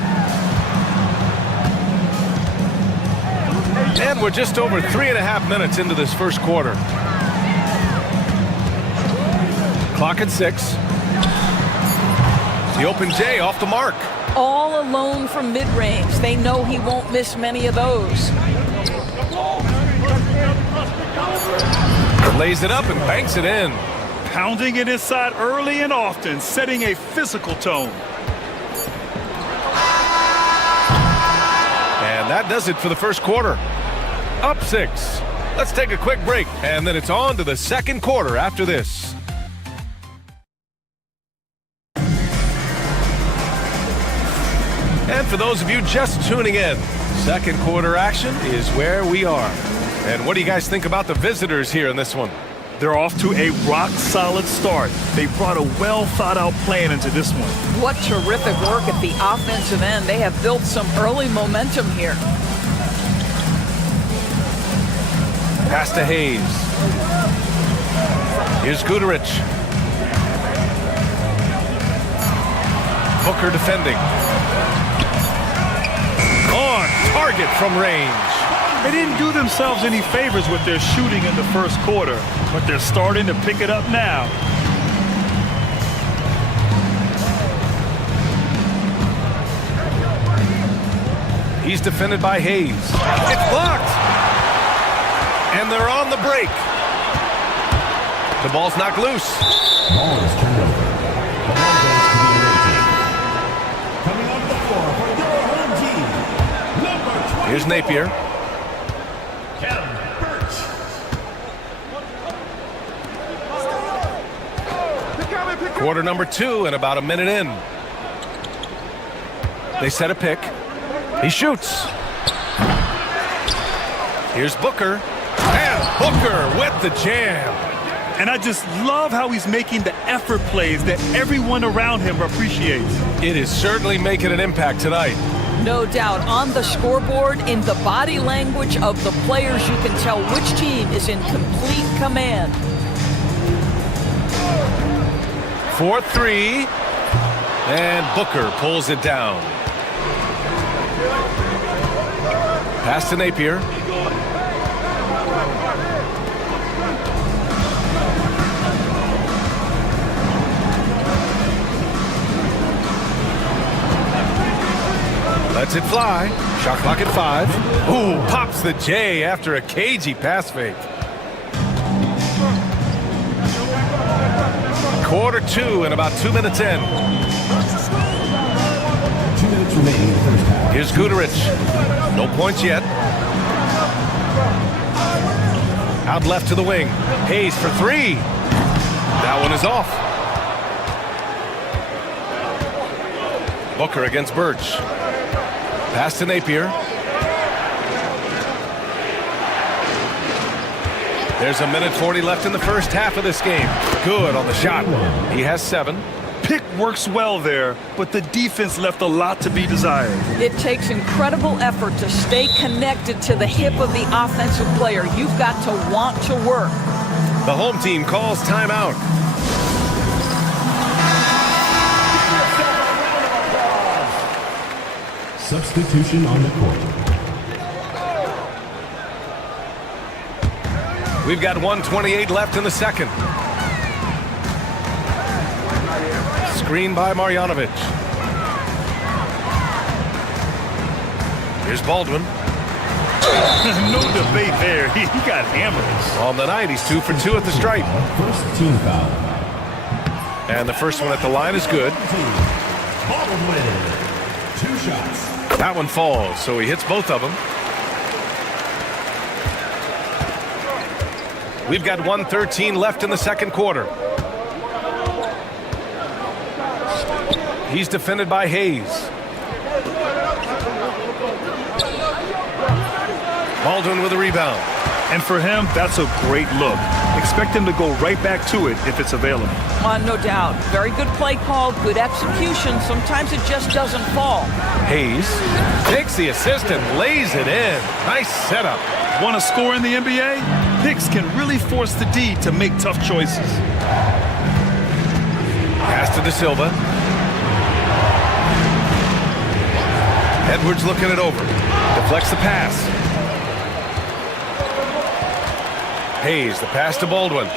And we're just over 3.5 minutes into this first quarter. Clock at 6. The open J off the mark. All alone from mid-range. They know he won't miss many of those. Lays it up and banks it in. Pounding it inside early and often, setting a physical tone. And that does it for the first quarter. Up 6. Let's take a quick break, and then it's on to the second quarter after this. And for those of you just tuning in, second quarter action is where we are. And what do you guys think about the visitors here in this one? They're off to a rock-solid start. They brought a well-thought-out plan into this one. What terrific work at the offensive end. They have built some early momentum here. Pass to Hayes. Here's Guterich. Booker defending. On target from range. They didn't do themselves any favors with their shooting in the first quarter, but they're starting to pick it up now. He's defended by Hayes. It's blocked. And they're on the break. The ball's knocked loose. Ball is turned over. The ball goes to the other team. Coming on the floor for your home team, number 20. Here's Napier. Quarter number 2 and about a minute in. They set a pick. He shoots. Here's Booker. And Booker with the jam. And I just love how he's making the effort plays that everyone around him appreciates. It is certainly making an impact tonight. No doubt. On the scoreboard, in the body language of the players, you can tell which team is in complete command. 4-3. And Booker pulls it down. Pass to Napier. Lets it fly. Shot clock at 5. Ooh, pops the J after a cagey pass fake. Quarter 2 and about 2 minutes in. 2 minutes remaining in the first half. Here's Guterich. No points yet. Out left to the wing. Hayes for 3. That one is off. Booker against Birch. Pass to Napier. There's a minute 40 left in the first half of this game. Good on the shot. He has 7. Pick works well there, but the defense left a lot to be desired. It takes incredible effort to stay connected to the hip of the offensive player. You've got to want to work. The home team calls timeout. Substitution on the court. We've got 1:28 left in the second. Screen by Marjanovic. Here's Baldwin. No debate there. He got hammered. On the night, he's 2 for 2 at the stripe. First team foul. And the first one at the line is good. Baldwin. 2 shots. That one falls, so he hits both of them. We've got 1:13 left in the second quarter. He's defended by Hayes. Baldwin with a rebound. And for him, that's a great look. Expect him to go right back to it if it's available. No doubt. Very good play call, good execution. Sometimes it just doesn't fall. Hayes takes the assist and lays it in. Nice setup. Want to score in the NBA? Picks can really force the D to make tough choices. Pass to De Silva. Edwards looking it over. Deflects the pass. Hayes, the pass to Baldwin.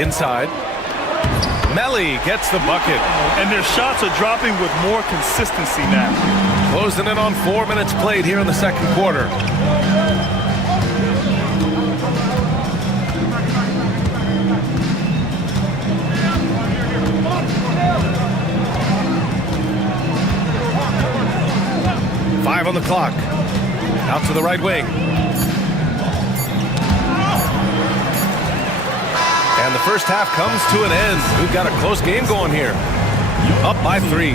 Inside. Melly gets the bucket. And their shots are dropping with more consistency now. Closing in on 4 minutes played here in the second quarter. Five on the clock. Out to the right wing. And the first half comes to an end. We've got a close game going here. Up by 3.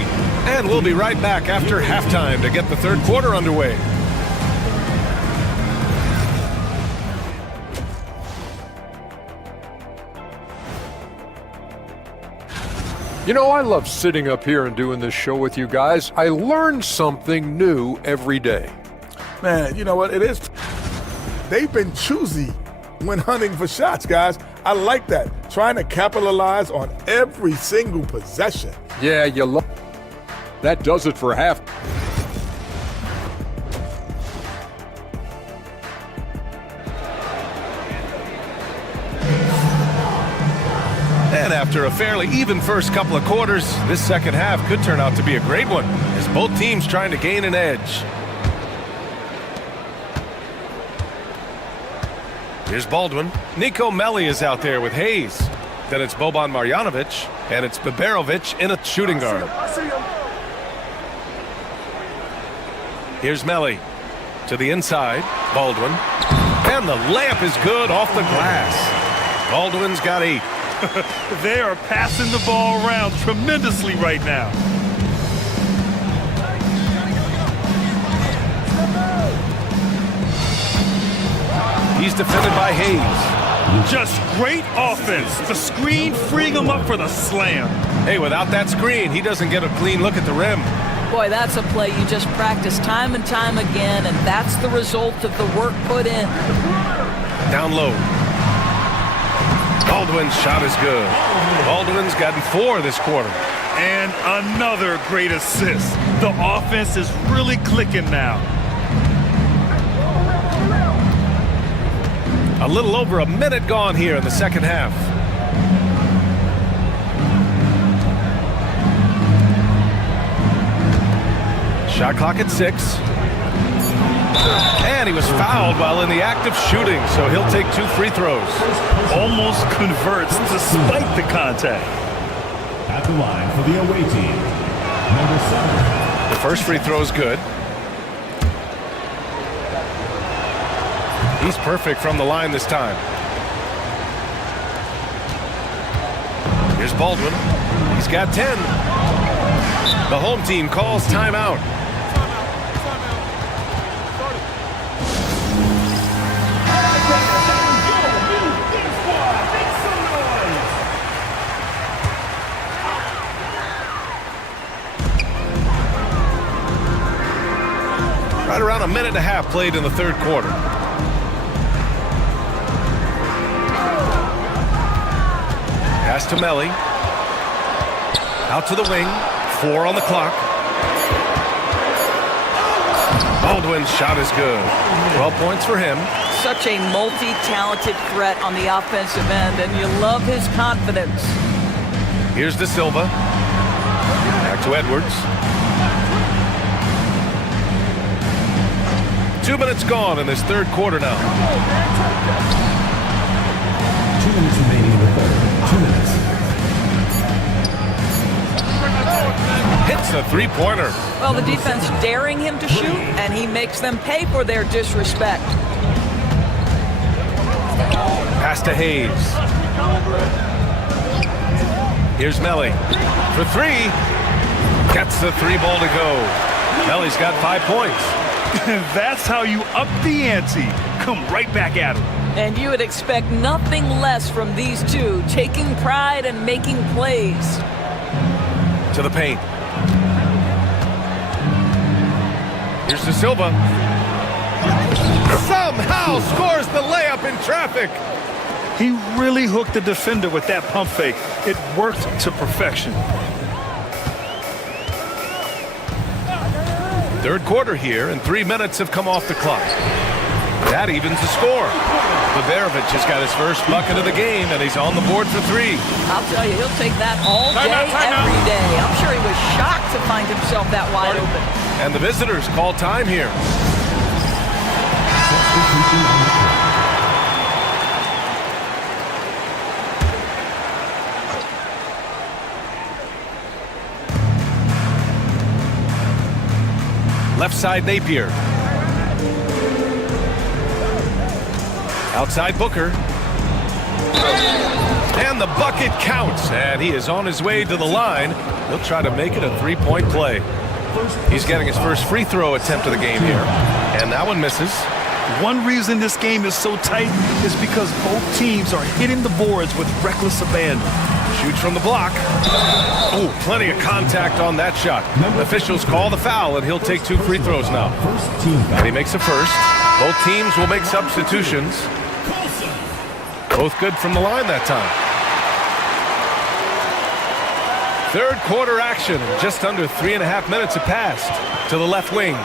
And we'll be right back after halftime to get the third quarter underway. You know, I love sitting up here and doing this show with you guys. I learn something new every day. Man, you know what it is? They've been choosy when hunting for shots, guys. I like that. Trying to capitalize on every single possession. Yeah, you love. That does it for half. And after a fairly even first couple of quarters, this second half could turn out to be a great one, as both teams trying to gain an edge. Here's Baldwin. Nico Melli is out there with Hayes. Then it's Boban Marjanovic, and it's Biberovic in a shooting guard. Here's Melli to the inside. Baldwin. And the layup is good off the glass. Baldwin's got 8. They are passing the ball around tremendously right now. He's defended by Hayes. Just great offense. The screen freeing him up for the slam. Hey, without that screen, he doesn't get a clean look at the rim. Boy, that's a play you just practice time and time again, and that's the result of the work put in. Down low. Baldwin's shot is good. Baldwin's gotten 4 this quarter. And another great assist. The offense is really clicking now. A little over a minute gone here in the second half. Shot clock at 6. And he was fouled while in the act of shooting, so he'll take 2 free throws. Almost converts despite the contact. At the line for the away team, number 7. The first free throw is good. He's perfect from the line this time. Here's Baldwin. He's got 10. The home team calls timeout. Right around a minute and a half played in the third quarter. Pass to Melli. Out to the wing. 4 on the clock. Baldwin's shot is good. 12 points for him. Such a multi-talented threat on the offensive end, and you love his confidence. Here's De Silva. Back to Edwards. 2 minutes gone in this third quarter now. 2 minutes remaining in the third. 2 minutes. Hits a three-pointer. Well, the defense daring him to shoot, and he makes them pay for their disrespect. Pass to Hayes. Here's Melli. For 3. Gets the 3 ball to go. Melli's got 5 points. That's how you up the ante. come right back at him. And you would expect nothing less from these two, taking pride and making plays. To the paint. Here's De Silva. Somehow scores the layup in traffic. He really hooked the defender with that pump fake. It worked to perfection. Third quarter here, and 3 minutes have come off the clock. That evens the score. Baberovic has got his first bucket of the game, and he's on the board for 3. I'll tell you, he'll take that all day, every day. I'm sure he was shocked to find himself that wide open. And the visitors call time here. Left side, Napier. Outside, Booker. And the bucket counts. And he is on his way to the line. He'll try to make it a 3-point play. He's getting his first free throw attempt of the game here. And that one misses. One reason this game is so tight is because both teams are hitting the boards with reckless abandon. Shoots from the block. Oh, plenty of contact on that shot. Officials call the foul, and he'll take 2 free throws now. And he makes a first. Both teams will make substitutions. Both good from the line that time. Third quarter action. Just under 3.5 minutes have passed. To the left wing.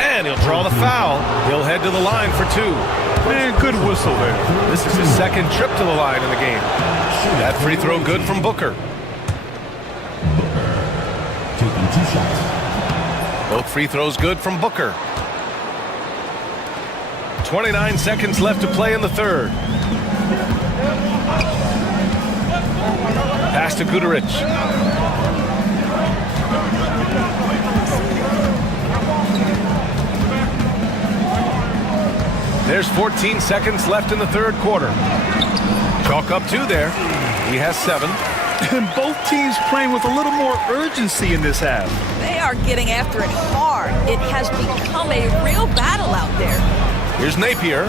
And he'll draw the foul. He'll head to the line for 2. Man, good whistle there. This is his second trip to the line in the game. That free throw good from Booker. Taking 2 shots. Both free throws good from Booker. 29 seconds left to play in the third. Pass to Guduric. There's 14 seconds left in the third quarter. Chalk up 2 there. He has 7. And both teams playing with a little more urgency in this half. They are getting after it hard. It has become a real battle out there. Here's Napier.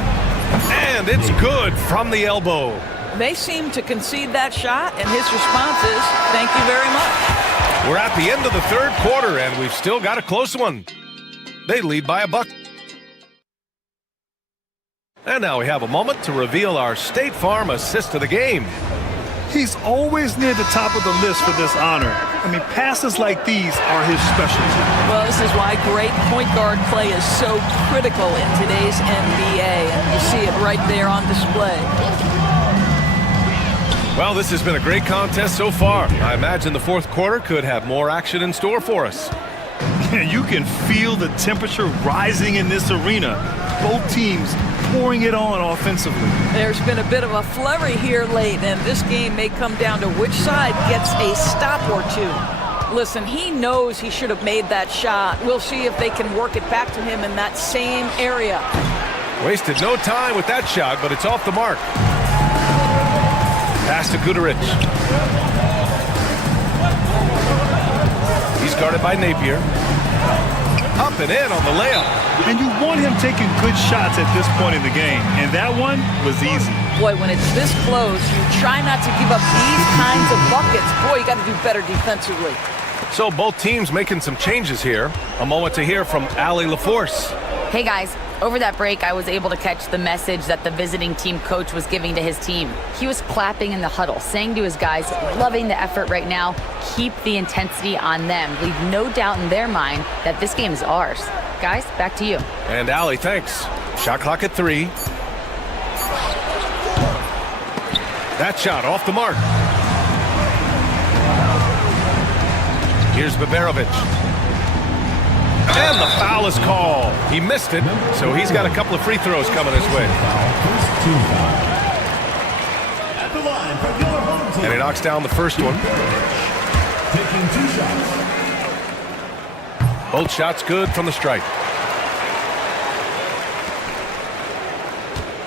And it's good from the elbow. They seem to concede that shot, and his response is, thank you very much. We're at the end of the third quarter, and we've still got a close one. They lead by a bucket. And now we have a moment to reveal our State Farm assist of the game. He's always near the top of the list for this honor. I mean, passes like these are his specialty. Well, this is why great point guard play is so critical in today's NBA, and you see it right there on display. Well, this has been a great contest so far. I imagine the fourth quarter could have more action in store for us. You can feel the temperature rising in this arena. Both teams pouring it on offensively. There's been a bit of a flurry here late, and this game may come down to which side gets a stop or 2. Listen, he knows he should have made that shot. We'll see if they can work it back to him in that same area. Wasted no time with that shot, but it's off the mark. Pass to Guduric. He's guarded by Napier. Up and in on the layup. And you want him taking good shots at this point in the game. And that one was easy. Boy, when it's this close, you try not to give up these kinds of buckets. Boy, you got to do better defensively. So both teams making some changes here. A moment to hear from Allie LaForce. Hey guys, over that break, I was able to catch the message that the visiting team coach was giving to his team. He was clapping in the huddle, saying to his guys, loving the effort right now, keep the intensity on them. Leave no doubt in their mind that this game is ours. Guys, back to you. And Allie, thanks. Shot clock at 3. That shot off the mark. Here's Baberovic. And the foul is called. He missed it, so he's got a couple of free throws coming his way. And he knocks down the first one. Taking 2 shots. Both shots good from the stripe.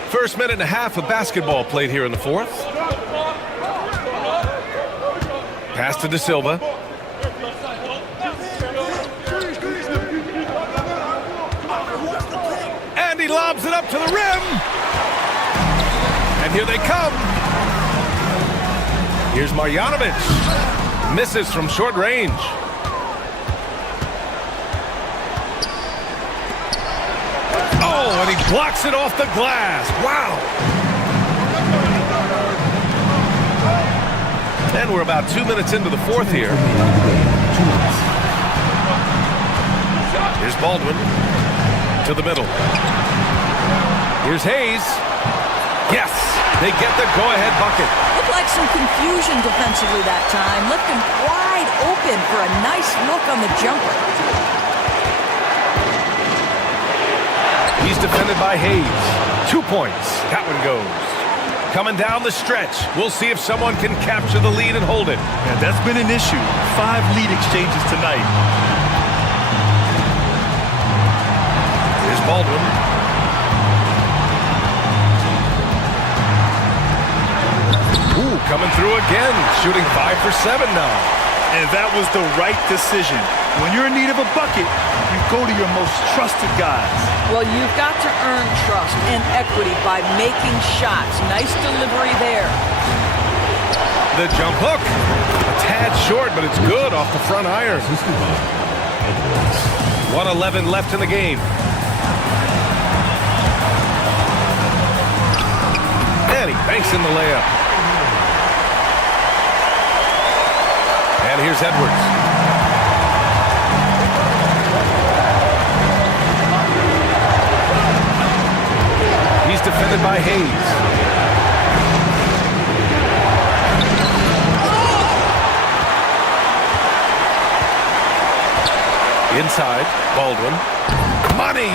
First minute and a half of basketball played here in the fourth. Pass to De Silva. it up to the rim. And here they come. Here's Marjanovic. Misses from short range. Oh, and he blocks it off the glass. Wow. And we're about 2 minutes into the fourth here. Here's Baldwin to the middle. Here's Hayes. Yes, they get the go-ahead bucket. Looked like some confusion defensively that time. Left him wide open for a nice look on the jumper. He's defended by Hayes. 2 points. That one goes. Coming down the stretch. We'll see if someone can capture the lead and hold it. Yeah, that's been an issue. 5 lead exchanges tonight. Here's Baldwin. Ooh, coming through again. Shooting 5 for 7 now. And that was the right decision. When you're in need of a bucket, you go to your most trusted guys. Well, you've got to earn trust and equity by making shots. Nice delivery there. The jump hook. A tad short, but it's good off the front iron. 1:11 left in the game. And he banks in the layup. And here's Edwards. He's defended by Hayes. Inside, Baldwin. Money!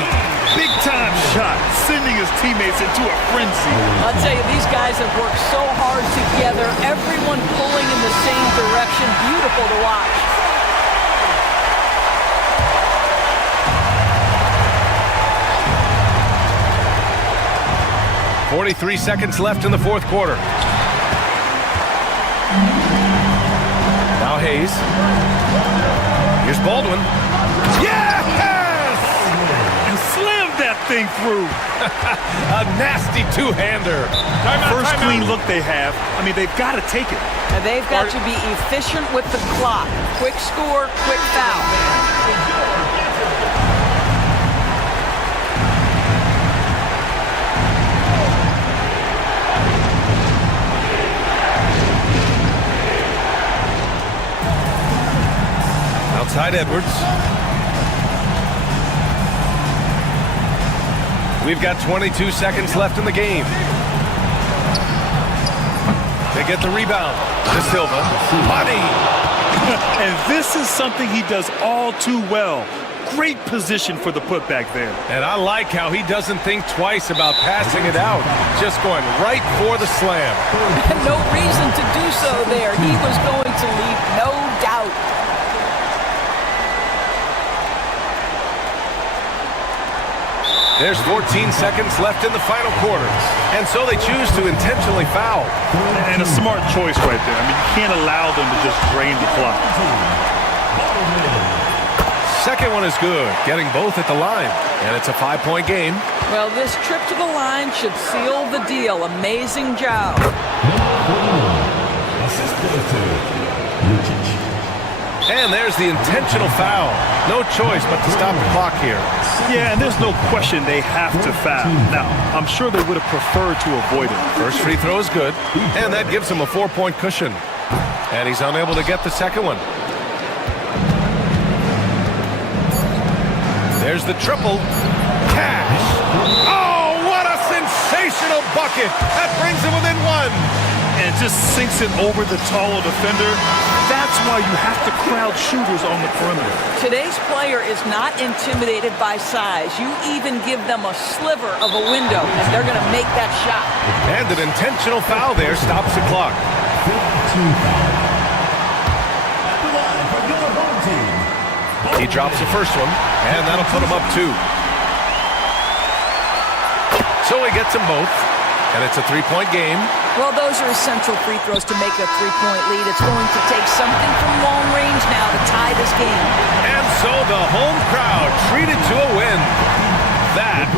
Big time shot, sending his teammates into a frenzy. I'll tell you, these guys have worked so hard together. Everyone pulling in the same direction. Beautiful to watch. .43 seconds left in the fourth quarter. Now Hayes. Here's Baldwin. Yes! And slammed that thing through. A nasty two-hander. First clean look they have. I mean, they've got to take it. And they've got to be efficient with the clock. Quick score, quick foul. Outside Edwards. We've got 22 seconds left in the game. They get the rebound. De Silva. Money! And this is something he does all too well. Great position for the putback there. And I like how he doesn't think twice about passing it out. Just going right for the slam. No reason to do so there. He was going to leave, no doubt. There's 14 seconds left in the final quarter. And so they choose to intentionally foul. And a smart choice right there. I mean, you can't allow them to just drain the clock. Second one is good, getting both at the line. And it's a 5-point game. Well, this trip to the line should seal the deal. Amazing job. And there's the intentional foul. No choice but to stop the clock here. Yeah, and there's no question they have to foul. Now, I'm sure they would have preferred to avoid it. First free throw is good, and that gives him a 4-point cushion. And he's unable to get the second one. There's the triple. Cash. Oh, what a sensational bucket. That brings him within one. And just sinks it over the taller defender. That's why you have to crowd shooters on the perimeter. Today's player is not intimidated by size. You even give them a sliver of a window, and they're going to make that shot. And an intentional foul there stops the clock. He drops the first one, and that'll put him up 2. So he gets them both, and it's a 3-point game. Well, those are essential free throws to make a 3-point lead. It's going to take something from long range now to tie this game. And so the home crowd treated to a win. That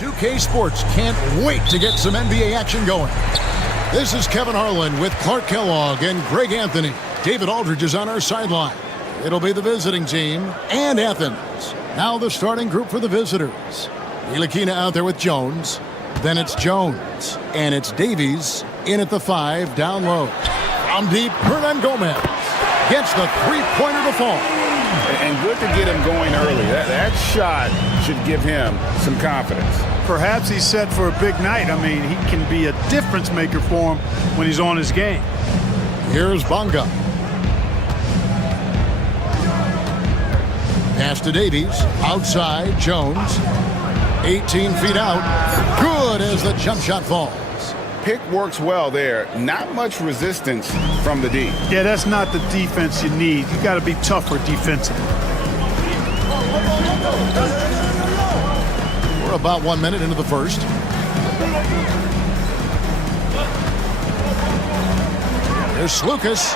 2K Sports can't wait to get some NBA action going. This is Kevin Harlan with Clark Kellogg and Greg Anthony. David Aldridge is on our sideline. It'll be the visiting team and Athens. Now the starting group for the visitors. Ntilikina out there with Jones. Then it's Jones. And it's Davies in at the 5 down low. From deep, Hernan Gomez gets the three-pointer to fall. And good to get him going early. That shot should give him some confidence. Perhaps he's set for a big night. I mean, he can be a difference maker for him when he's on his game. Here's Bonga. Pass to Davies. Outside, Jones. 18 feet out. Good as the jump shot falls. Pick works well there. Not much resistance from the D. Yeah, that's not the defense you need. You got to be tougher defensively. We're about 1 minute into the first. There's Lucas,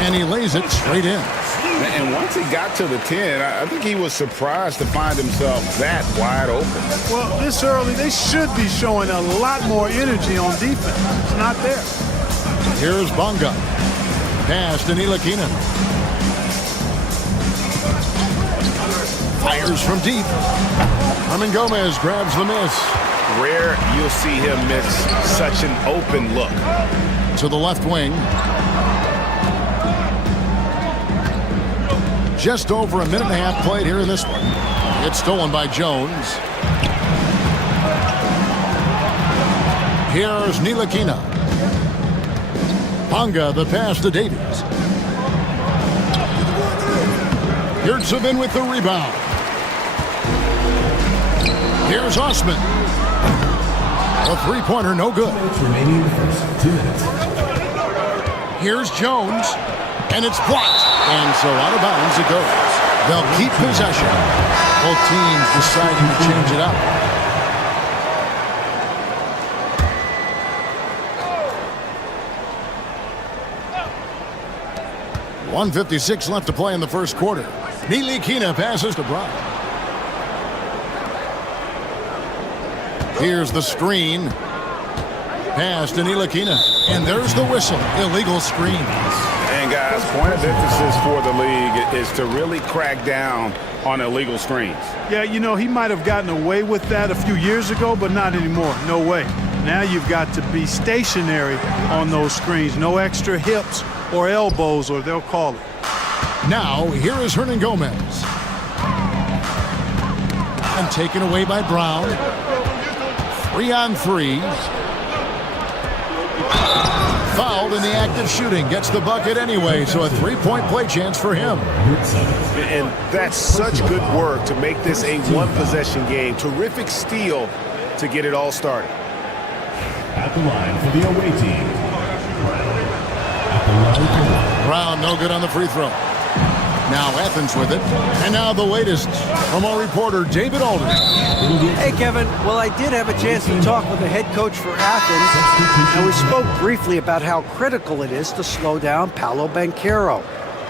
and he lays it straight in. And once he got to the 10, I think he was surprised to find himself that wide open. Well, this early, they should be showing a lot more energy on defense. It's not there. Here's Bonga. Pass to Ntilikina. Fires from deep. Hernan Gomez grabs the miss. Rare you'll see him miss such an open look. To the left wing. Just over a minute and a half played here in this one. It's stolen by Jones. Here's Ntilikina. Bonga, the pass to Davies. Yurtsevin with the rebound. Here's Osman. A three-pointer, no good. Remaining in the first 2 minutes. Here's Jones, and it's blocked. And so out of bounds it goes. They'll keep possession. Both teams deciding to change it up. .156 left to play in the first quarter. Nilikina passes to Brown. Here's the screen. Pass to Nilikina. And there's the whistle. Illegal screen. And guys, point of emphasis for the league is to really crack down on illegal screens. Yeah, you know, he might have gotten away with that a few years ago, but not anymore. No way. Now you've got to be stationary on those screens. No extra hips or elbows, or they'll call it. Now, here is Hernan Gomez. And taken away by Brown. 3-on-3. Fouled in the act of shooting. Gets the bucket anyway, so a three-point play chance for him. And that's such good work to make this a one-possession game. Terrific steal to get it all started. At the line for the away team. Brown, no good on the free throw. Now Athens with it. And now the latest from our reporter, David Aldridge. Hey, Kevin. Well, I did have a chance to talk with the head coach for Athens, and we spoke briefly about how critical it is to slow down Paolo Banchero.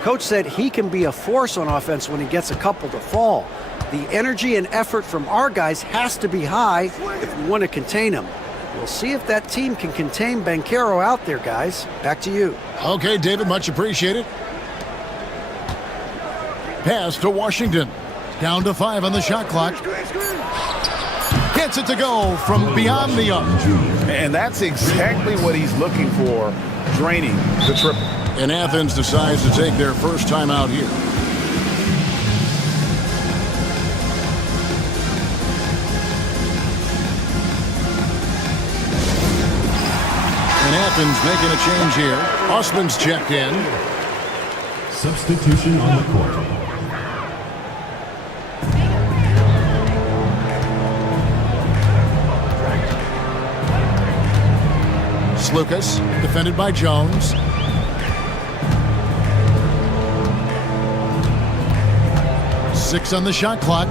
Coach said he can be a force on offense when he gets a couple to fall. The energy and effort from our guys has to be high if we want to contain him. We'll see if that team can contain Banchero out there, guys. Back to you. Okay, David, much appreciated. Pass to Washington. Down to 5 on the shot clock. Gets it to go from beyond the arc. And that's exactly what he's looking for, draining the triple. And Athens decides to take their first time out here. And Athens making a change here. Osman's checked in. Substitution on the court. Lucas, defended by Jones. Six on the shot clock.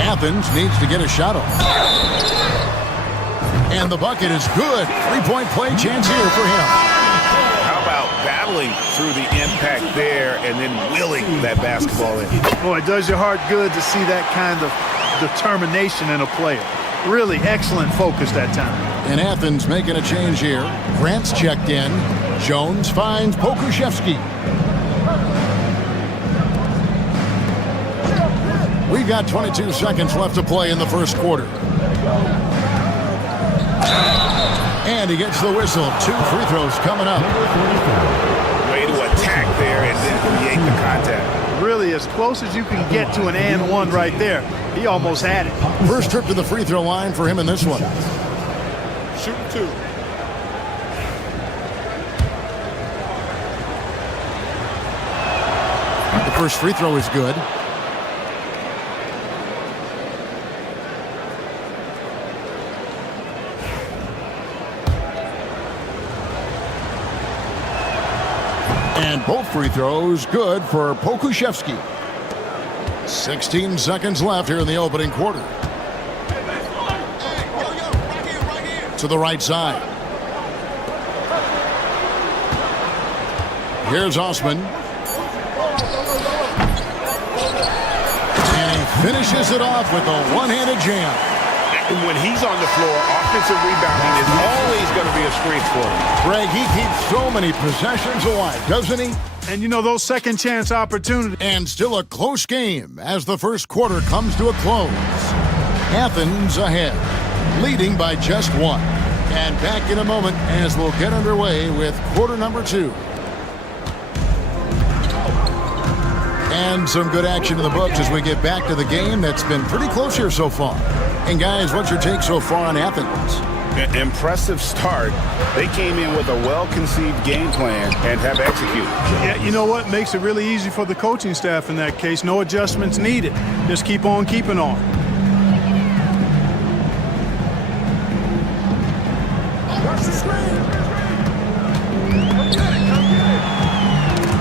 Athens needs to get a shot off. And the bucket is good. Three-point play chance here for him. How about battling through the impact there and then willing that basketball in? Boy, it does your heart good to see that kind of determination in a player. Really excellent focus that time. And Athens making a change here. Grant's checked in. Jones finds Pokuševski. We've got 22 seconds left to play in the first quarter. And he gets the whistle. 2 free throws coming up. Way to attack there and then create the contact. Really as close as you can get to an and one right there. He almost had it. First trip to the free throw line for him in this one. Shoot 2. The first free throw is good. And both free throws good for Pokuševski. 16 seconds left here in the opening quarter. To the right side. Here's Osman. And he finishes it off with a one-handed jam. And when he's on the floor, offensive rebounding is always going to be a strength for him. Greg, he keeps so many possessions alive, doesn't he? And you know, those second chance opportunities. And still a close game as the first quarter comes to a close. Athens ahead, leading by just 1. And back in a moment as we'll get underway with quarter number 2. And some good action in the books as we get back to the game that's been pretty close here so far. And guys, what's your take so far on Athens? Impressive start. They came in with a well-conceived game plan and have executed. Yeah, you know what? Makes it really easy for the coaching staff in that case. No adjustments needed. Just keep on keeping on.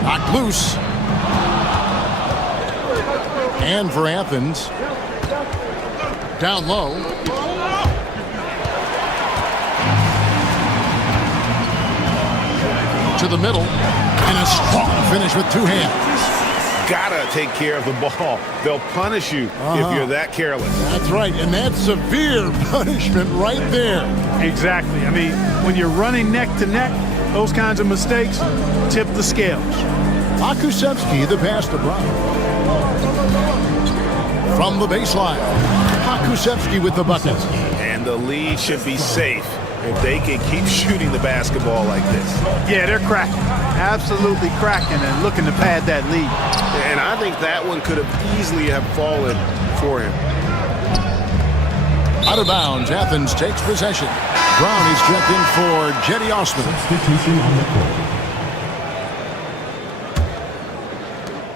Knocked loose. And for Athens. Down low. To the middle. And a strong finish with two hands. Gotta take care of the ball. They'll punish you if you're that careless. That's right, and that's severe punishment right there. Exactly. I mean, when you're running neck to neck, those kinds of mistakes tip the scales. Akusevsky, the pass to Brown. From the baseline, Akusevsky with the bucket. And the lead should be safe if they can keep shooting the basketball like this. Yeah, they're cracking. Absolutely cracking and looking to pad that lead. And I think that one could have easily have fallen for him. Out of bounds, Athens takes possession. Brown is checked in for Jetty Osman. Substitution on the court.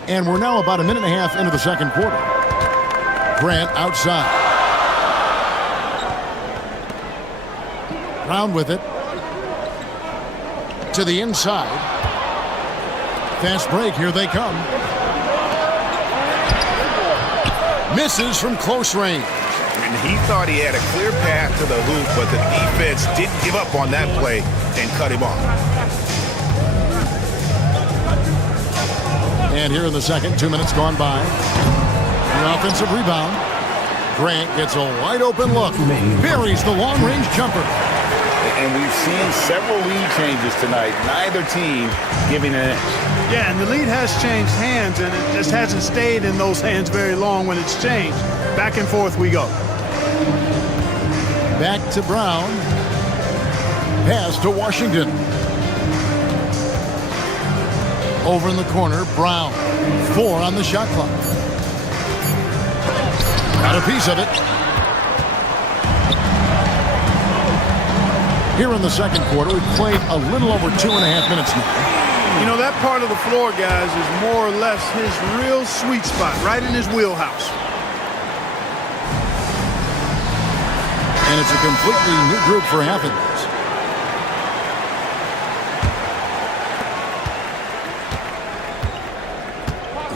And we're now about a minute and a half into the second quarter. Grant outside. Brown with it. To the inside. Fast break, here they come. Misses from close range. And he thought he had a clear path to the hoop, but the defense didn't give up on that play and cut him off. And here in the second, 2 minutes gone by. The offensive rebound. Grant gets a wide open look. Buries the long-range jumper. And we've seen several lead changes tonight. Neither team giving an inch. Yeah, and the lead has changed hands, and it just hasn't stayed in those hands very long when it's changed. Back and forth we go. Back to Brown. Pass to Washington. Over in the corner, Brown. 4 on the shot clock. Got a piece of it. Here in the second quarter, we've played a little over 2.5 minutes now. You know, that part of the floor, guys, is more or less his real sweet spot, right in his wheelhouse. And it's a completely new group for Athens.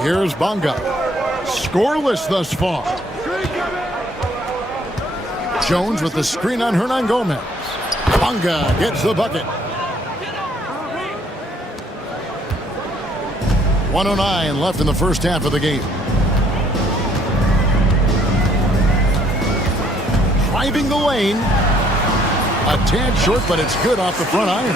Here's Bonga. Scoreless thus far. Jones with the screen on Hernan Gomez. Bonga gets the bucket. 1:09 left in the first half of the game. Driving the lane. A tad short, but it's good off the front iron.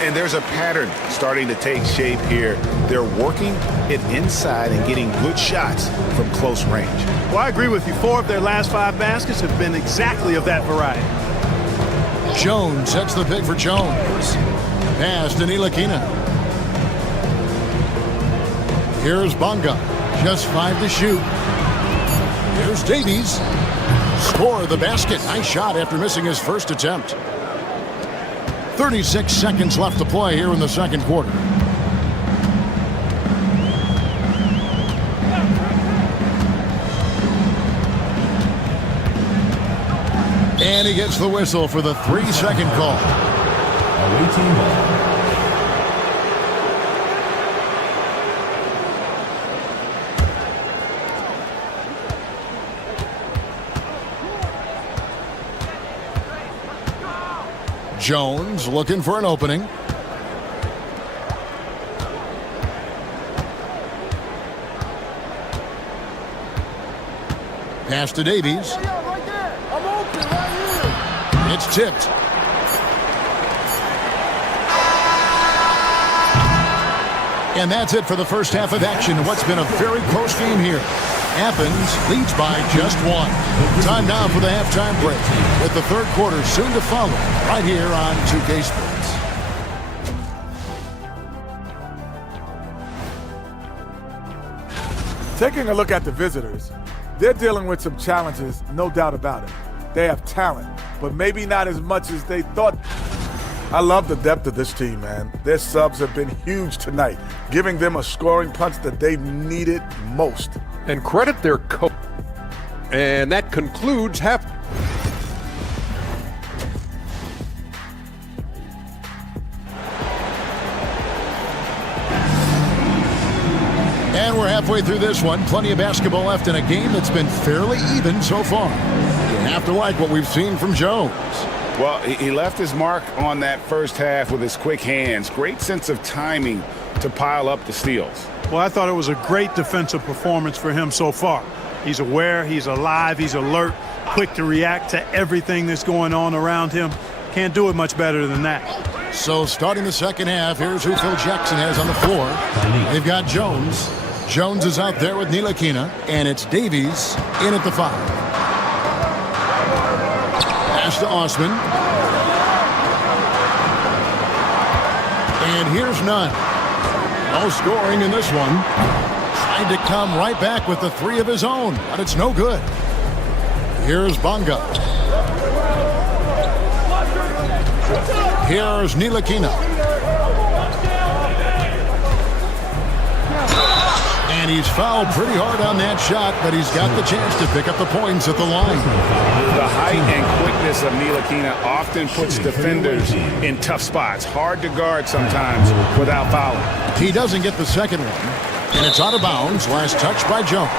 And there's a pattern starting to take shape here. They're working it inside and getting good shots from close range. Well, I agree with you. 4 of their last 5 baskets have been exactly of that variety. Jones sets the pick for Jones. Pass to Ntilikina. Here's Bonga. Just 5 to shoot. Here's Davies. Score the basket. Nice shot after missing his first attempt. 36 seconds left to play here in the second quarter. And he gets the whistle for the 3-second call. Awaiting ball. Jones looking for an opening. Pass to Davies. It's tipped. And that's it for the first half of action. What's been a very close game here. Athens leads by just 1. Time now for the halftime break, with the third quarter soon to follow right here on 2K Sports. Taking a look at the visitors, they're dealing with some challenges, no doubt about it. They have talent, but maybe not as much as they thought. I love the depth of this team, man. Their subs have been huge tonight, giving them a scoring punch that they've needed most. And credit their coach. And that concludes half. And we're halfway through this one. Plenty of basketball left in a game that's been fairly even so far. You have to like what we've seen from Jones. Well, he left his mark on that first half with his quick hands. Great sense of timing to pile up the steals. Well, I thought it was a great defensive performance for him so far. He's aware, he's alive, he's alert, quick to react to everything that's going on around him. Can't do it much better than that. So starting the second half, here's who Phil Jackson has on the floor. They've got Jones. Jones is out there with Ntilikina, and it's Davies in at the 5. Pass to Osman. And here's Nunn. No scoring in this one. Tried to come right back with the 3 of his own, but it's no good. Here's Bonga. Here's Ntilikina. And he's fouled pretty hard on that shot, but he's got the chance to pick up the points at the line. The height and quickness of Ntilikina often puts defenders in tough spots. Hard to guard sometimes without fouling. He doesn't get the second one, and it's out of bounds. Last touch by Jones.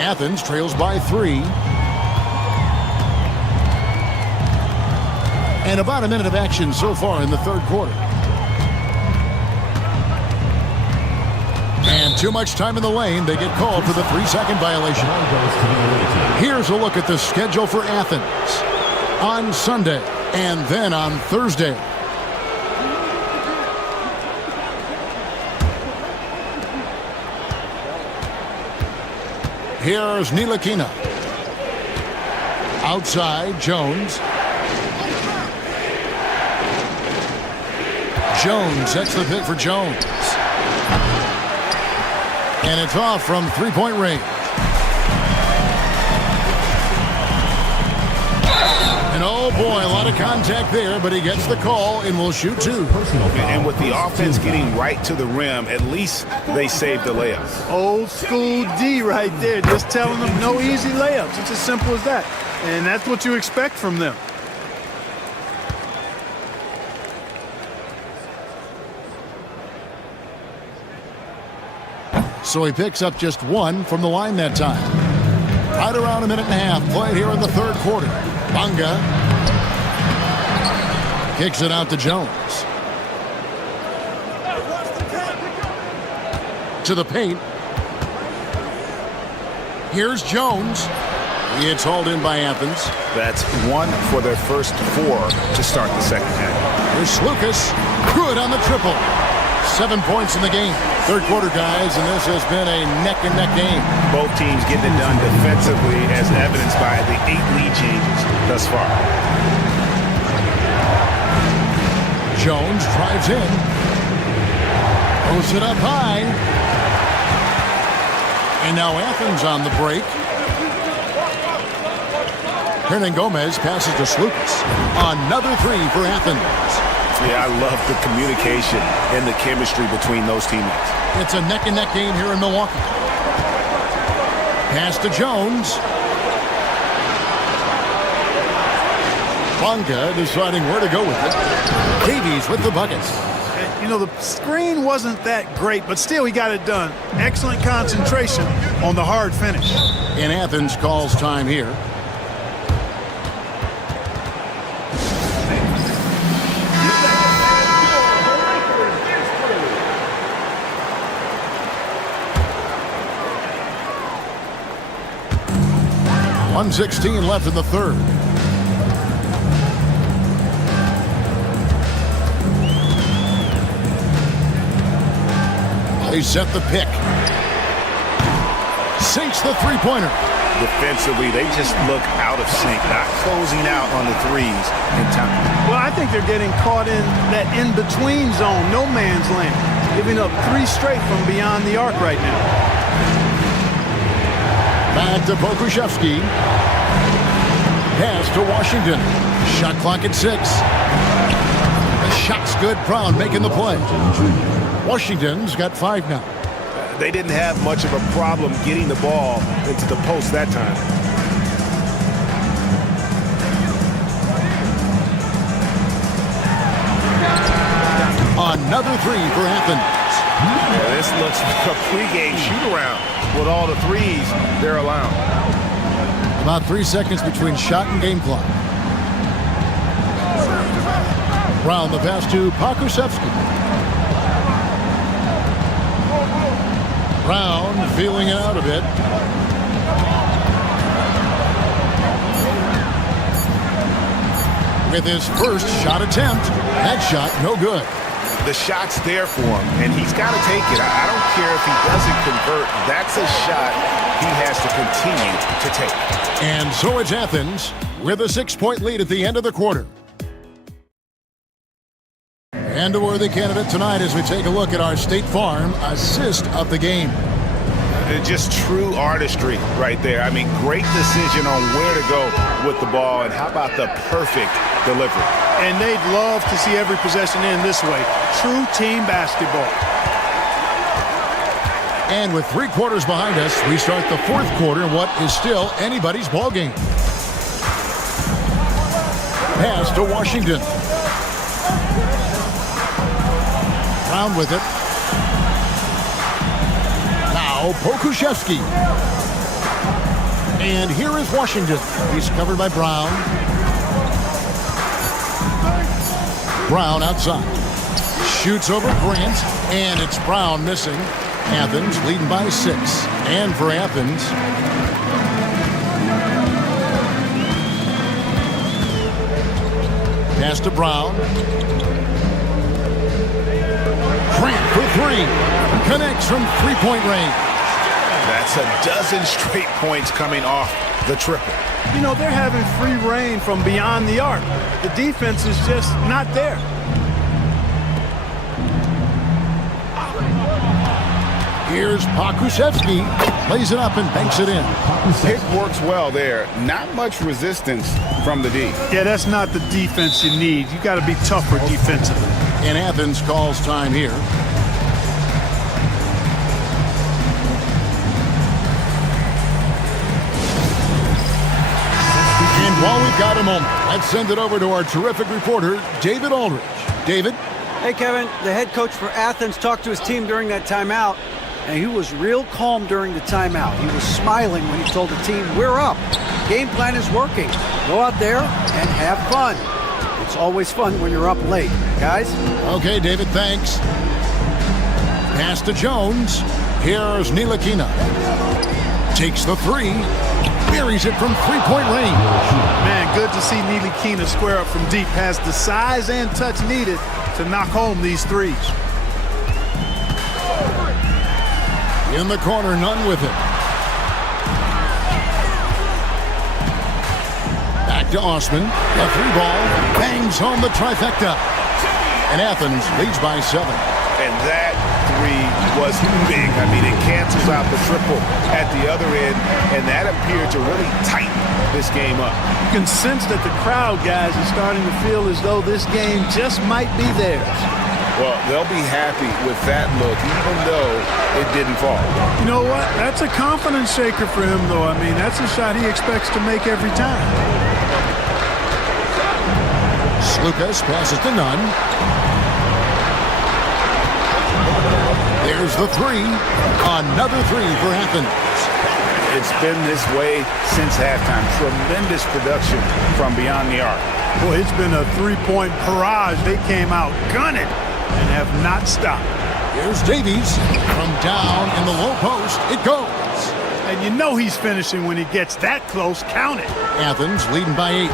Athens trails by 3. And about a minute of action so far in the third quarter. And too much time in the lane. They get called for the 3-second violation. Here's a look at the schedule for Athens on Sunday and then on Thursday. Here's Ntilikina. Outside, Jones. Jones sets the pick for Jones. And it's off from three-point range. And oh boy, a lot of contact there, but he gets the call and will shoot 2. And with the offense getting right to the rim, at least they saved the layup. Old school D right there, just telling them no easy layups. It's as simple as that. And that's what you expect from them. So he picks up just 1 from the line that time. Right around a minute and a half played here in the third quarter. Bonga kicks it out to Jones. To the paint. Here's Jones. It's hauled in by Athens. That's 1 for their first 4 to start the second half. Here's Lucas. Good on the triple. 7 points in the game. Third quarter, guys, and this has been a neck-and-neck game. Both teams getting it done defensively, as evidenced by the 8 lead changes thus far. Jones drives in. Throws it up high. And now Athens on the break. Hernan Gomez passes to Slukas. Another 3 for Athens. Yeah, I love the communication and the chemistry between those teammates. It's a neck-and-neck game here in Milwaukee. Pass to Jones. Bonga deciding where to go with it. Davies with the buckets. You know, the screen wasn't that great, but still he got it done. Excellent concentration on the hard finish. And Athens calls time here. .116 left in the third. They set the pick. Sinks the three-pointer. Defensively, they just look out of sync, not closing out on the threes in time. Well, I think they're getting caught in that in-between zone, no man's land. giving up 3 straight from beyond the arc right now. Back to Pokusevski. Pass to Washington. Shot clock at 6. The shot's good. Brown making the play. Washington's got 5 now. They didn't have much of a problem getting the ball into the post that time. Another 3 for Athens. Yeah, this looks like a pregame shoot-around with all the threes they're allowing. About 3 seconds between shot and game clock. Brown the pass to Pokusevski. Brown feeling it out a bit. With his first shot attempt, that shot no good. The shot's there for him, and he's got to take it. I don't care if he doesn't convert. That's a shot he has to continue to take. And so it's Athens with a 6-point lead at the end of the quarter. And a worthy candidate tonight as we take a look at our State Farm assist of the game. Just true artistry right there. I mean, great decision on where to go with the ball, and how about the perfect delivery? And they'd love to see every possession end this way. True team basketball. And with 3 quarters behind us, we start the 4th quarter in what is still anybody's ball game. Pass to Washington. Brown with it. Now Pokusevski. And here is Washington. He's covered by Brown. Brown outside. Shoots over Grant, and it's Brown missing. Athens leading by 6. And for Athens, pass to Brown. Grant for 3. Connects from 3-point range. That's a dozen straight points coming off the triple. You know, they're having free reign from beyond the arc. The defense is just not there. Here's Pokusevski. Plays it up and banks it in. Pick works well there. Not much resistance from the D. Yeah, that's not the defense you need. You got to be tougher defensively. And Athens calls time here. And while we've got a moment, let's send it over to our terrific reporter, David Aldridge. David? Hey, Kevin, the head coach for Athens talked to his team during that timeout, and he was real calm during the timeout. He was smiling when he told the team, we're up. Game plan is working. Go out there and have fun. It's always fun when you're up late, guys. Okay, David, thanks. Pass to Jones. Here's Ntilikina. Takes the 3. Buries it from 3-point range. Man, good to see Ntilikina square up from deep. Has the size and touch needed to knock home these threes. In the corner, none with it. Back to Osman. The 3-ball bangs home the trifecta. And Athens leads by 7. And that 3 was big. I mean, it cancels out the triple at the other end, and that appeared to really tighten this game up. You can sense that the crowd, guys, is starting to feel as though this game just might be theirs. Well, they'll be happy with that look, even though it didn't fall. You know what? That's a confidence shaker for him, though. I mean, that's a shot he expects to make every time. Lucas passes to Nunn. There's the 3. Another 3 for Athens. It's been this way since halftime. Tremendous production from beyond the arc. Boy, it's been a 3-point barrage. They came out gunning and have not stopped. Here's Davies. From down in the low post, it goes. And you know he's finishing when he gets that close. Count it. Athens leading by 8.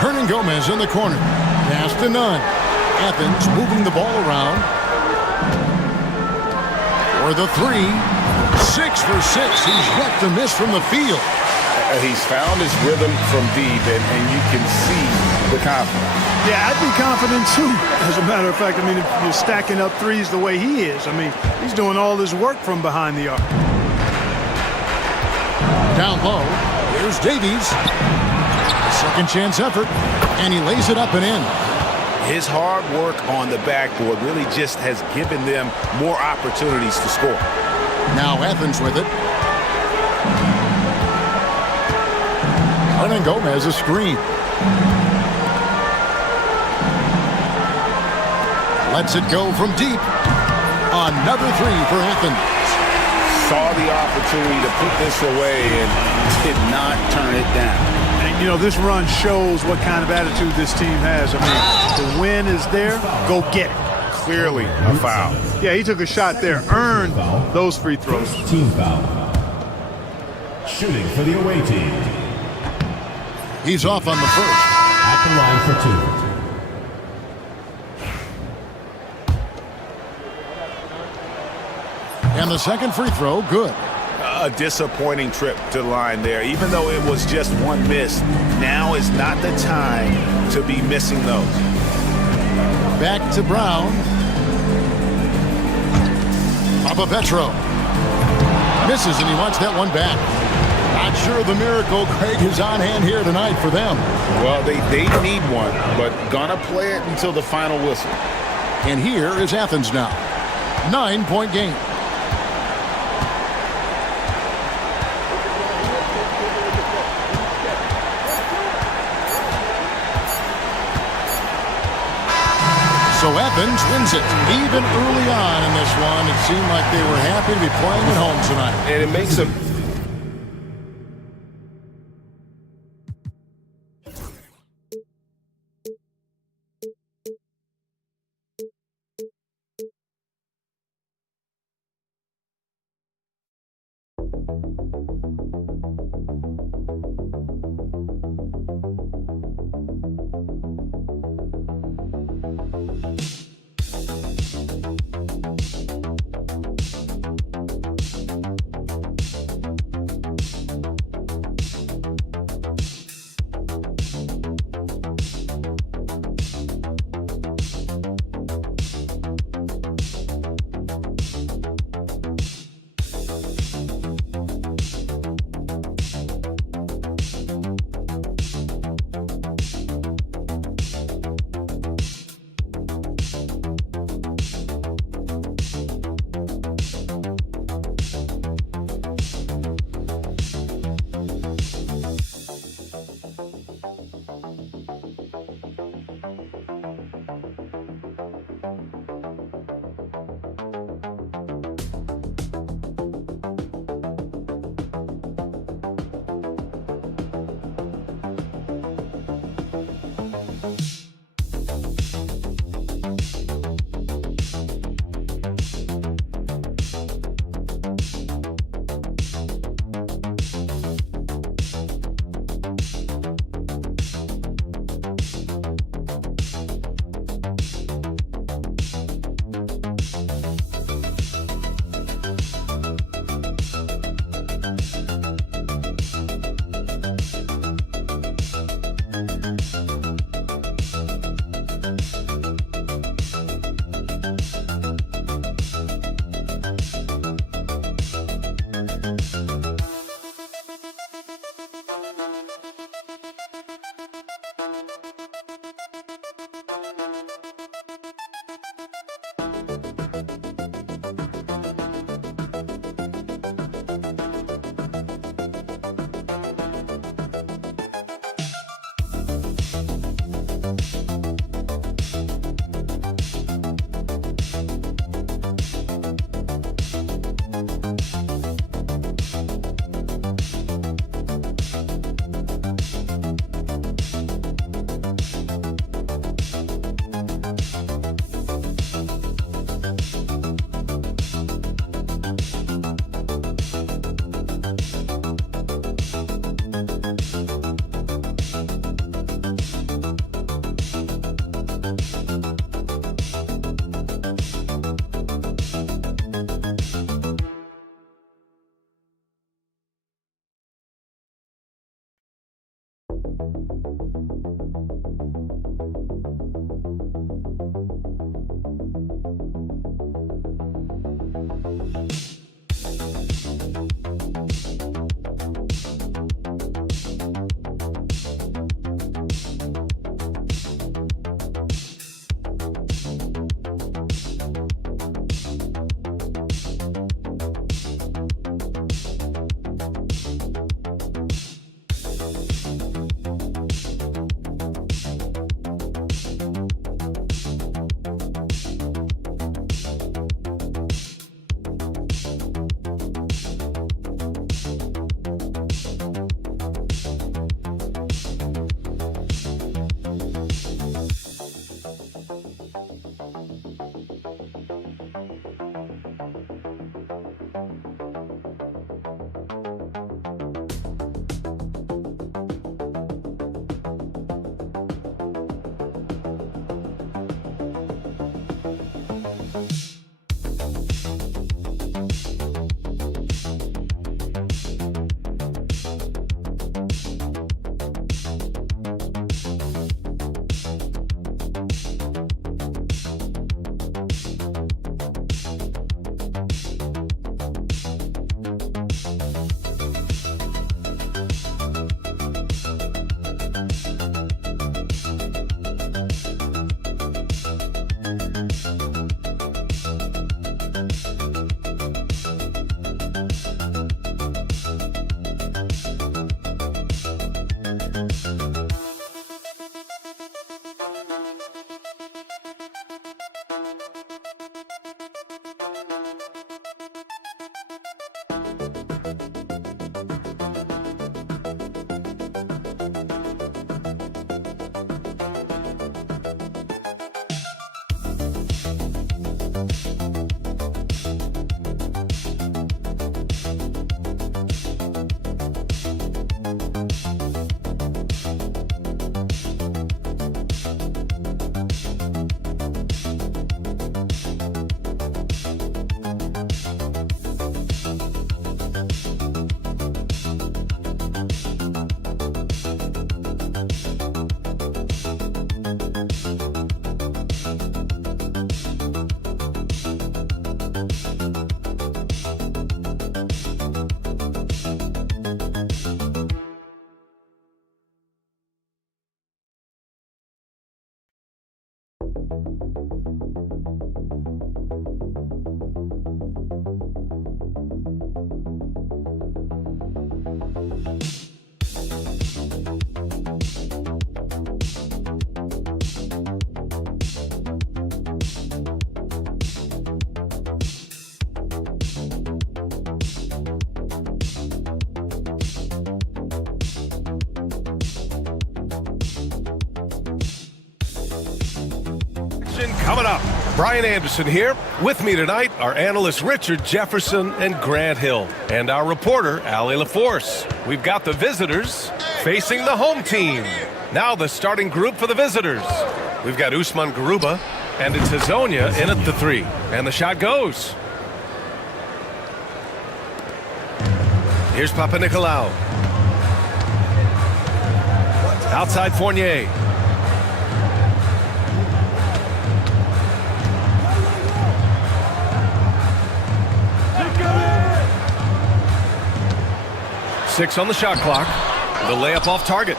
Hernan Gomez in the corner. Pass to Nunn. Athens moving the ball around. For the 3. 6 for 6. He's yet to miss from the field. He's found his rhythm from deep, and you can see the confidence. Yeah, I'd be confident too. As a matter of fact, I mean, if you're stacking up threes the way he is, I mean, he's doing all his work from behind the arc. Down low, here's Davies. Second chance effort, and he lays it up and in. His hard work on the backboard really just has given them more opportunities to score. Now Athens with it. Hernan Gomez a screen. Lets it go from deep. Another three for Athens. Saw the opportunity to put this away and did not turn it down. And, you know, this run shows what kind of attitude this team has. I mean, the win is there, go get it. Clearly a foul. Yeah, he took a shot there, earned those free throws. Team foul. Shooting for the away team. He's off on the first. At the line for two. And the second free throw, good. A disappointing trip to the line there. Even though it was just one miss, now is not the time to be missing those. Back to Brown. Papapetro. Misses, and he wants that one back. Not sure the miracle, Craig, is on hand here tonight for them. Well, they need one, but gonna play it until the final whistle. And here is Athens now. 9-point game. So Athens wins it. Even early on in this one, it seemed like they were happy to be playing at home tonight. And it makes them... Coming up, Brian Anderson here. With me tonight are analysts Richard Jefferson and Grant Hill, and our reporter, Allie LaForce. We've got the visitors facing the home team. Now the starting group for the visitors. We've got Usman Garuba, and it's Hazonia in at the 3. And the shot goes. Here's Papanikolaou. Outside Fournier. Six on the shot clock. The layup off target.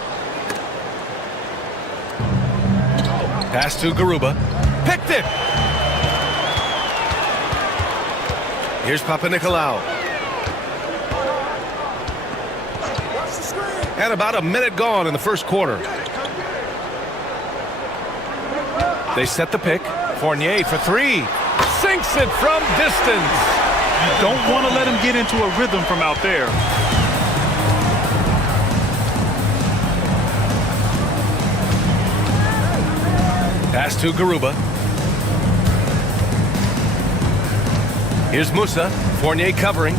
Pass to Garuba. Picked it! Here's Papanikolaou. And about a minute gone in the first quarter. They set the pick. Fournier for 3. Sinks it from distance. You don't want to let him get into a rhythm from out there. Pass to Garuba. Here's Musa. Fournier covering.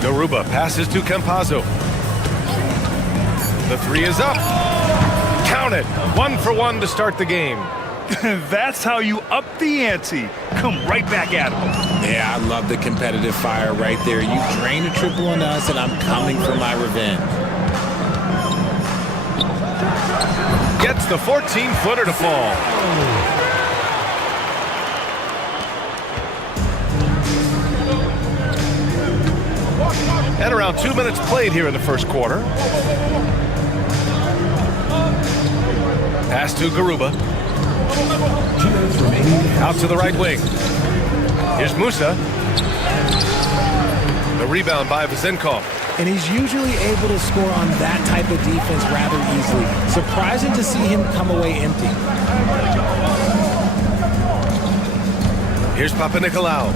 Garuba passes to Campazzo. The 3 is up. Count it. 1 for 1 to start the game. That's how you up the ante. Come right back at him. Yeah, I love the competitive fire right there. You drain a triple on us, and I'm coming for my revenge. gets the 14-footer to fall. And around 2 minutes played here in the first quarter. Pass to Garuba. Out to the right wing. Here's Musa. The rebound by Vezenkov. And he's usually able to score on that type of defense rather easily. Surprising to see him come away empty. Here's Papanikolaou.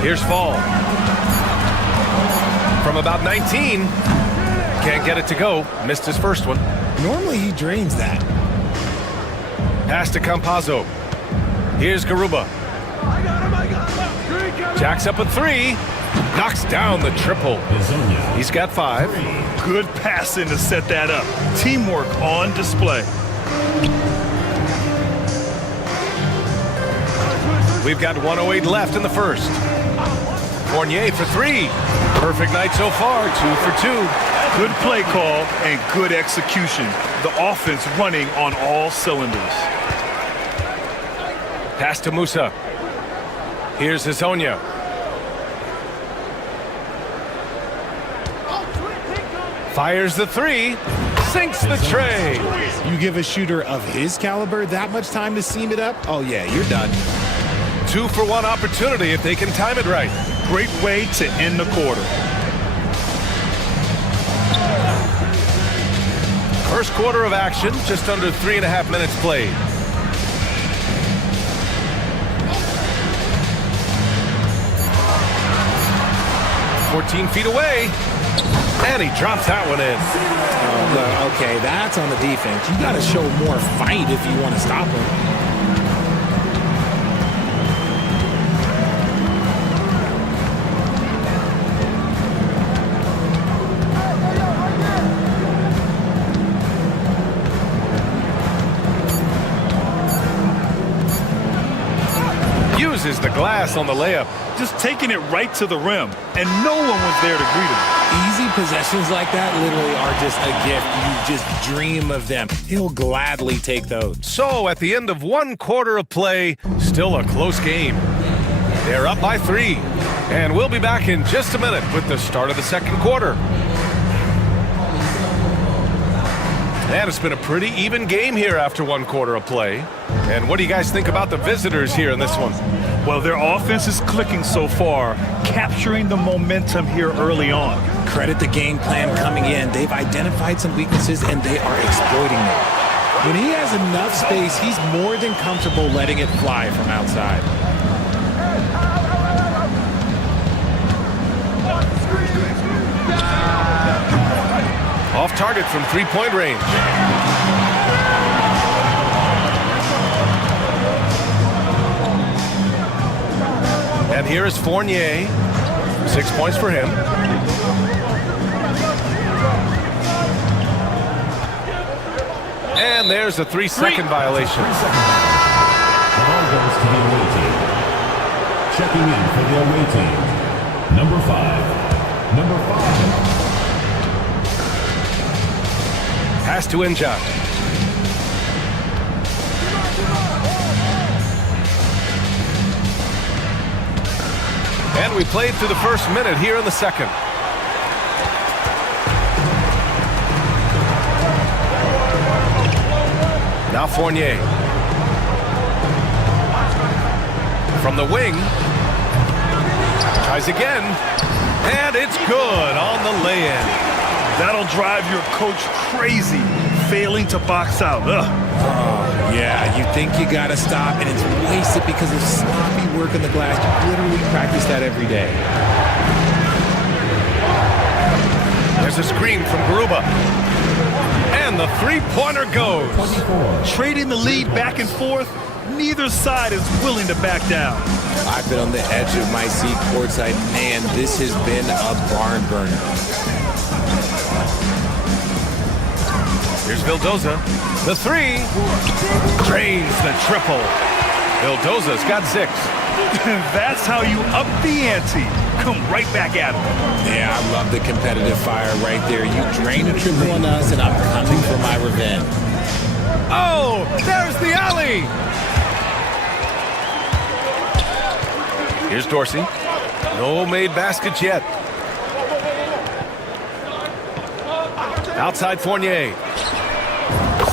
Here's Fall. From about 19. Can't get it to go. Missed his first one. Normally he drains that. Pass to Campazzo. Here's Garuba. Jacks up a three. Knocks down the triple. He's got 5. Good passing to set that up. Teamwork on display. We've got 1:08 left in the first. Fournier for 3. Perfect night so far. 2 for 2. Good play call and good execution. The offense running on all cylinders. Pass to Musa. Here's Hezonja. Fires the 3. Sinks the tray. You give a shooter of his caliber that much time to seam it up? Oh yeah, you're done. 2 for 1 opportunity if they can time it right. Great way to end the quarter. First quarter of action, just under 3.5 minutes played. "14 feet away, and he drops that one in." Oh, okay, that's on the defense. You got to show more fight if you want to stop him. Uses the glass on the layup. Just taking it right to the rim, and no one was there to greet him. Easy possessions like that literally are just a gift. You just dream of them. He'll gladly take those. So at the end of 1 quarter of play, still a close game. They're up by 3. And we'll be back in just a minute with the start of the second quarter. And it's been a pretty even game here after 1 quarter of play. And what do you guys think about the visitors here in this one? Well, their offense is clicking so far, capturing the momentum here early on. Credit the game plan coming in. They've identified some weaknesses, and they are exploiting them. When he has enough space, he's more than comfortable letting it fly from outside. Off target from 3-point range. And here is Fournier. 6 points for him. And there's a 3-second violation. The ball goes to the away team. Checking in for the away team. Number 5. Number 5. Pass to Inja. And we played through the first minute here in the second. Now Fournier. From the wing. Tries again. And it's good on the lay-in. That'll drive your coach crazy, failing to box out. Ugh. Oh, yeah, you think you got to stop, and it's wasted because of sloppy work in the glass. You literally practice that every day. There's a screen from Garuba. And the 3-pointer goes. 24. Trading the lead back and forth, neither side is willing to back down. I've been on the edge of my seat courtside. Man, this has been a barn burner. Here's Vildoza. The 3. Drains the triple. Vildoza's got 6. That's how you up the ante. Come right back at him. Yeah, I love the competitive fire right there. You drained a triple on us, and I'm coming for my revenge. Oh, there's the alley. Here's Dorsey. No made baskets yet. Outside Fournier.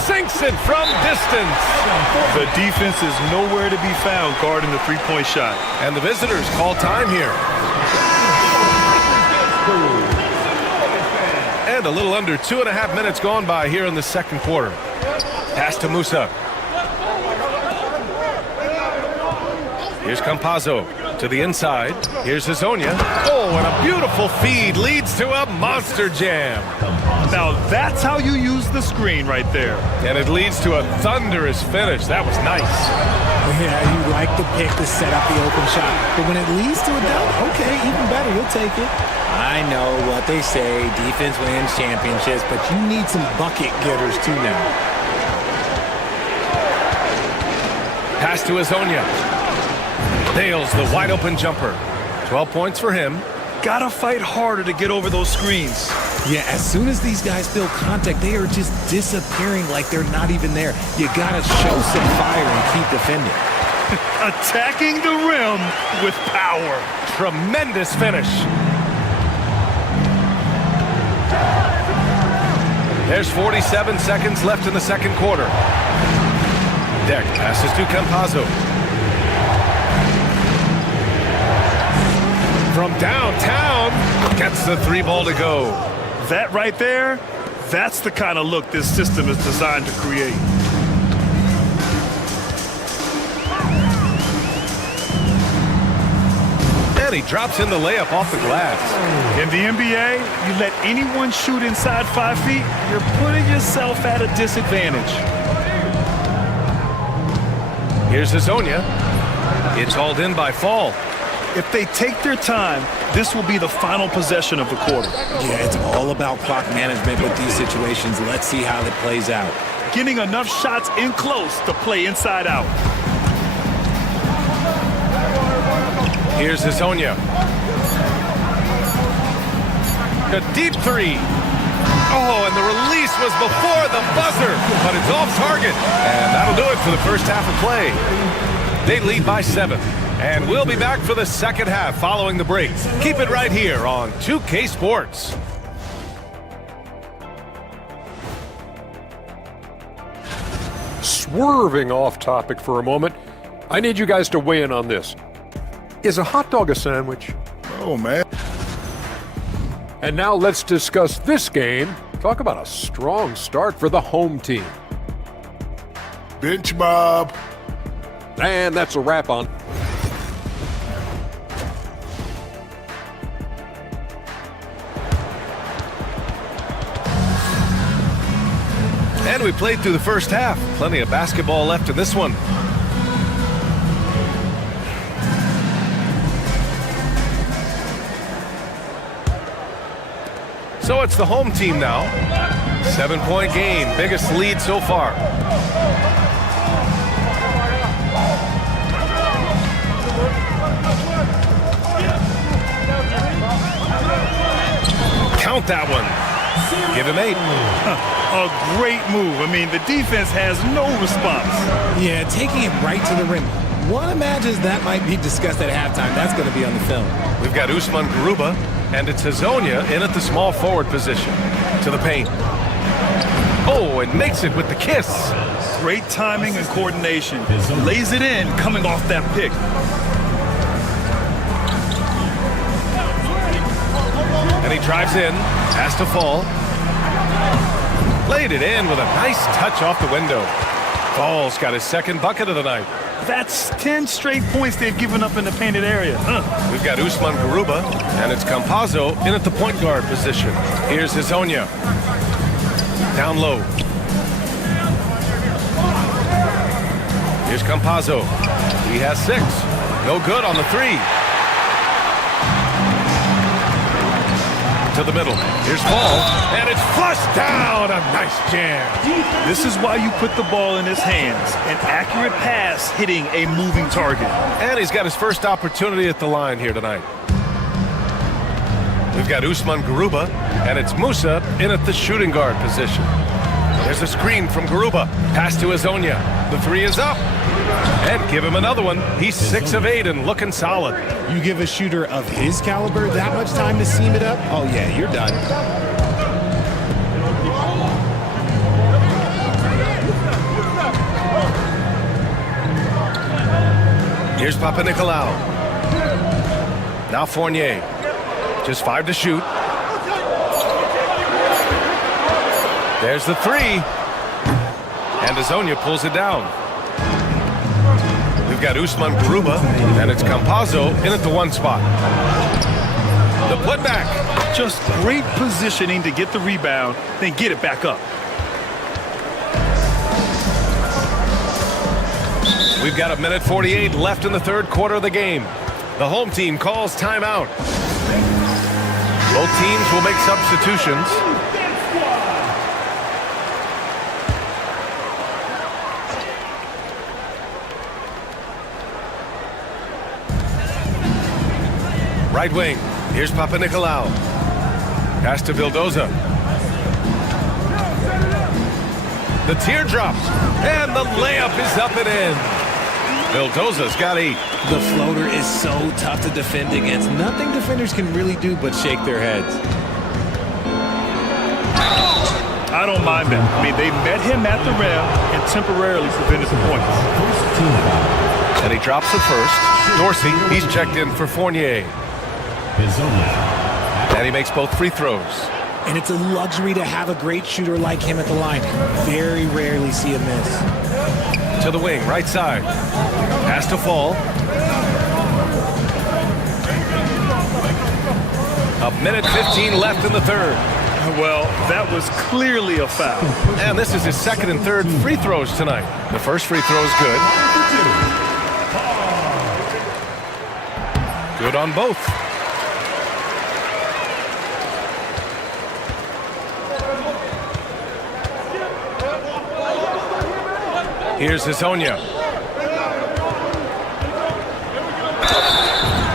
Sinks it from distance. The defense is nowhere to be found guarding the three-point shot. And the visitors call time here. And a little under 2.5 minutes gone by here in the second quarter. Pass to Musa. Here's Campazzo to the inside. Here's Hezonja. Oh, and a beautiful feed leads to a monster jam. Now that's how you use the screen right there. And it leads to a thunderous finish. That was nice. Yeah, you like the pick to set up the open shot. But when it leads to a dunk, okay, even better, you'll take it. I know what they say, defense wins championships, but you need some bucket getters too now. Pass to Hezonja. Nails the wide open jumper. 12 points for him. Gotta fight harder to get over those screens. Yeah, as soon as these guys feel contact, they are just disappearing like they're not even there. You gotta show some fire and keep defending. Attacking the rim with power. Tremendous finish. There's 47 seconds left in the second quarter. Deck passes to Campazzo. From downtown, gets the three ball to go. That right there, that's the kind of look this system is designed to create. And he drops in the layup off the glass. In the NBA, you let anyone shoot inside 5 feet, you're putting yourself at a disadvantage. Here's Hezonja. It's hauled in by Fall. If they take their time, this will be the final possession of the quarter. Yeah, it's all about clock management with these situations. Let's see how it plays out. Getting enough shots in close to play inside out. Here's Hezonja. A deep three. Oh, and the release was before the buzzer, but it's off target. And that'll do it for the first half of play. They lead by 7. And we'll be back for the second half following the break. Keep it right here on 2K Sports. Swerving off topic for a moment, I need you guys to weigh in on this. Is a hot dog a sandwich? Oh, man. And now let's discuss this game. Talk about a strong start for the home team. Bench Bob. And that's a wrap on. And we played through the first half. Plenty of basketball left in this one. So it's the home team now. 7-point game, biggest lead so far. Count that one. Give him 8. A great move. I mean, the defense has no response. Yeah, taking it right to the rim. One imagines that might be discussed at halftime. That's going to be on the film. We've got Usman Garuba, and it's Hezonja in at the small forward position. To the paint. Oh, and makes it with the kiss. Great timing and coordination. Lays it in coming off that pick. And he drives in, has to Fall. Laid it in with a nice touch off the window. Fall's got his second bucket of the night. That's 10 straight points they've given up in the painted area. We've got Usman Garuba, and it's Campazzo in at the point guard position. Here's Hezonja. Down low. Here's Campazzo. He has 6. No good on the 3. To the middle. Here's Fall, and it's flushed down. A nice jam. This is why you put the ball in his hands. An accurate pass hitting a moving target. And he's got his first opportunity at the line here tonight. We've got Usman Garuba, and it's Musa in at the shooting guard position. There's a screen from Garuba. Pass to Azonia. The three is up. And give him another one. He's 6 of 8 and looking solid. You give a shooter of his caliber that much time to seam it up? Oh, yeah, you're done. Here's Papanikolaou. Now Fournier. Just 5 to shoot. There's the three. And Azonia pulls it down. We've got Usman Garuba, and it's Campazzo in at the 1 spot. The putback. Just great positioning to get the rebound, then get it back up. We've got 1:48 left in the third quarter of the game. The home team calls timeout. Both teams will make substitutions. Right wing. Here's Papanikolaou. Pass to Vildoza. The teardrops. And the layup is up and in. Vildoza's got 8. The floater is so tough to defend against. Nothing defenders can really do but shake their heads. I don't mind that. I mean, they met him at the rim and temporarily prevented the points. And he drops the first. Dorsey, he's checked in for Fournier. And he makes both free throws. And it's a luxury to have a great shooter like him at the line. Very rarely see a miss. To the wing, right side. Pass to Fall. 1:15 left in the third. Well, that was clearly a foul. And this is his second and third free throws tonight. The first free throw is good. Good on both. Here's Azonia.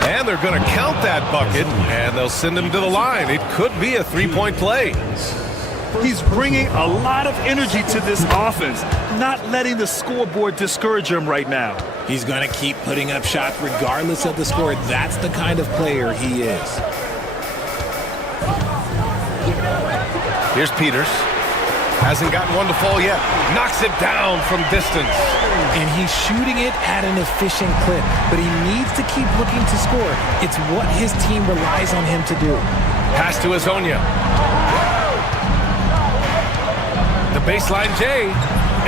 And they're going to count that bucket, and they'll send him to the line. It could be a three-point play. He's bringing a lot of energy to this offense, not letting the scoreboard discourage him right now. He's going to keep putting up shots regardless of the score. That's the kind of player he is. Here's Peters. Hasn't gotten one to fall yet. Knocks it down from distance. And he's shooting it at an efficient clip, but he needs to keep looking to score. It's what his team relies on him to do. Pass to Azonia. The baseline J.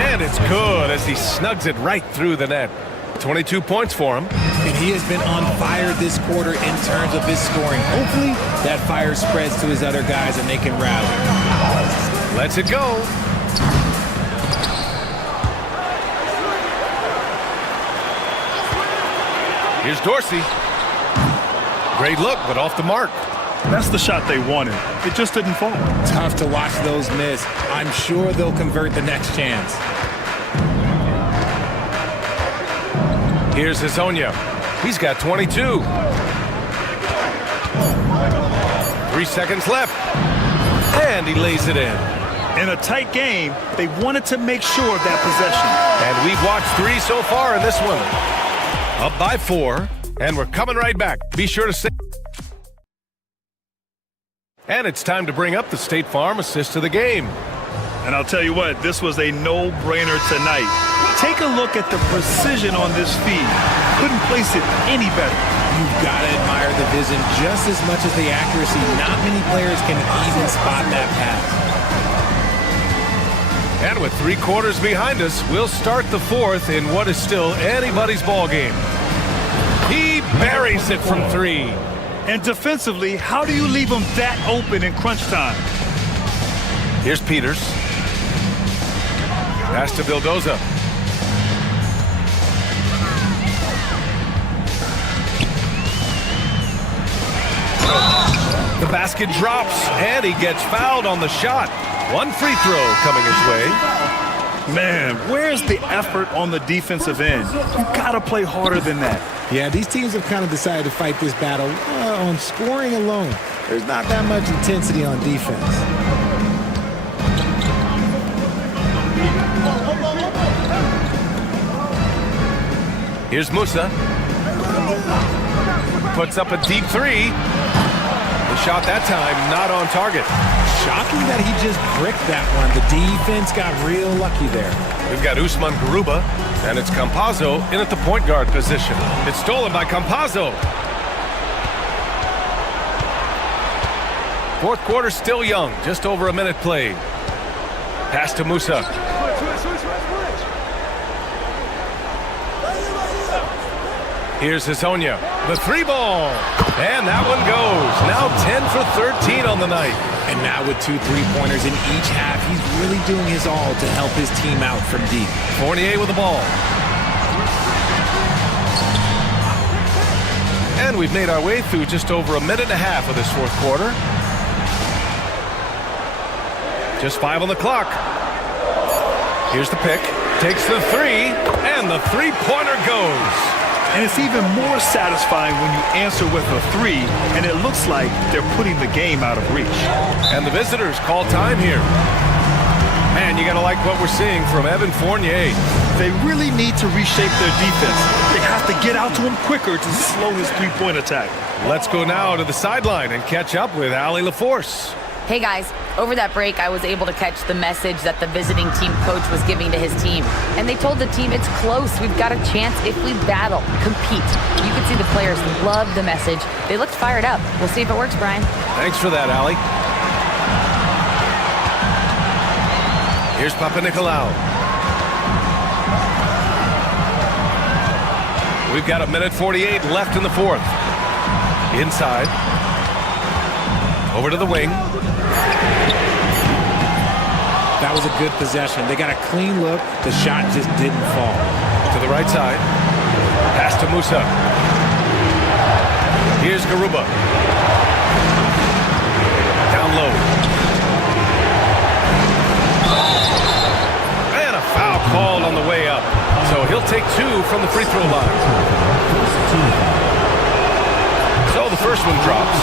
And it's good as he snugs it right through the net. 22 points for him. And he has been on fire this quarter in terms of his scoring. Hopefully that fire spreads to his other guys and they can rally. Lets it go. Here's Dorsey. Great look, but off the mark. That's the shot they wanted. It just didn't fall. Tough to watch those miss. I'm sure they'll convert the next chance. Here's Azonia. He's got 22. 3 seconds left. And he lays it in. In a tight game, they wanted to make sure of that possession. And we've watched 3 so far in this one. Up by 4, and we're coming right back. Be sure to stay. And it's time to bring up the State Farm assist to the game. And I'll tell you what, this was a no-brainer tonight. Take a look at the precision on this feed. Couldn't place it any better. You've got to admire the vision just as much as the accuracy. Not many players can even spot that pass. And with 3 quarters behind us, we'll start the 4th in what is still anybody's ball game. He buries it from 3. And defensively, how do you leave him that open in crunch time? Here's Peters. Pass to Vildoza. The basket drops, and he gets fouled on the shot. One free throw coming his way. Man, where's the effort on the defensive end? You gotta play harder than that. Yeah, these teams have kind of decided to fight this battle on scoring alone. There's not that much intensity on defense. Here's Musa. Puts up a deep three. The shot that time not on target. Shocking that he just bricked that one. The defense got real lucky there. We've got Usman Garuba, and it's Campazzo in at the point guard position. It's stolen by Campazzo. Fourth quarter still young, just over a minute played. Pass to Musa. Here's Hazonia. The three ball. And that one goes. Now 10 for 13 on the night. And now with 2 3-pointers in each half, he's really doing his all to help his team out from deep. Fournier with the ball. And we've made our way through just over a minute and a half of this fourth quarter. Just 5 on the clock. Here's the pick. Takes the three. And the three-pointer goes. And it's even more satisfying when you answer with a three, and it looks like they're putting the game out of reach. And the visitors call time here. Man, you got to like what we're seeing from Evan Fournier. They really need to reshape their defense. They have to get out to him quicker to slow his three-point attack. Let's go now to the sideline and catch up with Allie LaForce. Hey guys, over that break, I was able to catch the message that the visiting team coach was giving to his team. And they told the team it's close. We've got a chance if we battle, compete. You could see the players love the message. They looked fired up. We'll see if it works, Brian. Thanks for that, Allie. Here's Papanikolaou. We've got a minute 48 left in the fourth. Inside. Over to the wing. That was a good possession. They got a clean look. The shot just didn't fall. To the right side. Pass to Musa. Here's Garuba. Down low. And a foul called on the way up. So he'll take 2 from the free throw line. So the first one drops.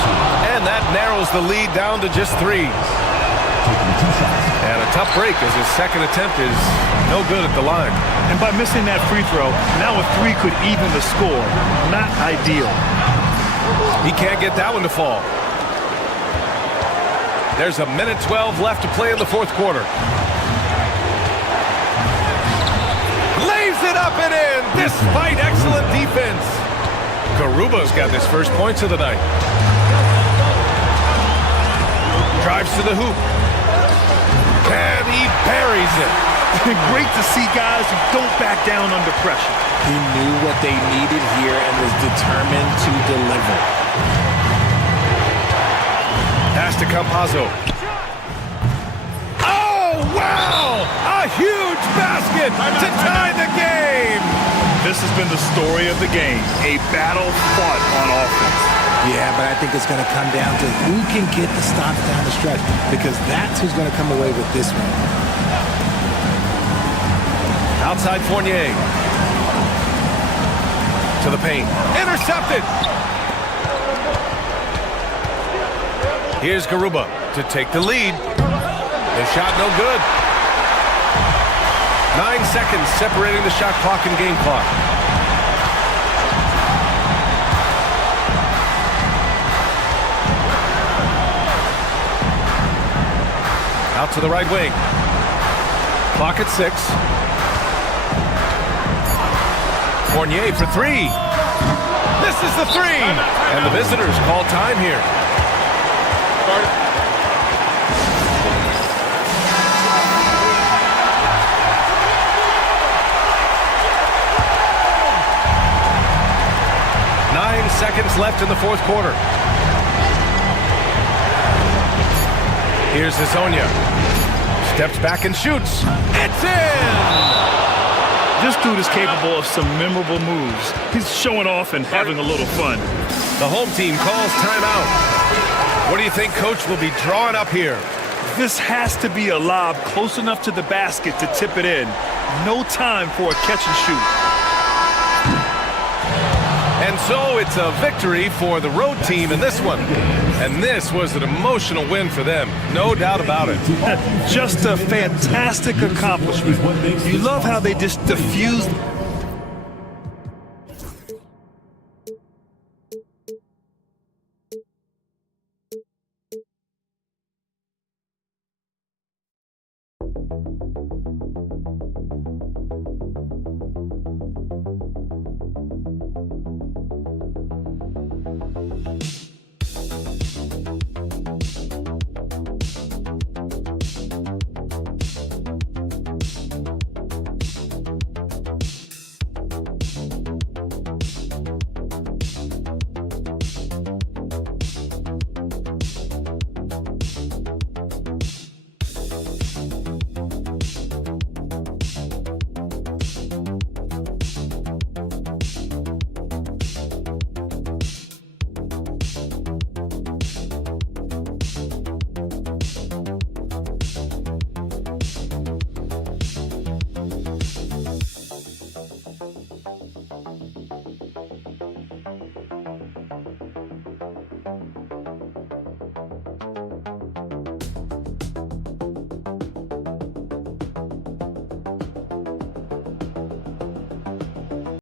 And that narrows the lead down to just 3. And a tough break as his second attempt is no good at the line. And by missing that free throw, now a 3 could even the score. Not ideal. He can't get that one to fall. There's a minute 12 left to play in the fourth quarter. Lays it up and in, despite excellent defense. Garuba's got his first points of the night. Drives to the hoop. And he buries it. Great to see guys who don't back down under pressure. He knew what they needed here and was determined to deliver. Pass to Campazzo. Oh, wow! A huge basket to tie the game! This has been the story of the game. A battle fought on offense. Yeah, but I think it's going to come down to who can get the stops down the stretch, because that's who's going to come away with this one. Outside Fournier. To the paint. Intercepted! Here's Garuba to take the lead. The shot no good. 9 seconds separating the shot clock and game clock. Out to the right wing. Clock at 6. Fournier for 3. Misses the 3. And the visitors call time here. Seconds left in the fourth quarter. Here's Hazonia. Steps back and shoots. It's in! This dude is capable of some memorable moves. He's showing off and having a little fun. The home team calls timeout. What do you think Coach will be drawing up here? This has to be a lob close enough to the basket to tip it in. No time for a catch and shoot. And so it's a victory for the road team in this one. And this was an emotional win for them, no doubt about it. Just a fantastic accomplishment. You love how they just diffused